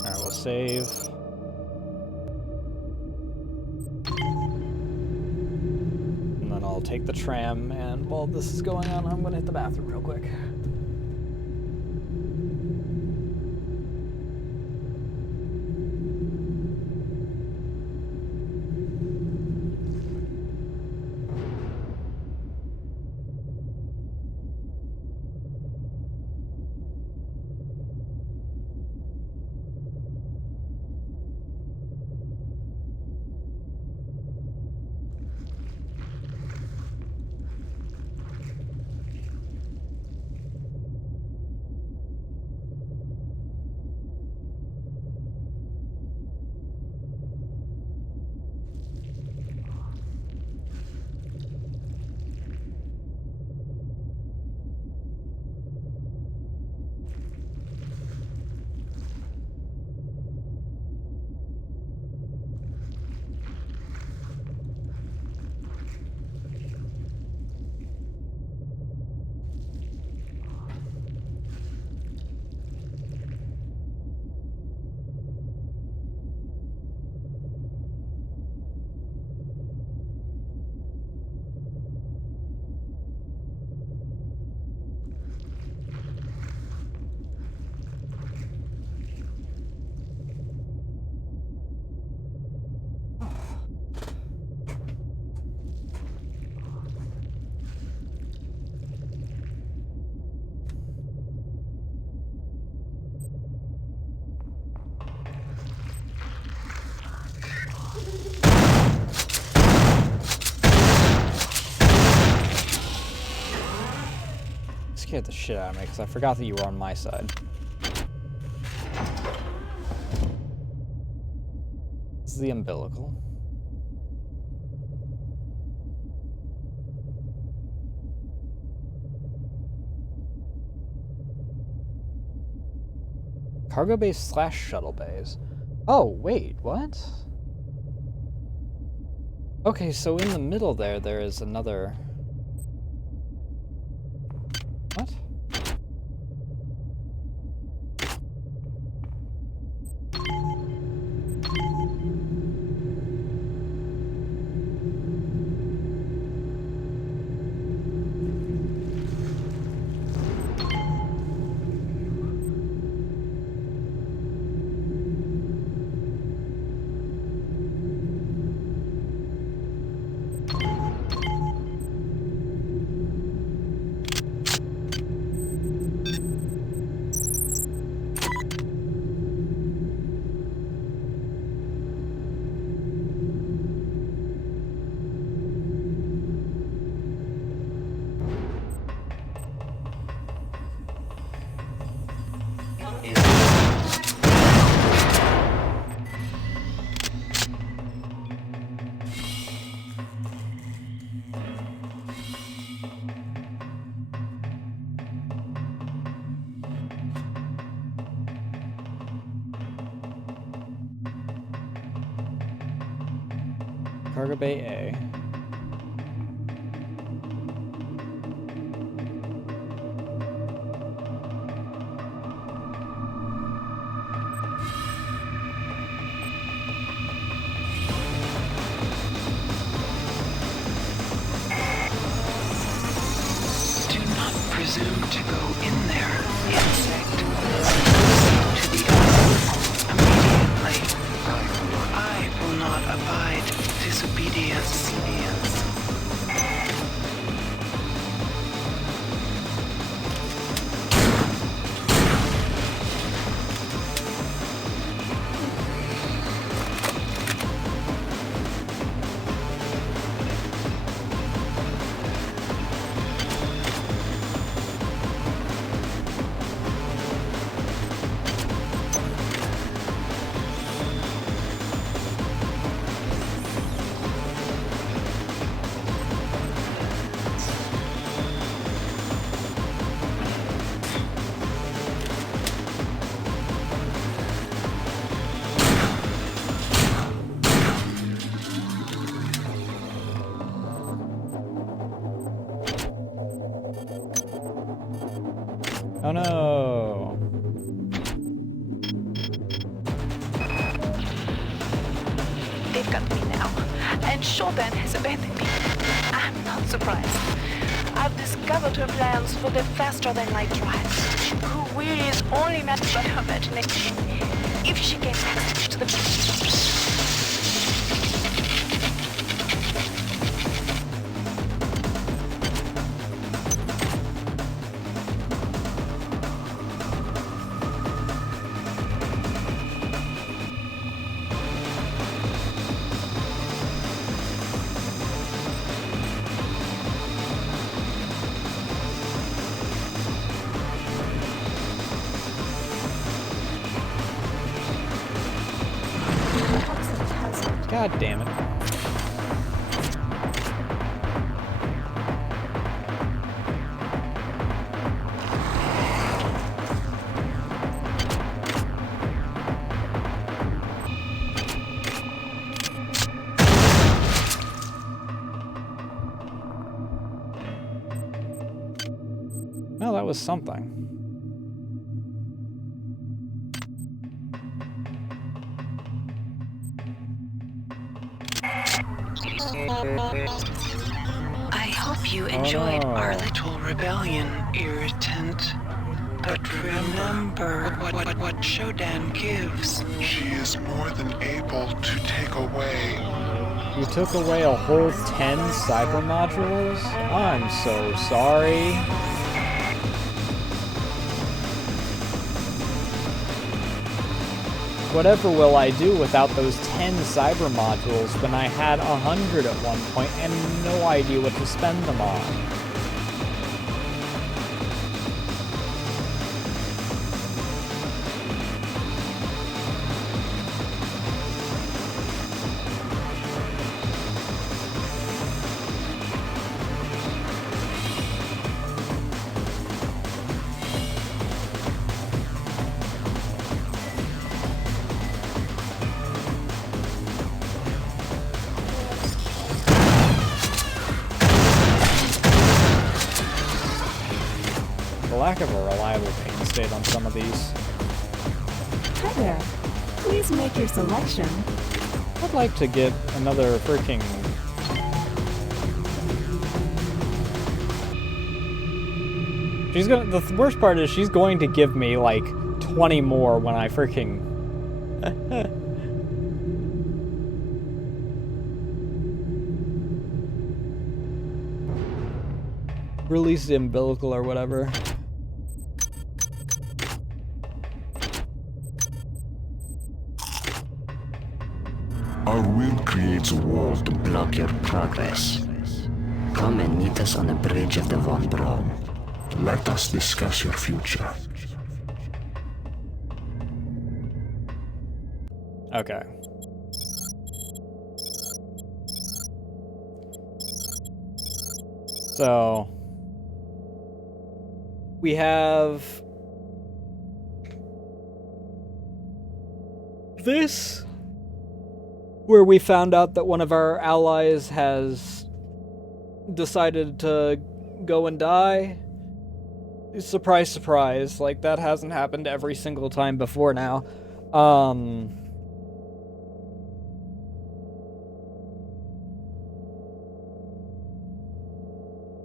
Alright, we'll save. And then I'll take the tram, and while this is going on, I'm gonna hit the bathroom real quick. Scared the shit out of me because I forgot that you were on my side. This is the umbilical. Cargo base / shuttle bays. Oh, wait, what? Okay, so in the middle there is another... What? Cargo Bay A. Do not presume to go in there, insect. To the earth immediately. I will not abide disobedience. Oh no! They've got me now, and Shodan has abandoned me. I'm not surprised. I've discovered her plans for the faster-than-light drive. Who really is only matched by her imagination. If she gains access to the... God damn it. Well, that was something. I hope you enjoyed our little rebellion, irritant. But remember what Shodan gives. She is more than able to take away. You took away a whole 10 cyber modules? I'm so sorry. Whatever will I do without those 10 cyber modules when I had 100 at one point and no idea what to spend them on? lack of a reliable pain state on some of these. Hi there. Please make your selection. I'd like to get another freaking... The worst part is she's going to give me like 20 more when I freaking... release the umbilical or whatever. Our will creates a wall to block your progress. Come and meet us on the bridge of the Von Braun. Let us discuss your future. Okay. So we have this, where we found out that one of our allies has decided to go and die. Surprise, surprise. Like, that hasn't happened every single time before now.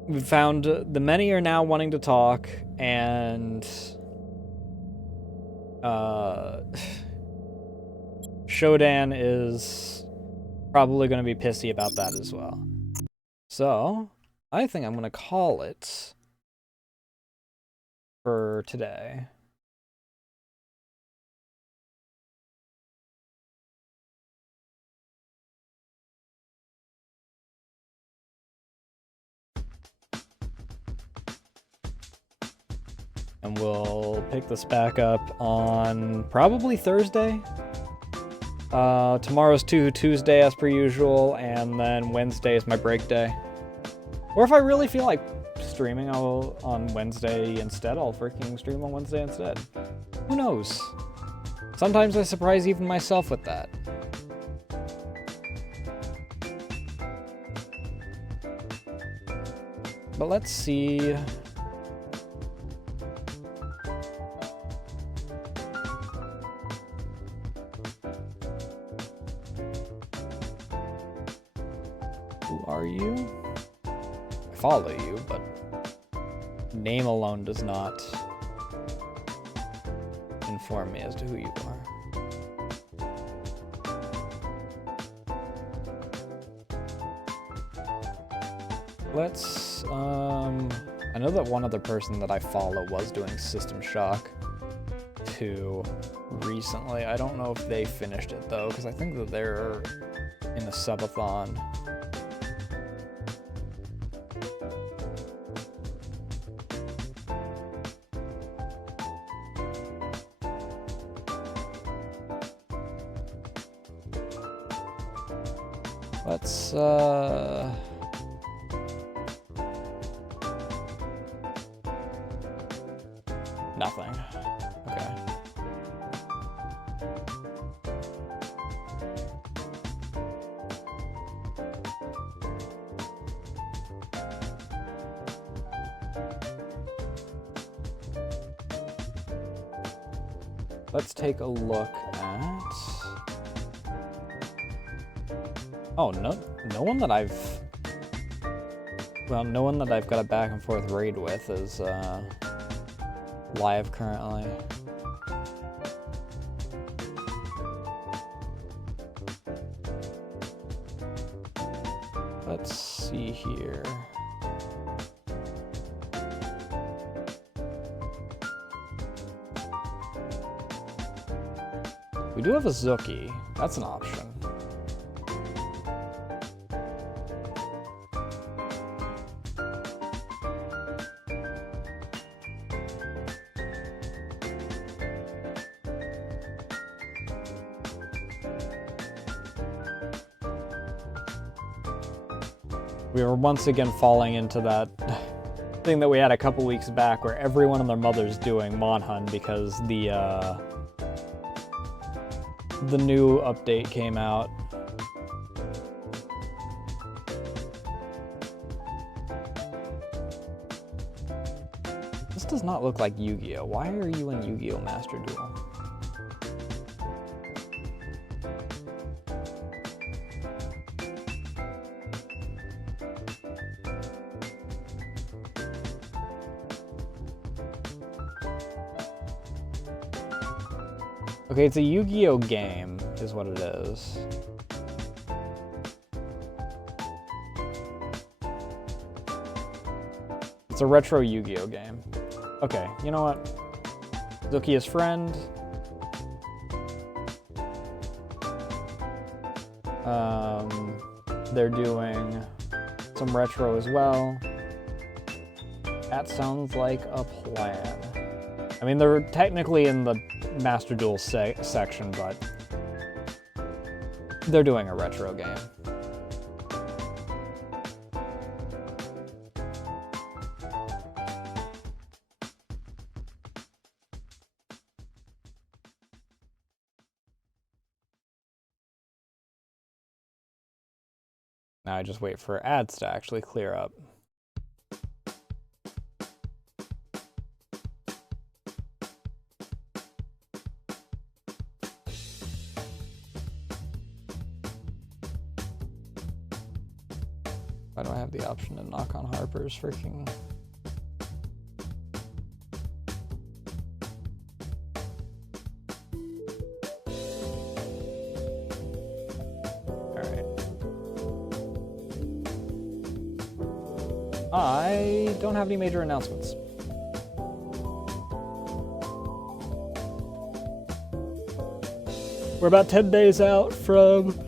We found the many are now wanting to talk, and Shodan is probably going to be pissy about that as well. So, I think I'm going to call it for today. And we'll pick this back up on probably Thursday. Tomorrow's Tuesday as per usual, and then Wednesday is my break day. Or if I really feel like streaming on Wednesday instead, I'll freaking stream on Wednesday instead. Who knows? Sometimes I surprise even myself with that. But let's see. Who are you? I follow you, but name alone does not inform me as to who you are. Let's, I know that one other person that I follow was doing System Shock 2 recently. I don't know if they finished it though, because I think that they're in the subathon. Let's, nothing. Okay. Let's take a look at... Oh, no one that I've... Well, no one that I've got a back and forth raid with is, live currently. Let's see here. We do have a Zuki. That's an option. We were once again falling into that thing that we had a couple weeks back where everyone and their mother's doing Monhun because the new update came out. This does not look like Yu-Gi-Oh! Why are you in Yu-Gi-Oh! Master Duel? Okay, it's a Yu-Gi-Oh! Game, is what it is. It's a retro Yu-Gi-Oh! Game. Okay, you know what? Zukia's friend. They're doing some retro as well. That sounds like a plan. I mean, they're technically in the Master Duel section, but they're doing a retro game. Now I just wait for ads to actually clear up. Why do I have the option to knock on Harper's freaking... I don't have any major announcements. We're about 10 days out from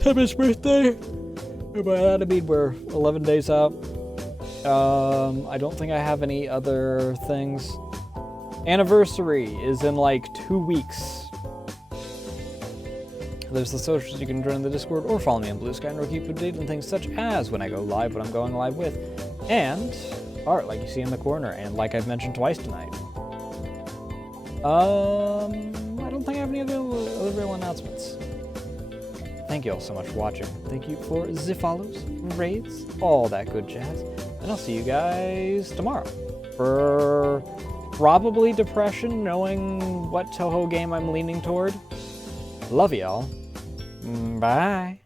Timmy's birthday. And by that I mean we're 11 days out. I don't think I have any other things. Anniversary is in like 2 weeks. There's the socials, you can join the Discord or follow me on Blue Sky and keep updated on things such as when I go live, what I'm going live with, and art like you see in the corner, and like I've mentioned twice tonight. I don't think I have any other real announcements. Thank you all so much for watching. Thank you for the follows, raids, all that good jazz, and I'll see you guys tomorrow for probably Depression, knowing what Toho game I'm leaning toward. Love y'all. Bye.